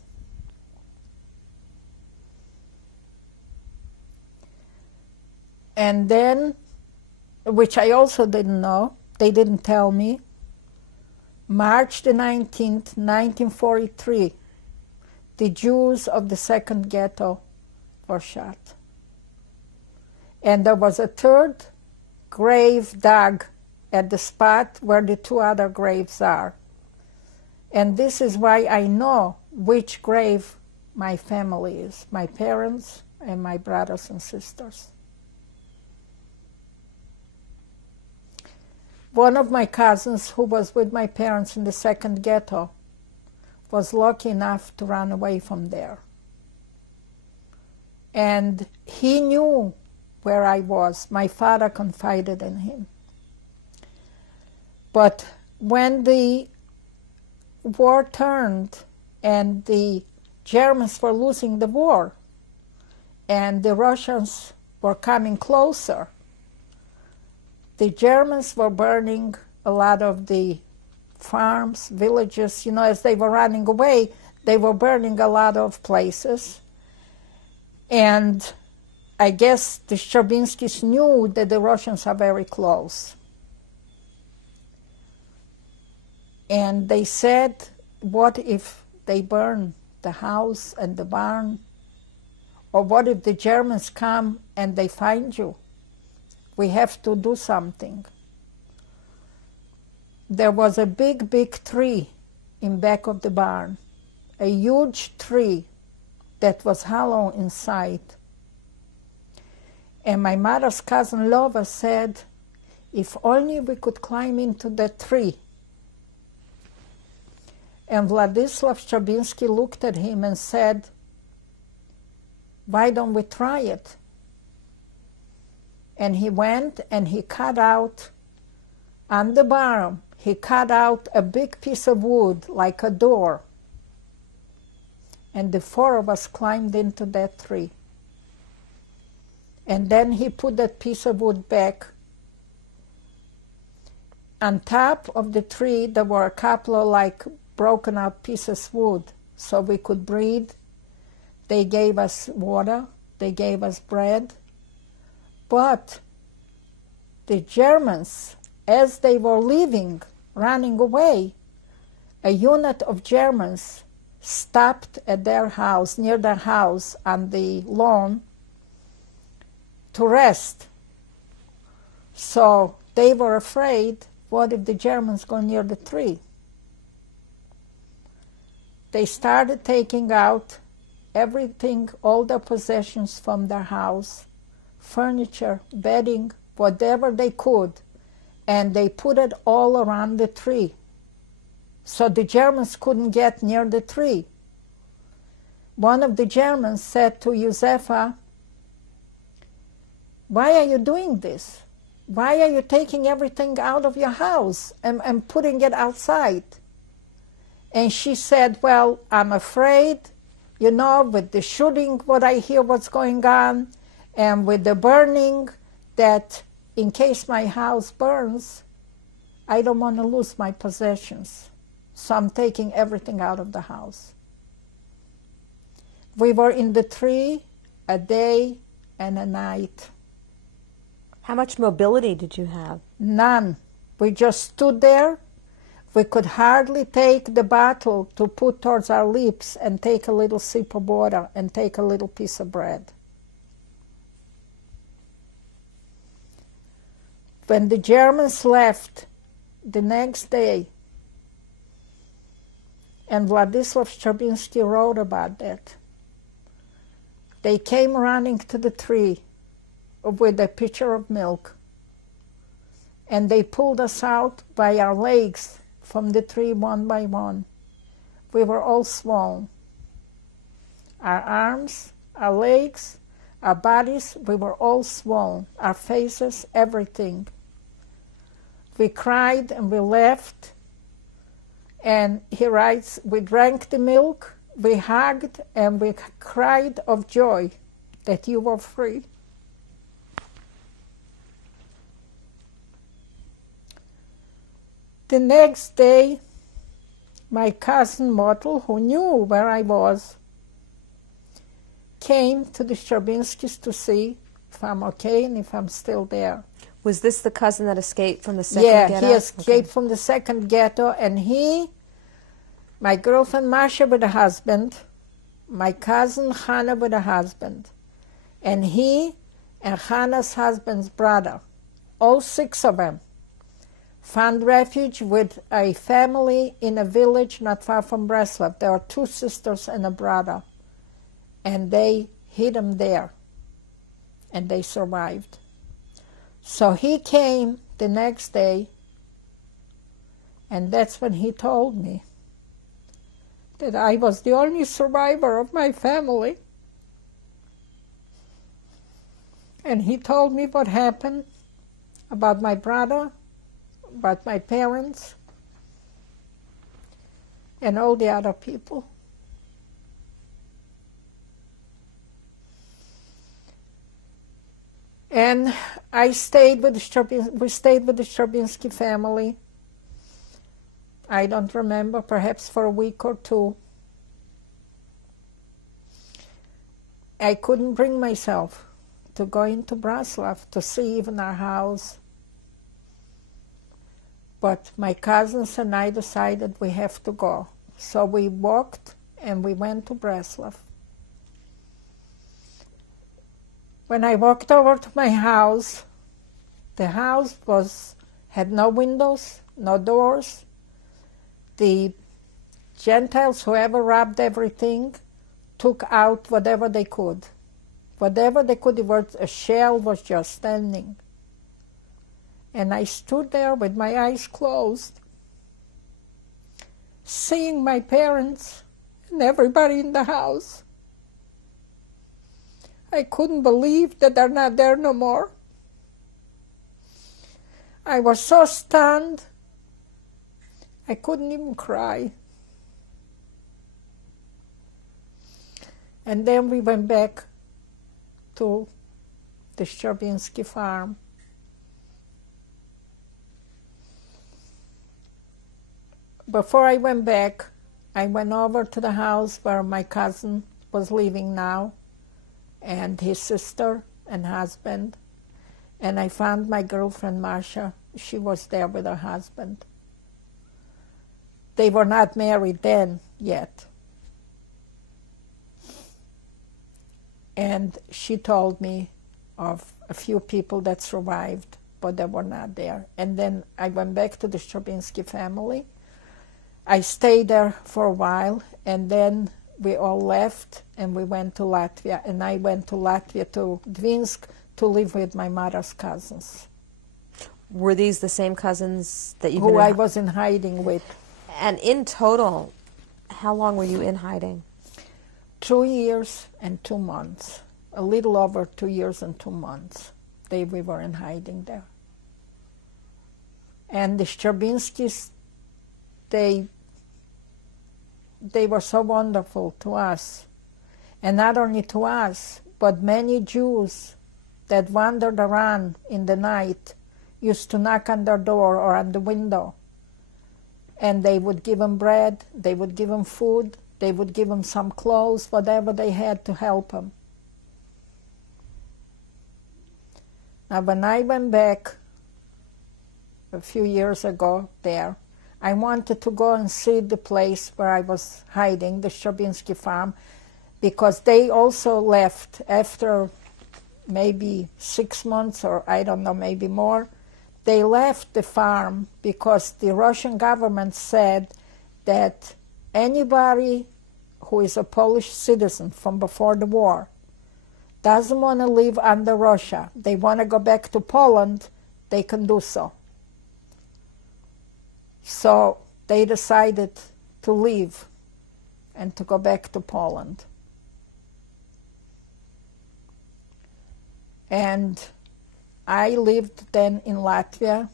And then which I also didn't know, they didn't tell me, March the 19th, 1943, the Jews of the second ghetto were shot. And there was a third grave dug at the spot where the two other graves are. And this is why I know which grave my family is, my parents and my brothers and sisters. One of my cousins who was with my parents in the second ghetto was lucky enough to run away from there. And he knew where I was. My father confided in him. But when the war turned and the Germans were losing the war and the Russians were coming closer, the Germans were burning a lot of the farms, villages. You know, as they were running away, they were burning a lot of places. And I guess the Szczebinskis knew that the Russians are very close. And they said, what if they burn the house and the barn? Or what if the Germans come and they find you? We have to do something. There was a big, big tree in back of the barn, a huge tree that was hollow inside. And my mother's cousin Lova said, if only we could climb into that tree. And Vladislav Szczebiński looked at him and said, why don't we try it? And he went and he cut out, on the bottom, he cut out a big piece of wood like a door. And the four of us climbed into that tree. And then he put that piece of wood back. On top of the tree, there were a couple of like broken up pieces of wood so we could breathe. They gave us water, they gave us bread. But the Germans, as they were leaving, running away, a unit of Germans stopped at their house, near their house on the lawn, to rest. So they were afraid, what if the Germans go near the tree? They started taking out everything, all their possessions from their house, furniture, bedding, whatever they could, and they put it all around the tree. So the Germans couldn't get near the tree. One of the Germans said to Josefa, why are you doing this? Why are you taking everything out of your house and putting it outside? And she said, well, I'm afraid, you know, with the shooting, what I hear what's going on, and with the burning, that in case my house burns, I don't want to lose my possessions. So I'm taking everything out of the house. We were in the tree a day and a night. How much mobility did you have? None. We just stood there. We could hardly take the bottle to put towards our lips and take a little sip of water and take a little piece of bread. When the Germans left the next day, and Vladislav Szczebiński wrote about that, they came running to the tree with a pitcher of milk, and they pulled us out by our legs from the tree one by one. We were all swollen. Our arms, our legs, our bodies, we were all swollen. Our faces, everything. We cried and we left. And he writes, we drank the milk, we hugged, and we cried of joy that you were free. The next day, my cousin Motel, who knew where I was, came to the Szczerbinskis to see if I'm okay and if I'm still there. Was this the cousin that escaped from the second ghetto? Yeah, he escaped from the second ghetto, and my girlfriend Masha with a husband, my cousin Hannah with a husband, and he and Hannah's husband's brother, all 6 of them, found refuge with a family in a village not far from Bratslav. There were 2 sisters and a brother, and they hid them there, and they survived. So he came the next day, and that's when he told me that I was the only survivor of my family. And he told me what happened about my brother, about my parents, and all the other people. And we stayed with the Stravinsky family. I don't remember, perhaps for a week or 2. I couldn't bring myself to go into Bratslav to see even our house. But my cousins and I decided we have to go. So we walked and we went to Bratslav. When I walked over to my house, the house had no windows, no doors. The Gentiles, whoever robbed everything, took out whatever they could. Whatever they could, a shell was just standing. And I stood there with my eyes closed, seeing my parents and everybody in the house. I couldn't believe that they're not there no more. I was so stunned, I couldn't even cry. And then we went back to the Stravinsky farm. Before I went back, I went over to the house where my cousin was living now, and his sister and husband, and I found my girlfriend Masha. She was there with her husband. They were not married then yet. And she told me of a few people that survived, but they were not there. And then I went back to the Stravinsky family. I stayed there for a while, and then we all left and we went to Latvia. And I went to Latvia, to Dvinsk, to live with my mother's cousins. Were these the same cousins that you who I was in hiding with? And in total, how long were you in hiding? 2 years and 2 months. A little over 2 years and 2 months. We were in hiding there. And the Stravinskys, they were so wonderful to us. And not only to us, but many Jews that wandered around in the night used to knock on their door or on the window. And they would give them bread, they would give them food, they would give them some clothes, whatever they had to help them. Now, when I went back a few years ago there, I wanted to go and see the place where I was hiding, the Stravinsky farm, because they also left after maybe 6 months, or I don't know, maybe more. They left the farm because the Russian government said that anybody who is a Polish citizen from before the war doesn't want to live under Russia. They want to go back to Poland, they can do so. So they decided to leave and to go back to Poland. And I lived then in Latvia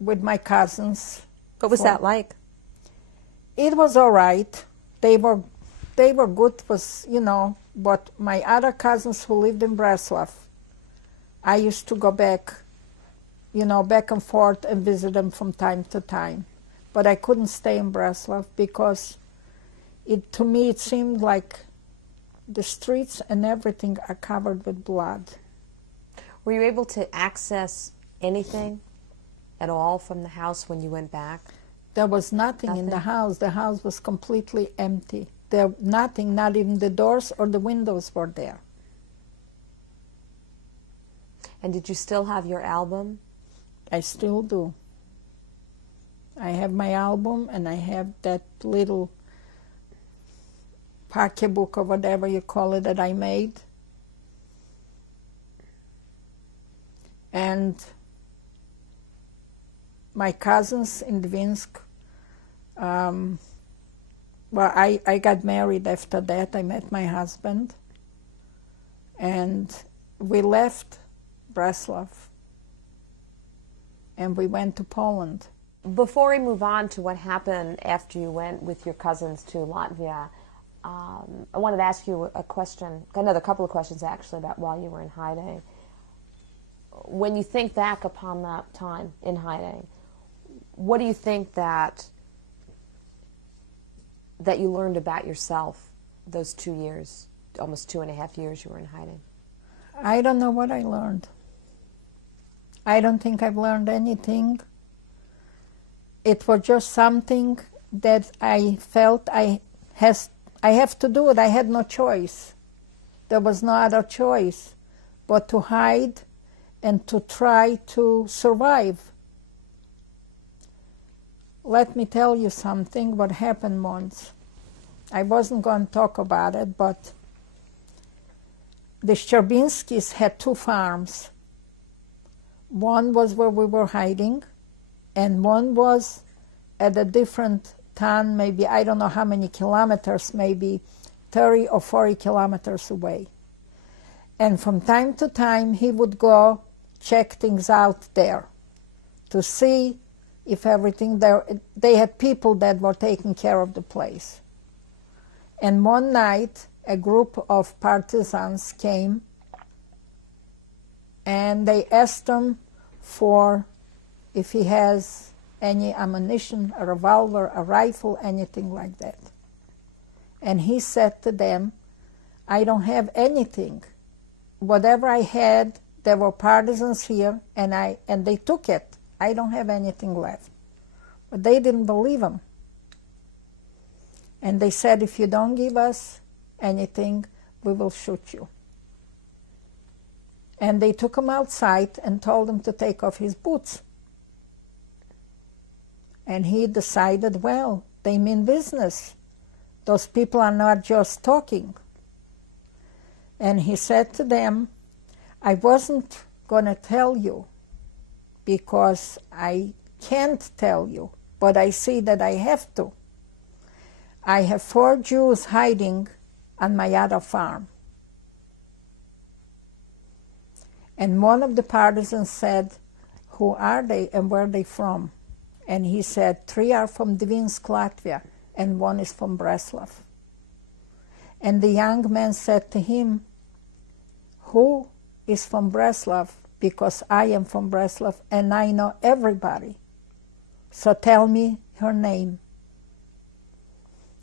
with my cousins. What was that like? It was all right. They were good, but my other cousins who lived in Bratslav, I used to go back, back and forth and visit them from time to time. But I couldn't stay in Bratslav because to me it seemed like the streets and everything are covered with blood. Were you able to access anything at all from the house when you went back? There was nothing in the house. The house was completely empty. There nothing, not even the doors or the windows were there. And did you still have your album? I still do. I have my album, and I have that little pocketbook or whatever you call it that I made. And my cousins in Dvinsk, well, I got married after that. I met my husband, and we left Bratslav, and we went to Poland. Before we move on to what happened after you went with your cousins to Latvia, I wanted to ask you a question, another couple of questions actually, about while you were in hiding. When you think back upon that time in hiding, what do you think that you learned about yourself those 2 years, almost 2.5 years you were in hiding? I don't know what I learned. I don't think I've learned anything. It was just something that I felt I have to do it. I had no choice. There was no other choice but to hide and to try to survive. Let me tell you something, what happened once. I wasn't going to talk about it, but the Szczerbinskis had 2 farms. One was where we were hiding, and one was at a different town, maybe, I don't know how many kilometers, maybe 30 or 40 kilometers away. And from time to time, he would go check things out there to see if everything there, they had people that were taking care of the place. And one night, a group of partisans came, and they asked him for if he has any ammunition, a revolver, a rifle, anything like that. And he said to them, I don't have anything. Whatever I had, there were partisans here, and they took it. I don't have anything left. But they didn't believe him. And they said, if you don't give us anything, we will shoot you. And they took him outside and told him to take off his boots. And he decided, well, they mean business. Those people are not just talking. And he said to them, I wasn't going to tell you because I can't tell you, but I see that I have to. I have 4 Jews hiding on my other farm. And one of the partisans said, who are they and where are they from? And he said, 3 are from Dvinsk, Latvia, and 1 is from Bratslav. And the young man said to him, who is from Bratslav? Because I am from Bratslav and I know everybody. So tell me her name.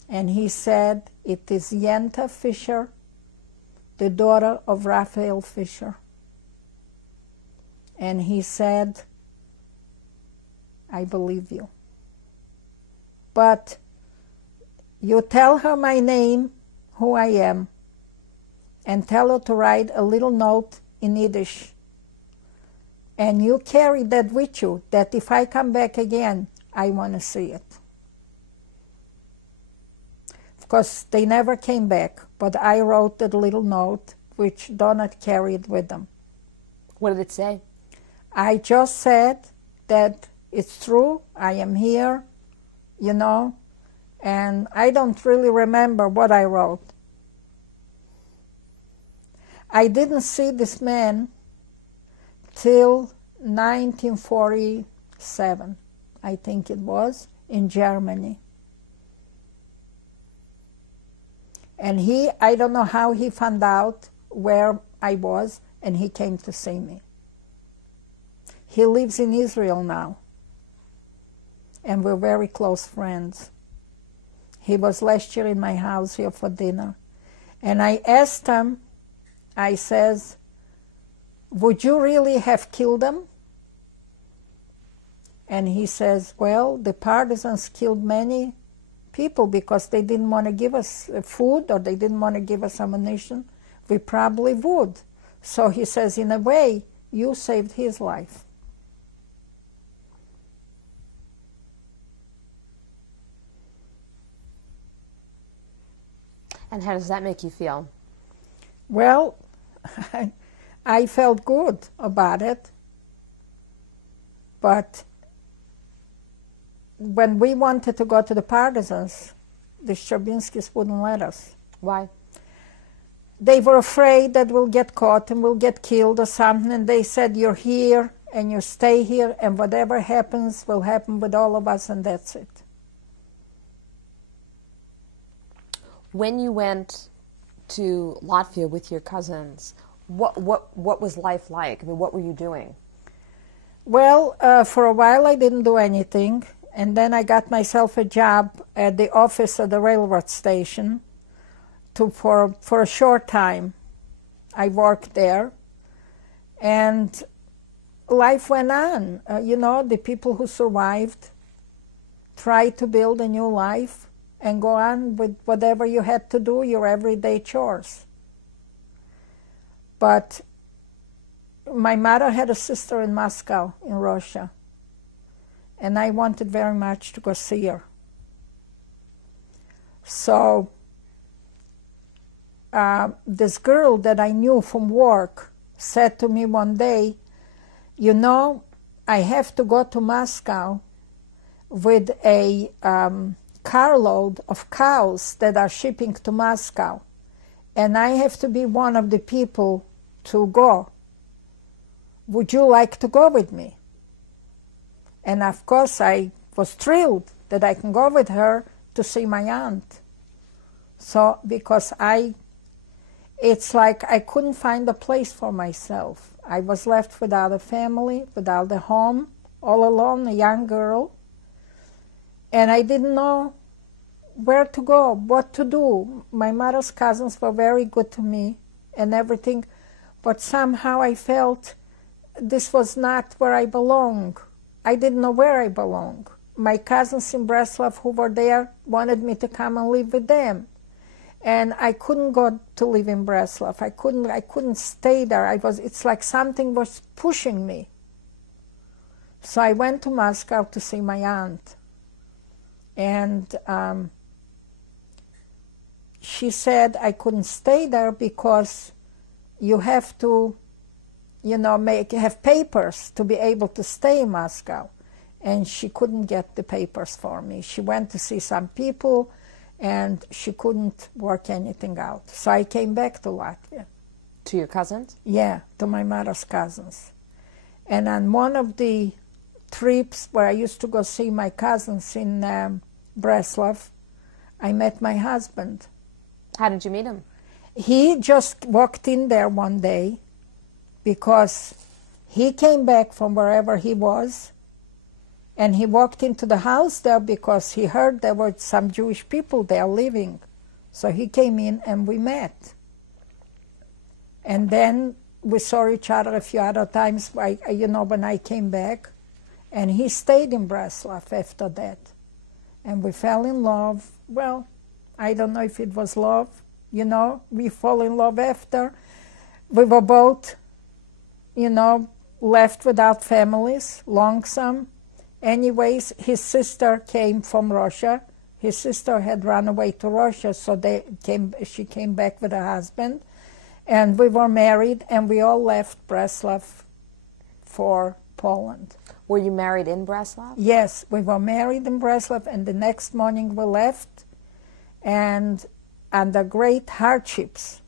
And he said, it is Yetta Fisher, the daughter of Raphael Fisher. And he said, I believe you. But you tell her my name, who I am, and tell her to write a little note in Yiddish. And you carry that with you, that if I come back again, I want to see it. Of course, they never came back, but I wrote that little note, which Donat carried with them. What did it say? I just said that it's true, I am here, you know, and I don't really remember what I wrote. I didn't see this man till 1947, I think it was, in Germany. And I don't know how he found out where I was, and he came to see me. He lives in Israel now, and we're very close friends. He was last year in my house here for dinner. And I asked him, I says, would you really have killed them? And he says, well, the partisans killed many people because they didn't want to give us food or they didn't want to give us ammunition. We probably would. So he says, in a way, you saved his life. And how does that make you feel? Well, I felt good about it. But when we wanted to go to the partisans, the Shabinskis wouldn't let us. Why? They were afraid that we'll get caught and we'll get killed or something, and they said, you're here and you stay here, and whatever happens will happen with all of us, and that's it. When you went to Latvia with your cousins, what was life like? I mean, what were you doing? Well, for a while I didn't do anything, and then I got myself a job at the office of the railroad station. For a short time, I worked there, and life went on. The people who survived tried to build a new life and go on with whatever you had to do, your everyday chores. But my mother had a sister in Moscow, in Russia, and I wanted very much to go see her. So this girl that I knew from work said to me one day, I have to go to Moscow with a carload of cows that are shipping to Moscow, and I have to be one of the people to go. Would you like to go with me? And of course I was thrilled that I can go with her to see my aunt. So, because it's like I couldn't find a place for myself. I was left without a family, without a home, all alone, a young girl. And I didn't know where to go, what to do. My mother's cousins were very good to me and everything, but somehow I felt this was not where I belong. I didn't know where I belong. My cousins in Bratslav who were there wanted me to come and live with them. And I couldn't go to live in Bratslav. I couldn't stay there. It's like something was pushing me. So I went to Moscow to see my aunt. And she said I couldn't stay there because you have to, have papers to be able to stay in Moscow. And she couldn't get the papers for me. She went to see some people, and she couldn't work anything out. So I came back to Latvia. To your cousins? Yeah, to my mother's cousins. And on one of the trips where I used to go see my cousins in Bratslav, I met my husband. How did you meet him? He just walked in there one day because he came back from wherever he was, and he walked into the house there because he heard there were some Jewish people there living. So he came in and we met. And then we saw each other a few other times, when I came back. And he stayed in Bratslav after that. And we fell in love. Well, I don't know if it was love. We fall in love after. We were both, left without families, lonesome. Anyways, his sister came from Russia. His sister had run away to Russia, so she came back with her husband. And we were married, and we all left Bratslav for Poland. Were you married in Bratslav? Yes, we were married in Bratslav, and the next morning we left, and under great hardships.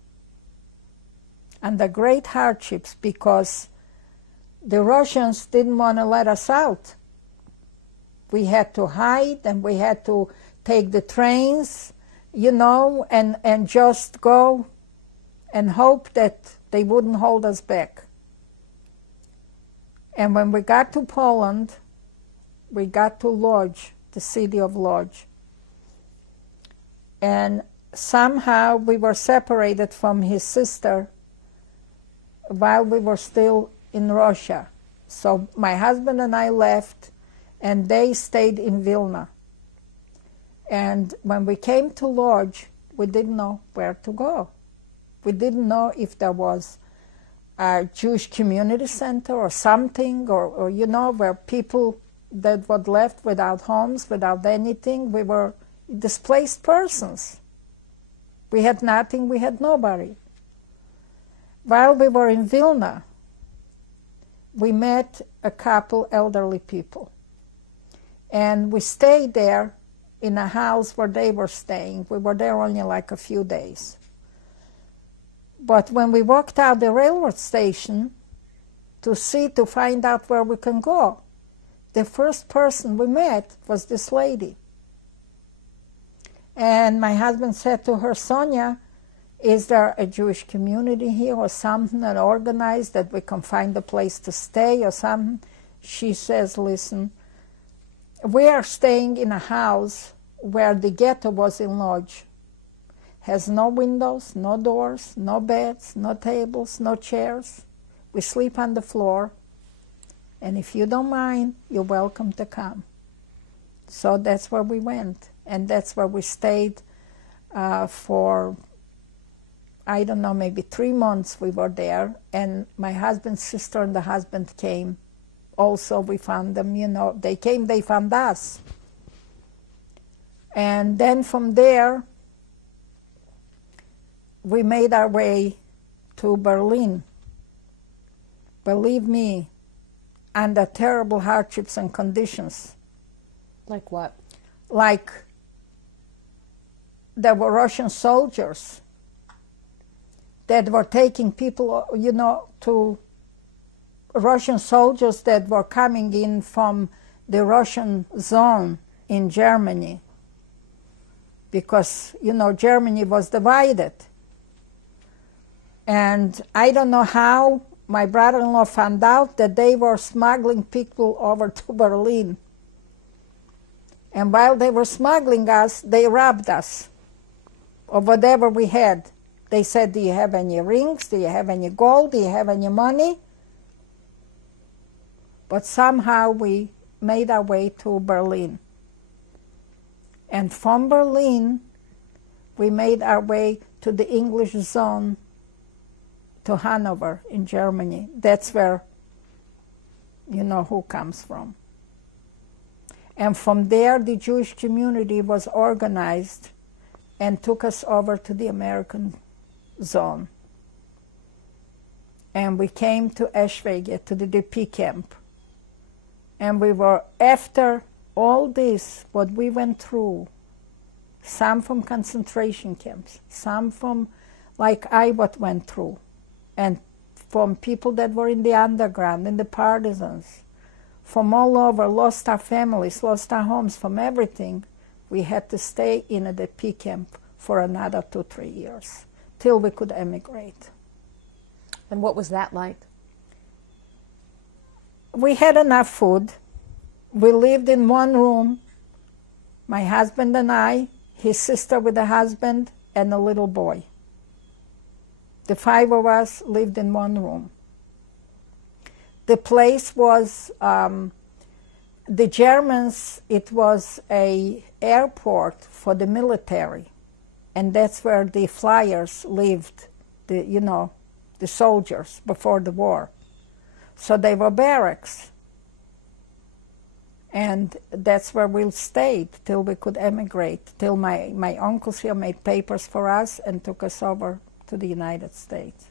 Because the Russians didn't want to let us out. We had to hide, and we had to take the trains, and just go and hope that they wouldn't hold us back. And when we got to Poland, we got to Lodz, the city of Lodz. And somehow we were separated from his sister while we were still in Russia. So my husband and I left, and they stayed in Vilna. And when we came to Lodz, we didn't know where to go. We didn't know if there was a Jewish community center or something, or where people that were left without homes, without anything, we were displaced persons. We had nothing, we had nobody. While we were in Vilna, we met a couple elderly people. And we stayed there in a house where they were staying. We were there only like a few days. But when we walked out the railroad station to find out where we can go, the first person we met was this lady. And my husband said to her, Sonia, is there a Jewish community here or something that organized that we can find a place to stay or something? She says, listen, we are staying in a house where the ghetto was in Lodz. Has no windows, no doors, no beds, no tables, no chairs. We sleep on the floor. And if you don't mind, you're welcome to come. So that's where we went. And that's where we stayed for, I don't know, maybe 3 months we were there. And my husband's sister and the husband came. Also, we found them, they came, they found us. And then from there, we made our way to Berlin. Believe me, under terrible hardships and conditions. Like what? Like there were Russian soldiers that were taking people, to Russian soldiers that were coming in from the Russian zone in Germany. Because, Germany was divided. And I don't know how my brother-in-law found out that they were smuggling people over to Berlin. And while they were smuggling us, they robbed us of whatever we had. They said, do you have any rings? Do you have any gold? Do you have any money? But somehow we made our way to Berlin. And from Berlin, we made our way to the English zone, to Hanover in Germany. That's where who comes from. And from there, the Jewish community was organized and took us over to the American zone. And we came to Eschwege, to the DP camp. And we were, after all this, what we went through, some from concentration camps, some from, like I went through, and from people that were in the underground, in the partisans, from all over, lost our families, lost our homes, from everything. We had to stay in a DP camp for another 2-3 years, till we could emigrate. And what was that like? We had enough food. We lived in one room, my husband and I, his sister with a husband, and a little boy. The 5 of us lived in one room. The place was, the Germans, it was an airport for the military, and that's where the flyers lived, the soldiers before the war. So they were barracks. And that's where we stayed till we could emigrate, till my uncles here made papers for us and took us over to the United States.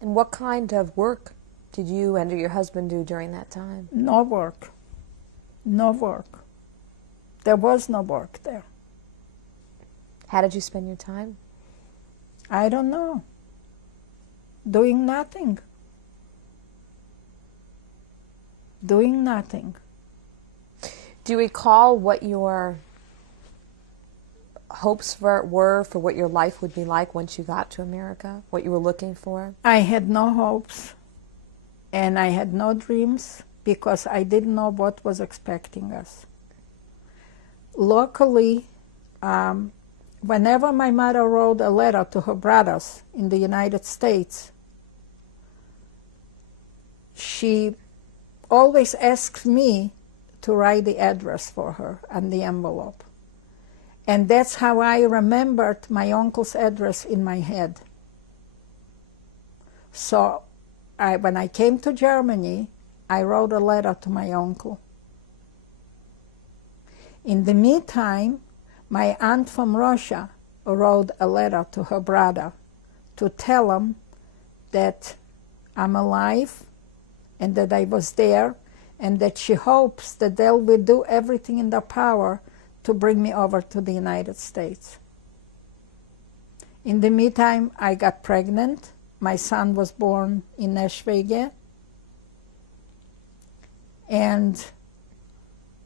And what kind of work did you and your husband do during that time? No work. No work. There was no work there. How did you spend your time? I don't know. Doing nothing. Doing nothing. Do you recall what your hopes were for what your life would be like once you got to America? What you were looking for? I had no hopes, and I had no dreams, because I didn't know what was expecting us. Locally, whenever my mother wrote a letter to her brothers in the United States, she always asked me to write the address for her on the envelope. And that's how I remembered my uncle's address in my head. So when I came to Germany, I wrote a letter to my uncle. In the meantime, my aunt from Russia wrote a letter to her brother to tell him that I'm alive and that I was there, and that she hopes that they will do everything in their power to bring me over to the United States. In the meantime, I got pregnant. My son was born in Nashville. And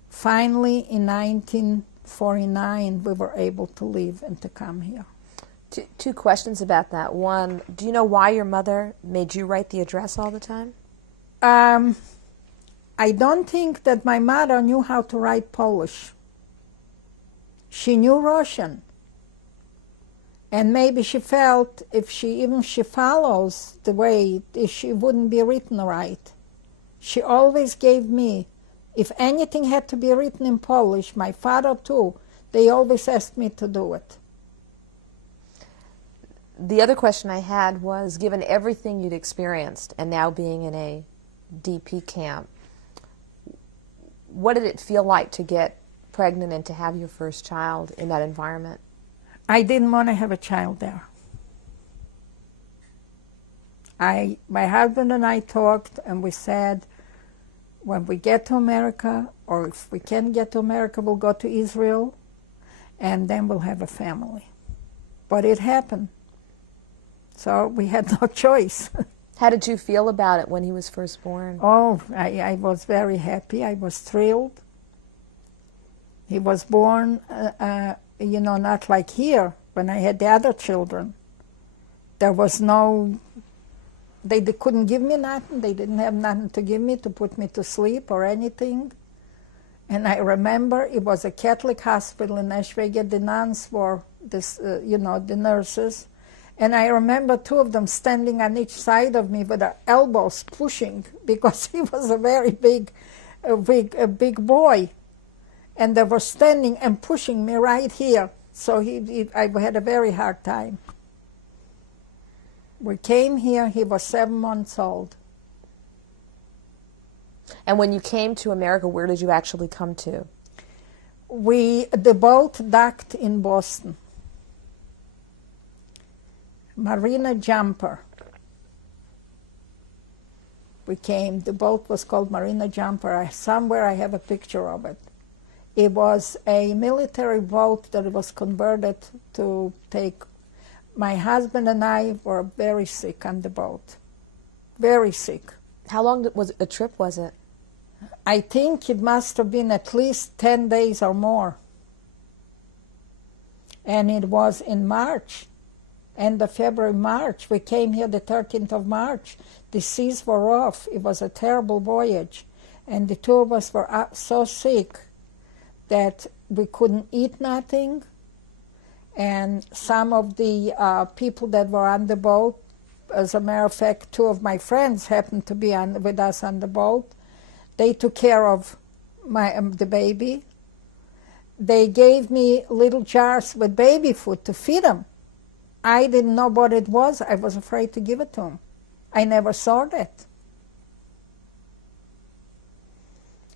finally, in 1949, we were able to leave and to come here. Two questions about that. One, do you know why your mother made you write the address all the time? I don't think that my mother knew how to write Polish. She knew Russian. And maybe she felt if she follows the way, she wouldn't be written right. She always gave me, if anything had to be written in Polish, my father too, they always asked me to do it. The other question I had was, given everything you'd experienced and now being in a DP camp, what did it feel like to get pregnant and to have your first child in that environment? I didn't want to have a child there. My husband and I talked, and we said, when we get to America, or if we can't get to America, we'll go to Israel, and then we'll have a family. But it happened. So we had no choice. How did you feel about it when he was first born? Oh, I was very happy. I was thrilled. He was born, not like here when I had the other children. There was no, they couldn't give me nothing. They didn't have nothing to give me to put me to sleep or anything. And I remember it was a Catholic hospital in Nashville. The nuns were, the nurses. And I remember two of them standing on each side of me with their elbows pushing, because he was a very big boy. And they were standing and pushing me right here. So I had a very hard time. We came here, he was 7 months old. And when you came to America, where did you actually come to? The boat docked in Boston. Marina Jumper. We came, the boat was called Marina Jumper. Somewhere I have a picture of it. It was a military boat that was converted to take. My husband and I were very sick on the boat. Very sick. How long was a trip was it? I think it must have been at least 10 days or more. And it was in March, end of February, March. We came here the 13th of March. The seas were rough. It was a terrible voyage. And the two of us were so sick that we couldn't eat nothing. And some of the people that were on the boat, as a matter of fact, two of my friends happened to be with us on the boat. They took care of the baby. They gave me little jars with baby food to feed him. I didn't know what it was. I was afraid to give it to him. I never saw that.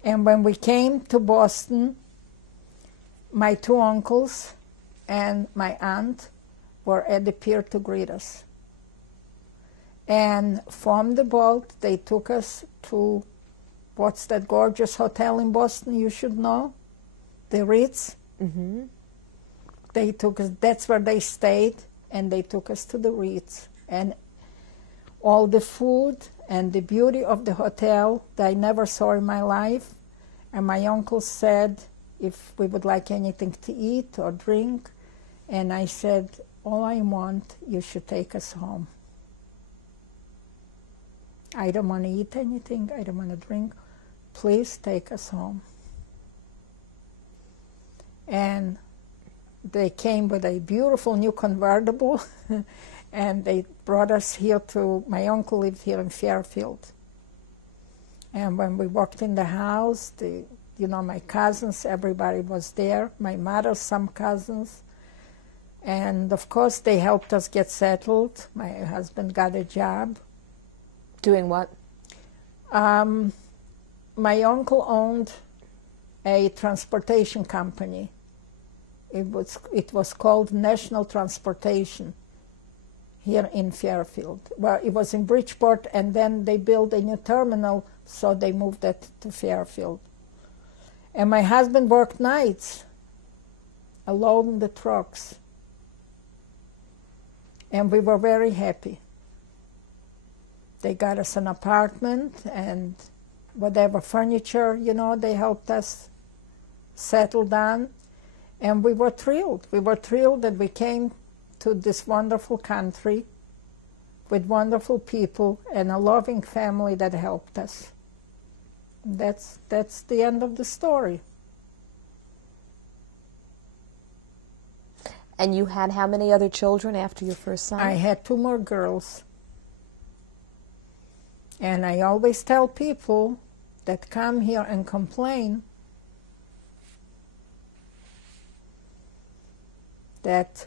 And when we came to Boston, my two uncles and my aunt were at the pier to greet us. And from the boat, they took us to, what's that gorgeous hotel in Boston you should know? The Ritz. Mm-hmm. They took us, that's where they stayed, and they took us to the Ritz. And all the food and the beauty of the hotel that I never saw in my life. And my uncle said if we would like anything to eat or drink. And I said, all I want, you should take us home. I don't want to eat anything. I don't want to drink. Please take us home. And they came with a beautiful new convertible, and they brought us here to, my uncle lived here in Fairfield. And when we walked in the house, my cousins, everybody was there. My mother, some cousins. And of course, they helped us get settled. My husband got a job. Doing what? My uncle owned a transportation company. It was called National Transportation here in Fairfield. Well, it was in Bridgeport, and then they built a new terminal, so they moved it to Fairfield. And my husband worked nights, alone in the trucks. And we were very happy. They got us an apartment and whatever furniture, they helped us settle down. And we were thrilled. We were thrilled that we came to this wonderful country with wonderful people and a loving family that helped us. That's the end of the story. And you had how many other children after your first son? I had 2 more girls. And I always tell people that come here and complain that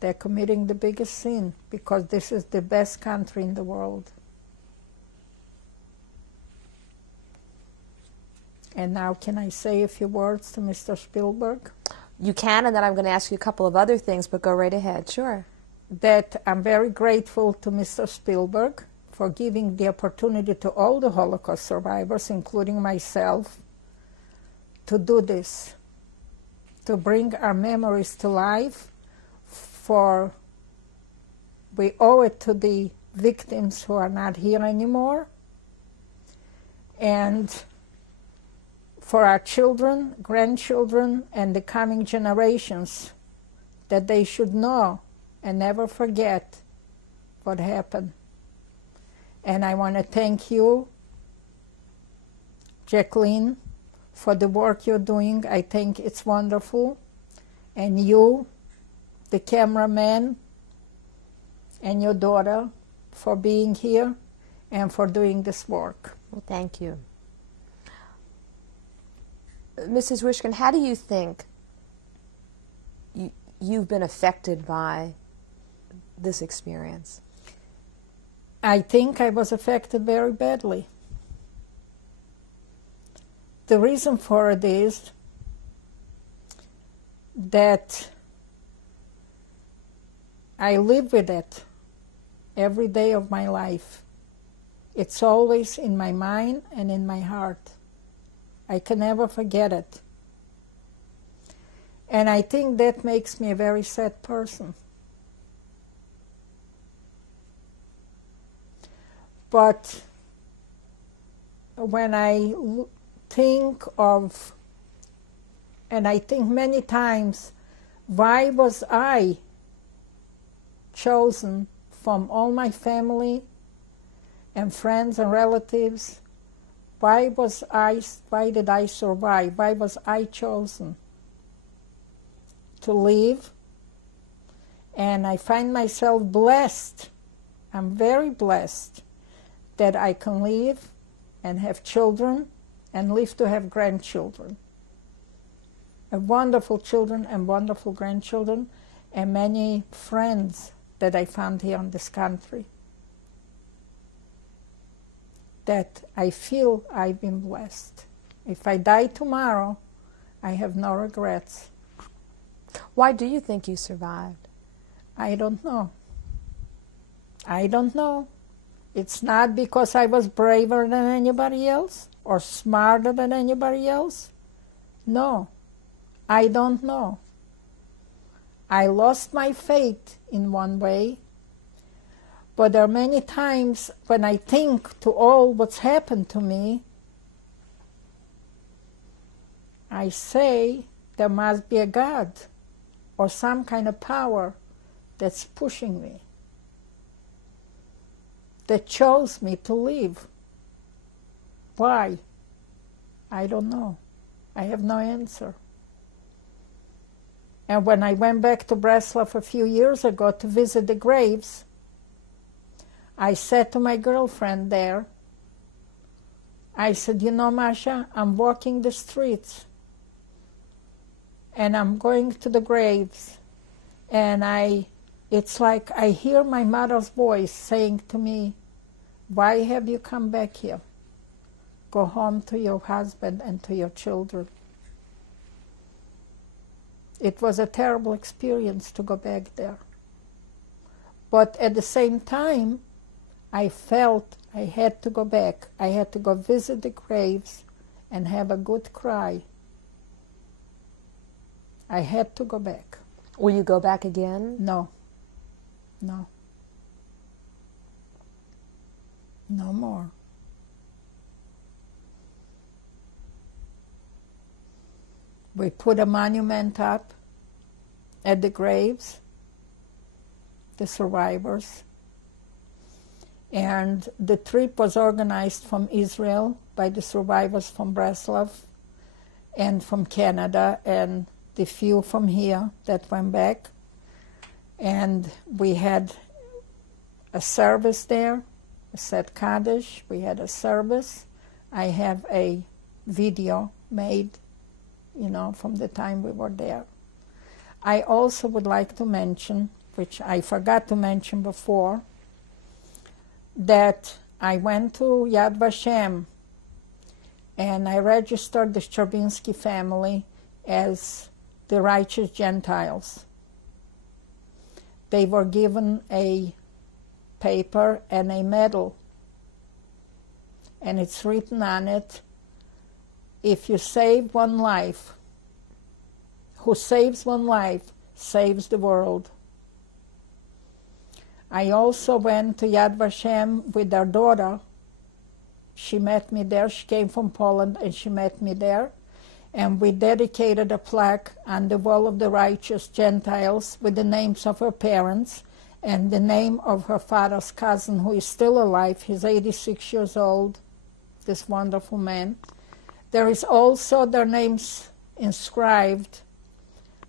they're committing the biggest sin, because this is the best country in the world. And now can I say a few words to Mr. Spielberg? You can, and then I'm going to ask you a couple of other things, but go right ahead. Sure. That I'm very grateful to Mr. Spielberg for giving the opportunity to all the Holocaust survivors, including myself, to do this, to bring our memories to life. For we owe it to the victims who are not here anymore, and for our children, grandchildren, and the coming generations, that they should know and never forget what happened. And I want to thank you, Jacqueline, for the work you're doing. I think it's wonderful. And you, the cameraman, and your daughter, for being here and for doing this work. Well, thank you. Mrs. Wischkin, how do you think you've been affected by this experience? I think I was affected very badly. The reason for it is that I live with it every day of my life. It's always in my mind and in my heart. I can never forget it. And I think that makes me a very sad person. But when I think of, and I think many times, why was I chosen from all my family and friends and relatives? Why did I survive? Why was I chosen to live? And I find myself blessed. I'm very blessed that I can live and have children and live to have grandchildren. Wonderful children and wonderful grandchildren, and many friends that I found here in this country. That I feel I've been blessed. If I die tomorrow, I have no regrets. Why do you think you survived? I don't know. I don't know. It's not because I was braver than anybody else or smarter than anybody else. No, I don't know. I lost my faith in one way, but there are many times when I think to all what's happened to me, I say there must be a God or some kind of power that's pushing me, that chose me to live. Why? I don't know. I have no answer. And when I went back to Bratslav a few years ago to visit the graves, I said to my girlfriend there, I said, you know, Masha, I'm walking the streets and I'm going to the graves, and it's like I hear my mother's voice saying to me, why have you come back here? Go home to your husband and to your children. It was a terrible experience to go back there. But at the same time, I felt I had to go back. I had to go visit the graves and have a good cry. I had to go back. Will you go back again? No. No. No more. We put a monument up at the graves, the survivors. And the trip was organized from Israel by the survivors from Bratslav and from Canada and the few from here that went back. And we had a service there, a set kiddush. We had a service. I have a video made, you know, from the time we were there. I also would like to mention, which I forgot to mention before, that I went to Yad Vashem and I registered the Stravinsky family as the righteous Gentiles. They were given a paper and a medal, and it's written on it, if you save one life, who saves one life saves the world. I also went to Yad Vashem with their daughter. She met me there. She came from Poland and she met me there. And we dedicated a plaque on the wall of the righteous Gentiles with the names of her parents and the name of her father's cousin, who is still alive. He's 86 years old, this wonderful man. There is also their names inscribed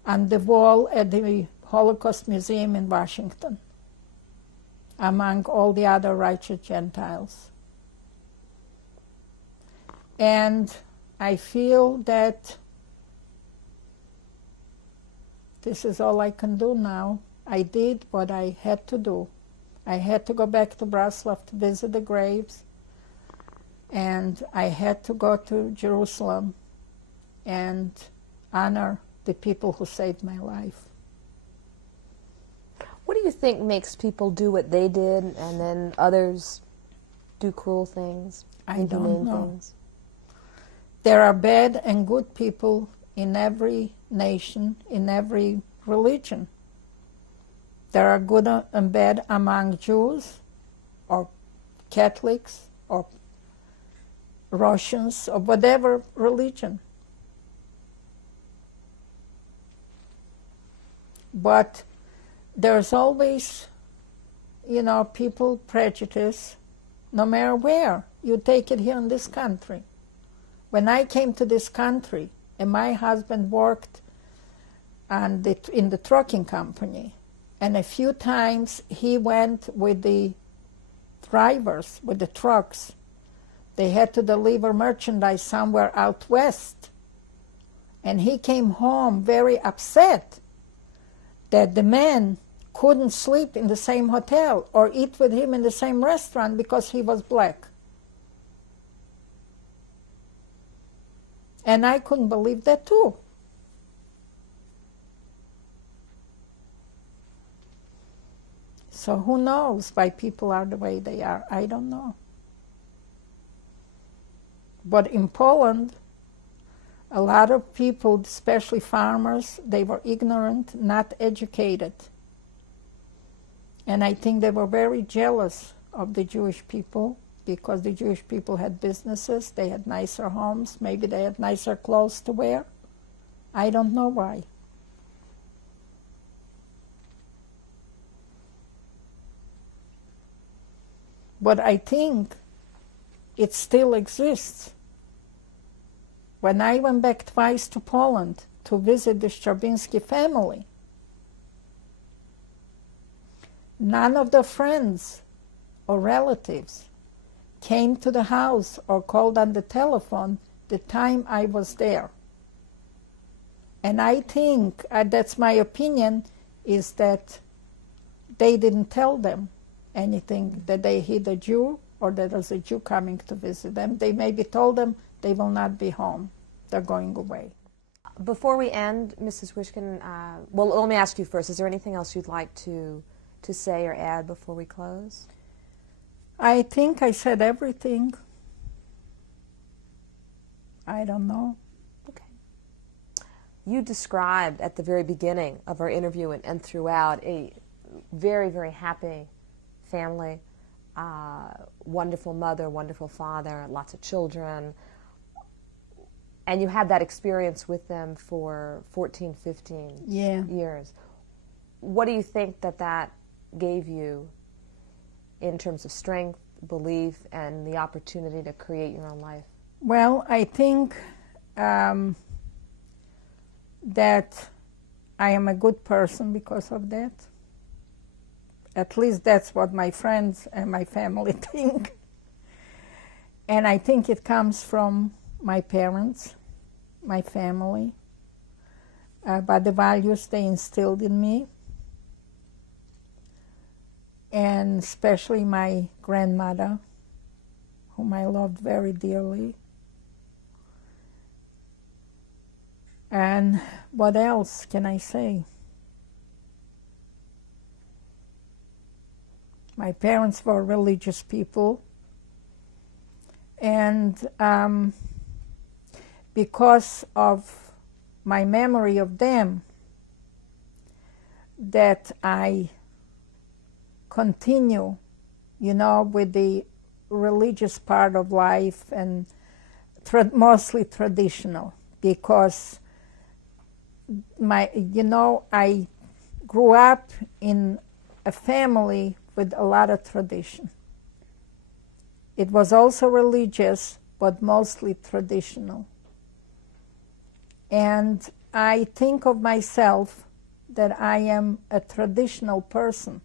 on the wall at the Holocaust Museum in Washington, among all the other righteous Gentiles. And I feel that this is all I can do now. I did what I had to do. I had to go back to Bratslav to visit the graves, and I had to go to Jerusalem and honor the people who saved my life. What do you think makes people do what they did and then others do cruel things? I don't know. Things? There are bad and good people in every nation, in every religion. There are good and bad among Jews or Catholics or Russians or whatever religion. But there's always, you know, people prejudice no matter where. You take it here in this country. When I came to this country, and my husband worked in the trucking company, and a few times he went with the drivers, with the trucks. They had to deliver merchandise somewhere out west. And he came home very upset that the man couldn't sleep in the same hotel or eat with him in the same restaurant because he was black. And I couldn't believe that too. So who knows why people are the way they are? I don't know. But in Poland, a lot of people, especially farmers, they were ignorant, not educated. And I think they were very jealous of the Jewish people because the Jewish people had businesses, they had nicer homes, maybe they had nicer clothes to wear. I don't know why. But I think it still exists. When I went back twice to Poland to visit the Stravinsky family, none of the friends or relatives came to the house or called on the telephone the time I was there. And I think, that's my opinion, is that they didn't tell them anything, that they hid a Jew or that there's a Jew coming to visit them. They maybe told them they will not be home. They're going away. Before we end, Mrs. Wischkin, well, let me ask you first, is there anything else you'd like to say or add before we close? I think I said everything. I don't know. Okay. You described at the very beginning of our interview and throughout a very, very happy family, wonderful mother, wonderful father, lots of children, and you had that experience with them for 14, 15 years. What do you think that gave you in terms of strength, belief, and the opportunity to create your own life? Well, I think that I am a good person because of that. At least that's what my friends and my family think. And I think it comes from my parents, my family, by the values they instilled in me, and especially my grandmother, whom I loved very dearly. And what else can I say? My parents were religious people, and because of my memory of them, that I continue, with the religious part of life, and mostly traditional, because I grew up in a family with a lot of tradition. It was also religious, but mostly traditional. And I think of myself that I am a traditional person,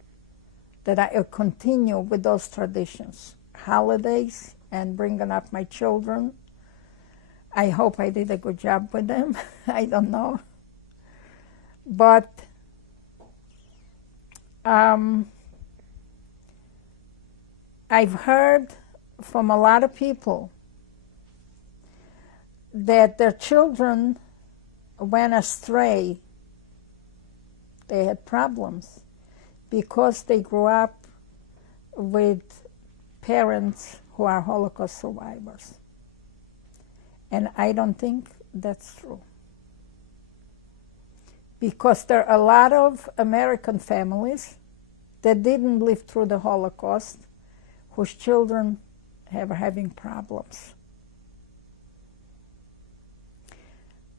that I continue with those traditions, holidays, and bringing up my children. I hope I did a good job with them. I don't know. But I've heard from a lot of people that their children went astray. They had problems because they grew up with parents who are Holocaust survivors. And I don't think that's true. Because there are a lot of American families that didn't live through the Holocaust, whose children are having problems.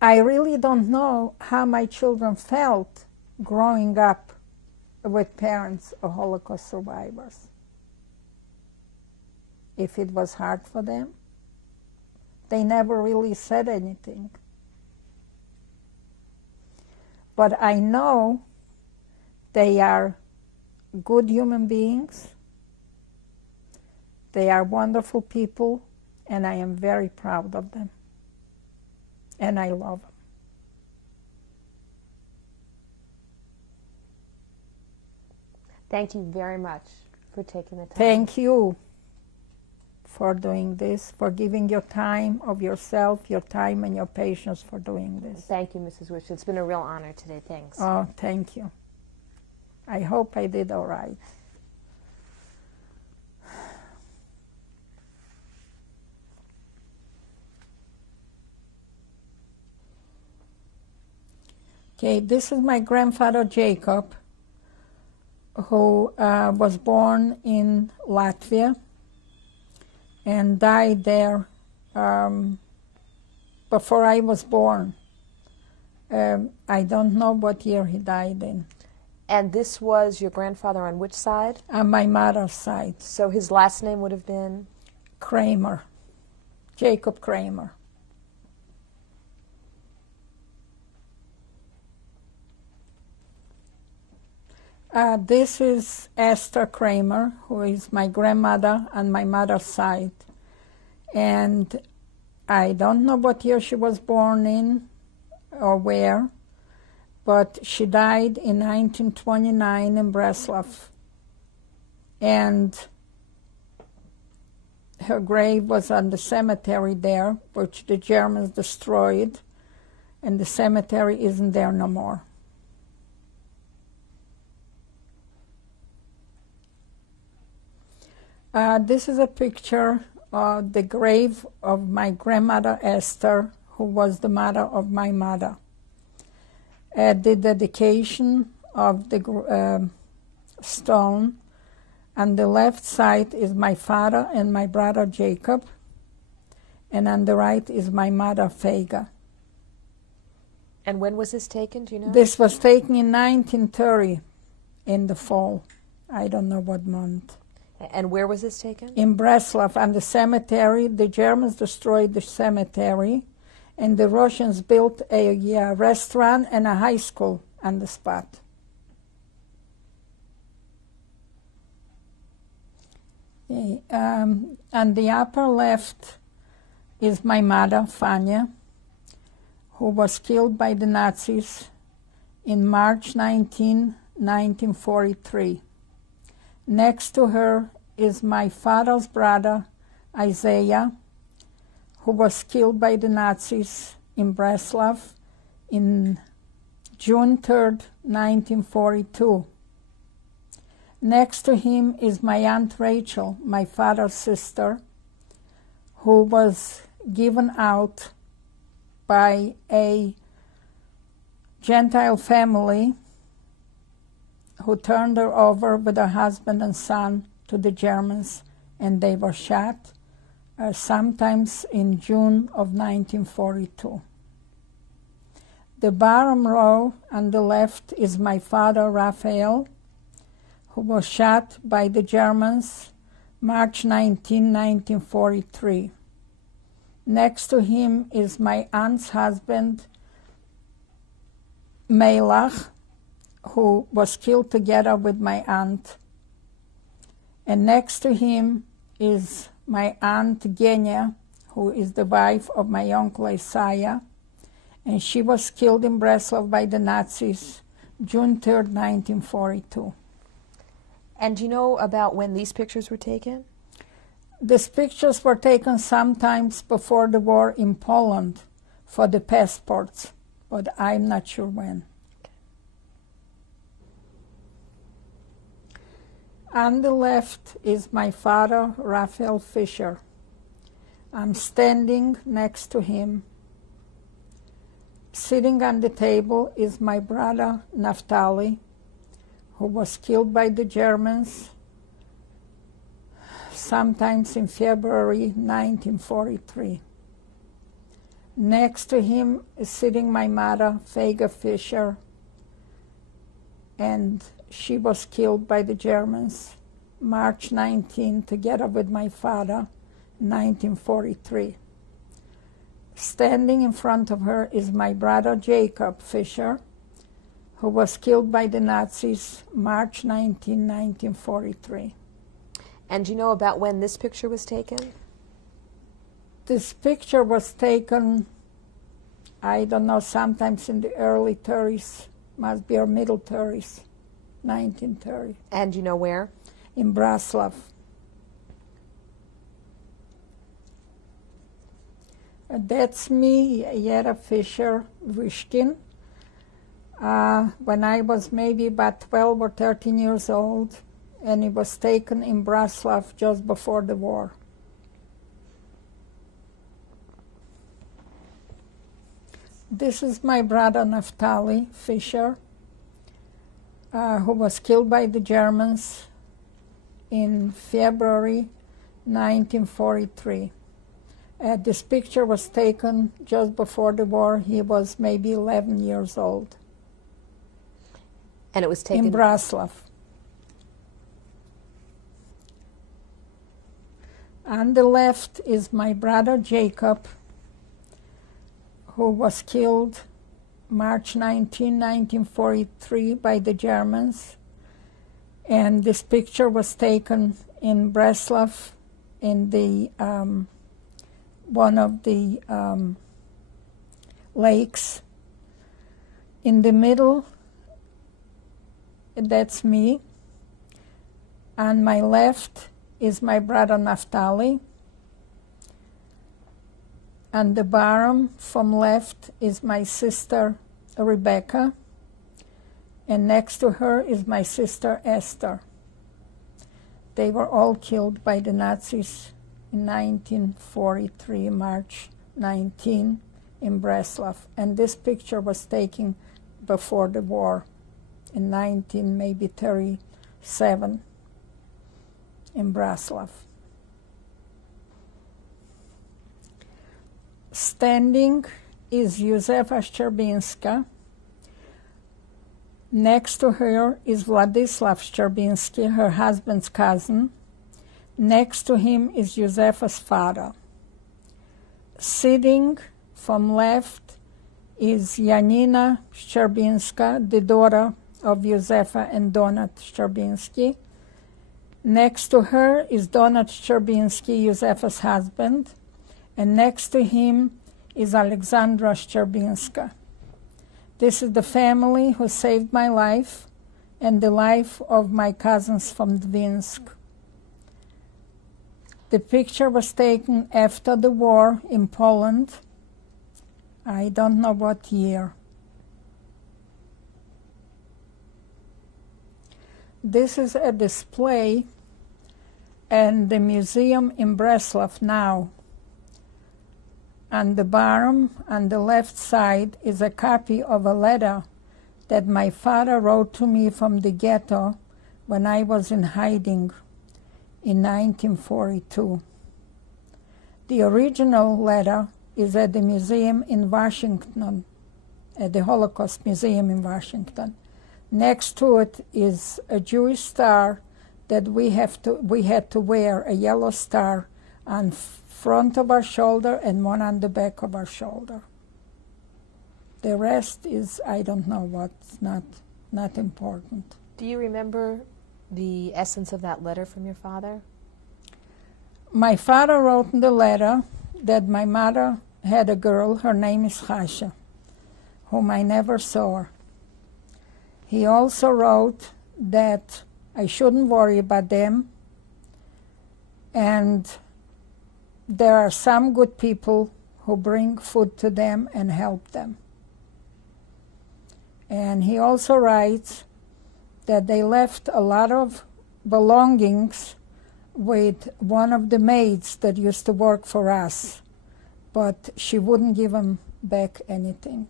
I really don't know how my children felt growing up with parents of Holocaust survivors. If it was hard for them, they never really said anything. But I know they are good human beings. They are wonderful people, and I am very proud of them. And I love them. Thank you very much for taking the time. Thank you for doing this, for giving your time of yourself, your time and your patience for doing this. Thank you, Mrs. Wischkin. It's been a real honor today. Thanks. Oh, thank you. I hope I did all right. Okay, this is my grandfather Jacob, who was born in Latvia and died there before I was born. I don't know what year he died in. And this was your grandfather on which side? On my mother's side. So his last name would have been? Kramer, Jacob Kramer. This is Esther Kramer, who is my grandmother on my mother's side. And I don't know what year she was born in or where, but she died in 1929 in Bratslav. And her grave was on the cemetery there, which the Germans destroyed, and the cemetery isn't there no more. This is a picture of the grave of my grandmother Esther, who was the mother of my mother. At the dedication of the stone, on the left side is my father and my brother Jacob, and on the right is my mother Fega. And when was this taken, do you know? This was taken in 1930, in the fall. I don't know what month. And where was this taken? In Bratslav, on the cemetery. The Germans destroyed the cemetery, and the Russians built a restaurant and a high school on the spot. On the upper left is my mother, Fanya, who was killed by the Nazis in March 19, 1943. Next to her is my father's brother, Isaiah, who was killed by the Nazis in Bratslav in June 3rd, 1942. Next to him is my Aunt Rachel, my father's sister, who was given out by a Gentile family who turned her over with her husband and son to the Germans, and they were shot sometimes in June of 1942. The bottom row on the left is my father, Raphael, who was shot by the Germans March 19, 1943. Next to him is my aunt's husband, Melach, who was killed together with my aunt. And next to him is my aunt Genya, who is the wife of my uncle Isaiah, and she was killed in Bratslav by the Nazis June 3rd, 1942. And do you know about when these pictures were taken? These pictures were taken sometimes before the war in Poland for the passports, but I'm not sure when. On the left is my father, Raphael Fisher. I'm standing next to him. Sitting on the table is my brother, Naftali, who was killed by the Germans sometimes in February 1943. Next to him is sitting my mother, Fega Fisher, and she was killed by the Germans March 19, together with my father, 1943. Standing in front of her is my brother Jacob Fisher, who was killed by the Nazis March 19, 1943. And do you know about when this picture was taken? This picture was taken, I don't know, sometimes in the early 30s, must be our middle 30s, 1930. And do you know where? In Bratslav. That's me, Yetta Wischkin. When I was maybe about 12 or 13 years old, and it was taken in Bratslav just before the war. This is my brother Naftali Fisher, who was killed by the Germans in February 1943. This picture was taken just before the war. He was maybe 11 years old. And it was taken in Bratslav. On the left is my brother Jacob, who was killed March 19, 1943 by the Germans, And this picture was taken in Bratslav, in the one of the lakes. In the middle, that's me. On my left is my brother Naftali. On the bottom from left is my sister Rebecca. And next to her is my sister Esther. They were all killed by the Nazis in 1943, March 19, in Bratslav. And this picture was taken before the war, in 1937, in Bratslav. Standing is Józefa Szczerbinska. Next to her is Władysław Szczerbinski, her husband's cousin. Next to him is Józefa's father. Sitting from left is Janina Szczerbinska, the daughter of Józefa and Donat Szczerbinski. Next to her is Donat Szczerbinski, Józefa's husband. And next to him is Alexandra Szczerbinska. This is the family who saved my life and the life of my cousins from Dvinsk. The picture was taken after the war in Poland. I don't know what year. This is a display in the museum in Bratslav now. On the bottom, on the left side, is a copy of a letter that my father wrote to me from the ghetto when I was in hiding in 1942. The original letter is at the museum in Washington, at the Holocaust Museum in Washington. Next to it is a Jewish star that we had to wear, a yellow star on front of our shoulder and one on the back of our shoulder. The rest is, I don't know what, not important. Do you remember the essence of that letter from your father? My father wrote in the letter that my mother had a girl, her name is Chasha, whom I never saw. He also wrote that I shouldn't worry about them, and there are some good people who bring food to them and help them. And he also writes that they left a lot of belongings with one of the maids that used to work for us, but she wouldn't give them back anything.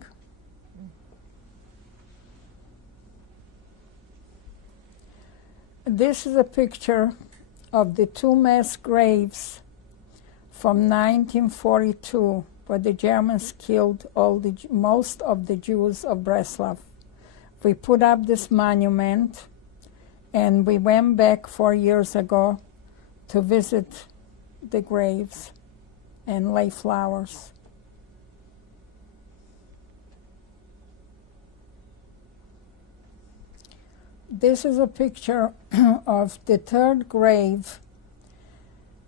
This is a picture of the two mass graves from 1942, where the Germans killed most of the Jews of Bratslav. We put up this monument, and we went back 4 years ago to visit the graves and lay flowers. This is a picture of the third grave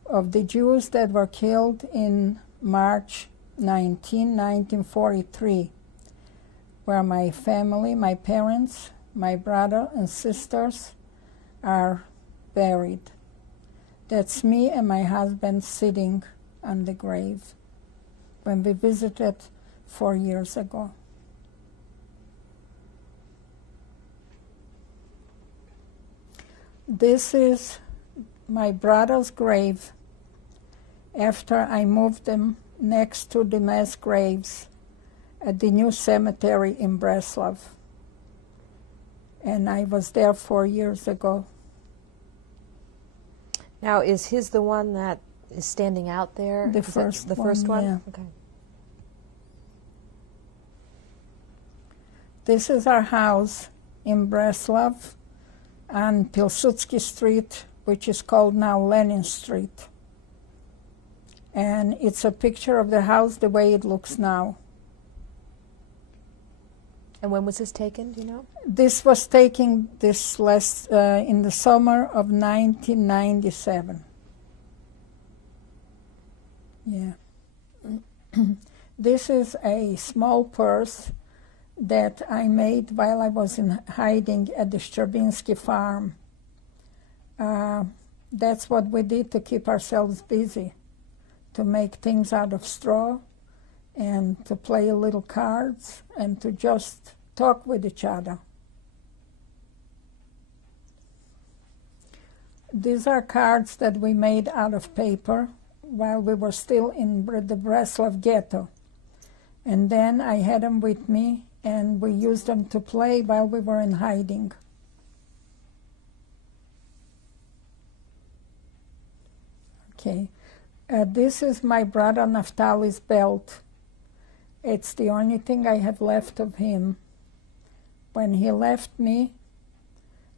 of the Jews that were killed in March 1943, where my family, my parents, my brother and sisters are buried. That's me and my husband sitting on the grave when we visited 4 years ago. This is my brother's grave after I moved them next to the mass graves at the new cemetery in Bratslav. And I was there 4 years ago. Now, is his the one that is standing out there? The first one? Yeah. Okay. This is our house in Bratslav on Pilsudski Street, which is called now Lenin Street. And it's a picture of the house the way it looks now. And when was this taken, do you know? This was taken this last in the summer of 1997. Yeah. This is a small purse that I made while I was in hiding at the Stravinsky farm. That's what we did to keep ourselves busy, to make things out of straw and to play a little cards and to just talk with each other. These are cards that we made out of paper while we were still in the Bratslav ghetto. And then I had them with me, and we used them to play while we were in hiding. Okay. This is my brother Naftali's belt. It's the only thing I have left of him. When he left me,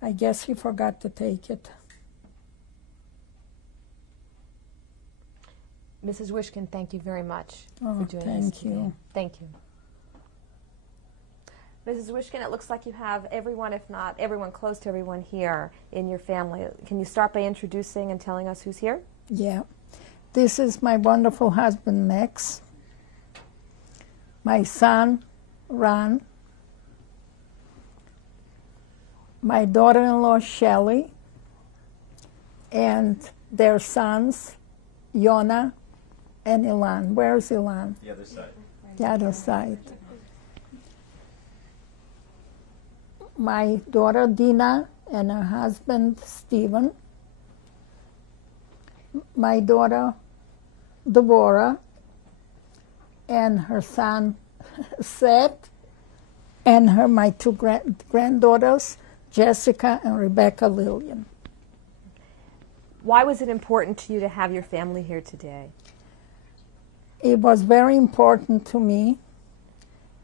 I guess he forgot to take it. Mrs. Wischkin, thank you very much for doing this. Thank you. Thank you. Mrs. Wischkin, it looks like you have everyone, if not everyone, close to everyone here in your family. Can you start by introducing and telling us who's here? Yeah. This is my wonderful husband, Max. My son, Ron. My daughter-in-law, Shelley. And their sons, Yona and Ilan. Where's Ilan? The other side. The other side. My daughter, Dina, and her husband, Stephen. My daughter, Deborah, and her son, Seth, and my two granddaughters, Jessica and Rebecca Lillian. Why was it important to you to have your family here today? It was very important to me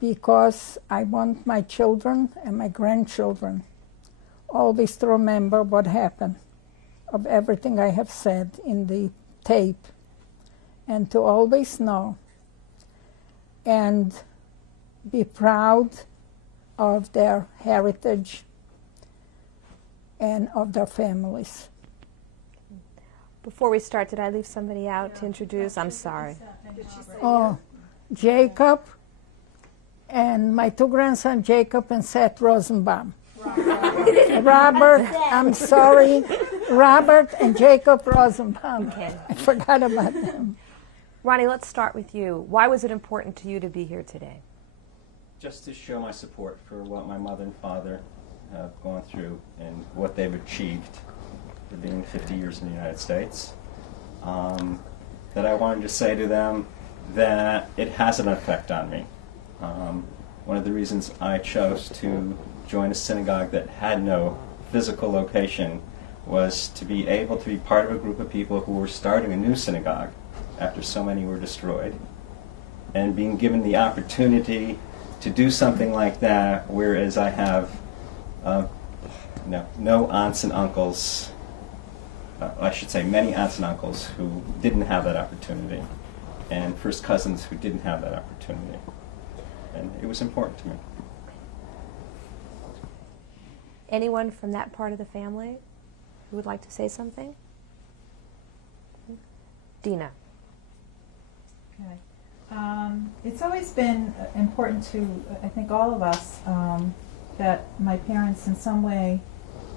because I want my children and my grandchildren always to remember what happened, of everything I have said in the tape, and to always know and be proud of their heritage and of their families. Before we start, did I leave somebody out to introduce? I'm sorry. Oh, Jacob and my two grandsons, Jacob and Seth Rosenbaum. Robert, I'm sorry, Robert and Jacob Rosenbaum. Okay. I forgot about them. Ronnie, let's start with you. Why was it important to you to be here today? Just to show my support for what my mother and father have gone through and what they've achieved for being 50 years in the United States. That I wanted to say to them that it has an effect on me. One of the reasons I chose to join a synagogue that had no physical location was to be able to be part of a group of people who were starting a new synagogue after so many were destroyed, and being given the opportunity to do something like that, whereas I have no aunts and uncles, I should say many aunts and uncles who didn't have that opportunity, and first cousins who didn't have that opportunity. And it was important to me. Anyone from that part of the family who would like to say something? Dina. Okay. It's always been important to, I think, all of us, that my parents in some way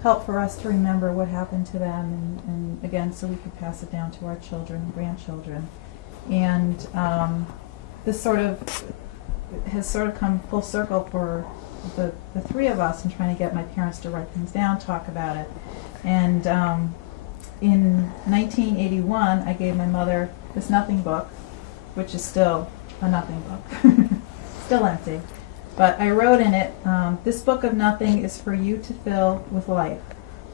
help for us to remember what happened to them, and again, so we could pass it down to our children and grandchildren. And this sort of has sort of come full circle for the three of us in trying to get my parents to write things down, talk about it. And in 1981, I gave my mother this nothing book, which is still a nothing book, still empty. But I wrote in it, this book of nothing is for you to fill with life,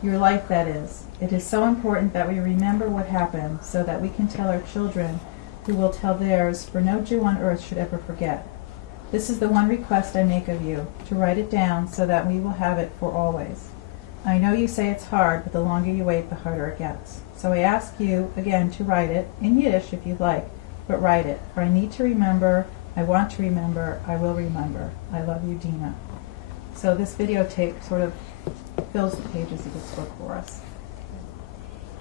your life that is. It is so important that we remember what happened so that we can tell our children, who will tell theirs, for no Jew on earth should ever forget. This is the one request I make of you, to write it down so that we will have it for always. I know you say it's hard, but the longer you wait, the harder it gets. So I ask you, again, to write it, in Yiddish if you'd like, but write it, for I need to remember, I want to remember, I will remember. I love you, Dina. So this videotape sort of fills the pages of this book for us.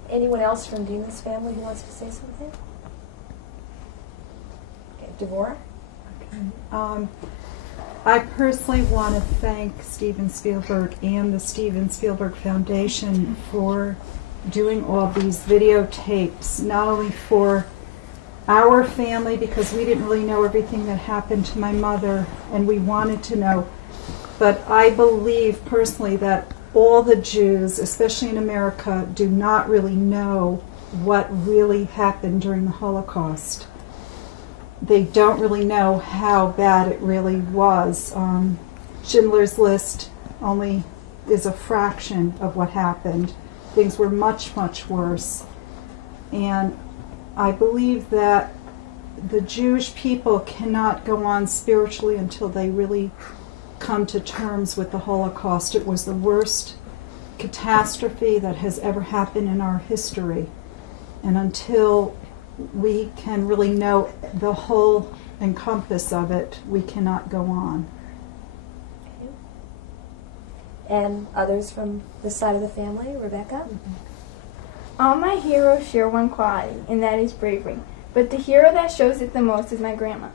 Anyone else from Dina's family who wants to say something? Okay, Devorah? I personally want to thank Steven Spielberg and the Steven Spielberg Foundation for doing all these videotapes, not only for our family, because we didn't really know everything that happened to my mother, and we wanted to know, but I believe personally that all the Jews, especially in America, do not really know what really happened during the Holocaust. They don't really know how bad it really was. Schindler's List only is a fraction of what happened. Things were much, much worse. And I believe that the Jewish people cannot go on spiritually until they really come to terms with the Holocaust. It was the worst catastrophe that has ever happened in our history. And until we can really know the whole encompass of it, we cannot go on. And others from this side of the family? Rebecca? All my heroes share one quality, and that is bravery. But the hero that shows it the most is my grandma.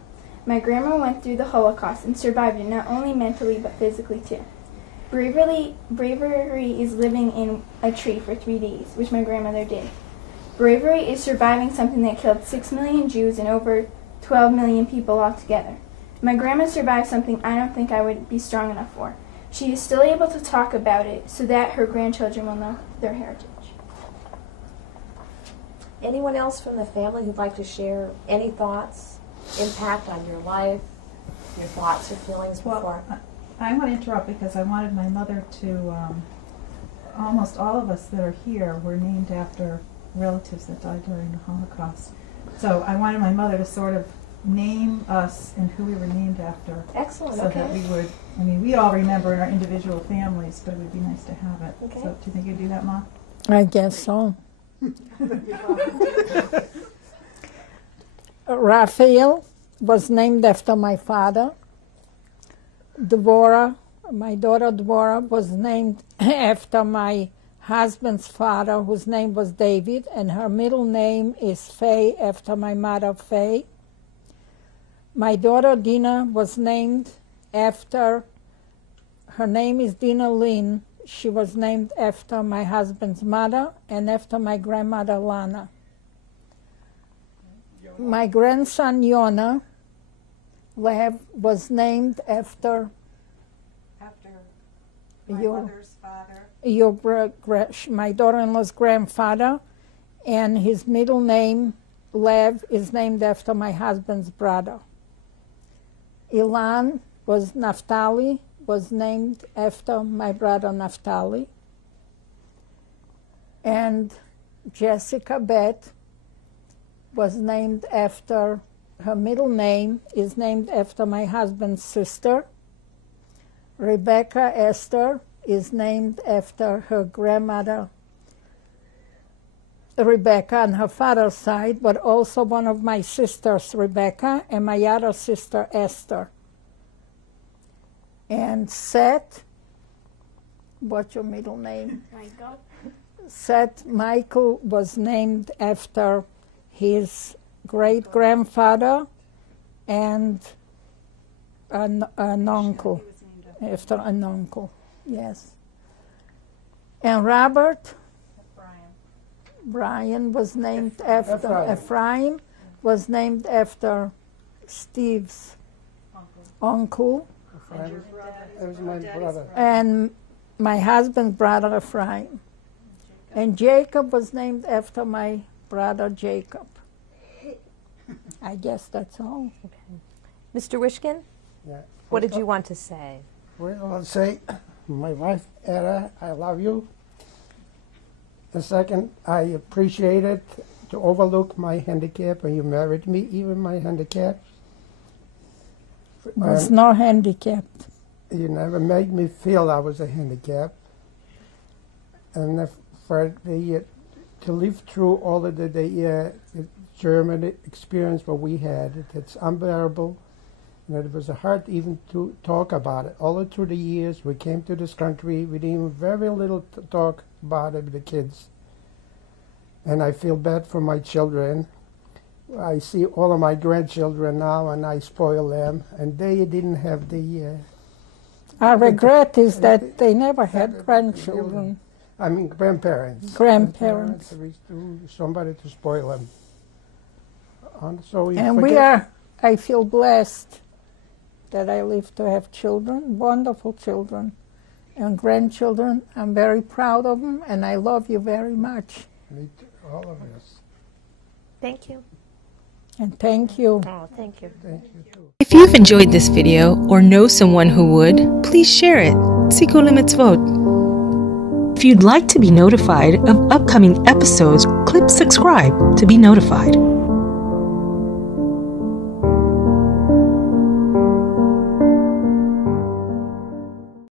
My grandma went through the Holocaust and survived it, not only mentally but physically too. Bravery is living in a tree for 3 days, which my grandmother did. Bravery is surviving something that killed 6 million Jews and over 12 million people altogether. My grandma survived something I don't think I would be strong enough for. She is still able to talk about it so that her grandchildren will know their heritage. Anyone else from the family who'd like to share any thoughts, impact on your life, your thoughts or feelings before? Well, I want to interrupt because I wanted my mother to, almost all of us that are here were named after relatives that died during the Holocaust. So I wanted my mother to sort of name us and who we were named after. Excellent, so okay. that we would, I mean, we all remember in our individual families, but it would be nice to have it. Okay. So do you think you'd do that, Ma? I guess so. Raphael was named after my father. Devorah, my daughter Devorah, was named after my husband's father, whose name was David, and her middle name is Faye, after my mother, Faye. My daughter Dina was named after, her name is Dina Lynn. She was named after my husband's mother and after my grandmother Lana. My grandson Yona Lev was named after My mother's father. My daughter-in-law's grandfather, and his middle name, Lev, is named after my husband's brother. Ilan Naphtali was named after my brother Naphtali. And Jessica Beth was named after, her middle name is named after my husband's sister. Rebecca Esther is named after her grandmother Rebecca on her father's side, but also one of my sisters, Rebecca, and my other sister, Esther. And Seth, what's your middle name? Michael. Seth Michael was named after his great-grandfather and an uncle, after an uncle, yes. And Robert, Brian was named after, Ephraim was named after Steve's uncle. That was my brother. And my husband's brother Ephraim. And Jacob was named after my brother Jacob. I guess that's all. Okay. Mr. Wischkin, Yeah. what did you want to say? Well, I'll say, my wife, Yetta, I love you. The second, I appreciate it to overlook my handicap, and you married me, even my handicap. Was not handicapped. You never made me feel I was a handicap. And for to live through all of the German experience what we had, it's unbearable. And it was hard even to talk about it. All through the years, we came to this country, we didn't very little talk about it with the kids. And I feel bad for my children. I see all of my grandchildren now, and I spoil them, and they didn't have the... Our regret is that they never had grandchildren. I mean, grandparents. Grandparents. Somebody to spoil them. So I feel blessed that I live to have children, wonderful children, and grandchildren. I'm very proud of them, and I love you very much. Me too, all of us. Thank you. And thank you. Oh, thank you. Thank you too. If you've enjoyed this video or know someone who would, please share it. Tziko Limitzvot. If you'd like to be notified of upcoming episodes, click subscribe to be notified.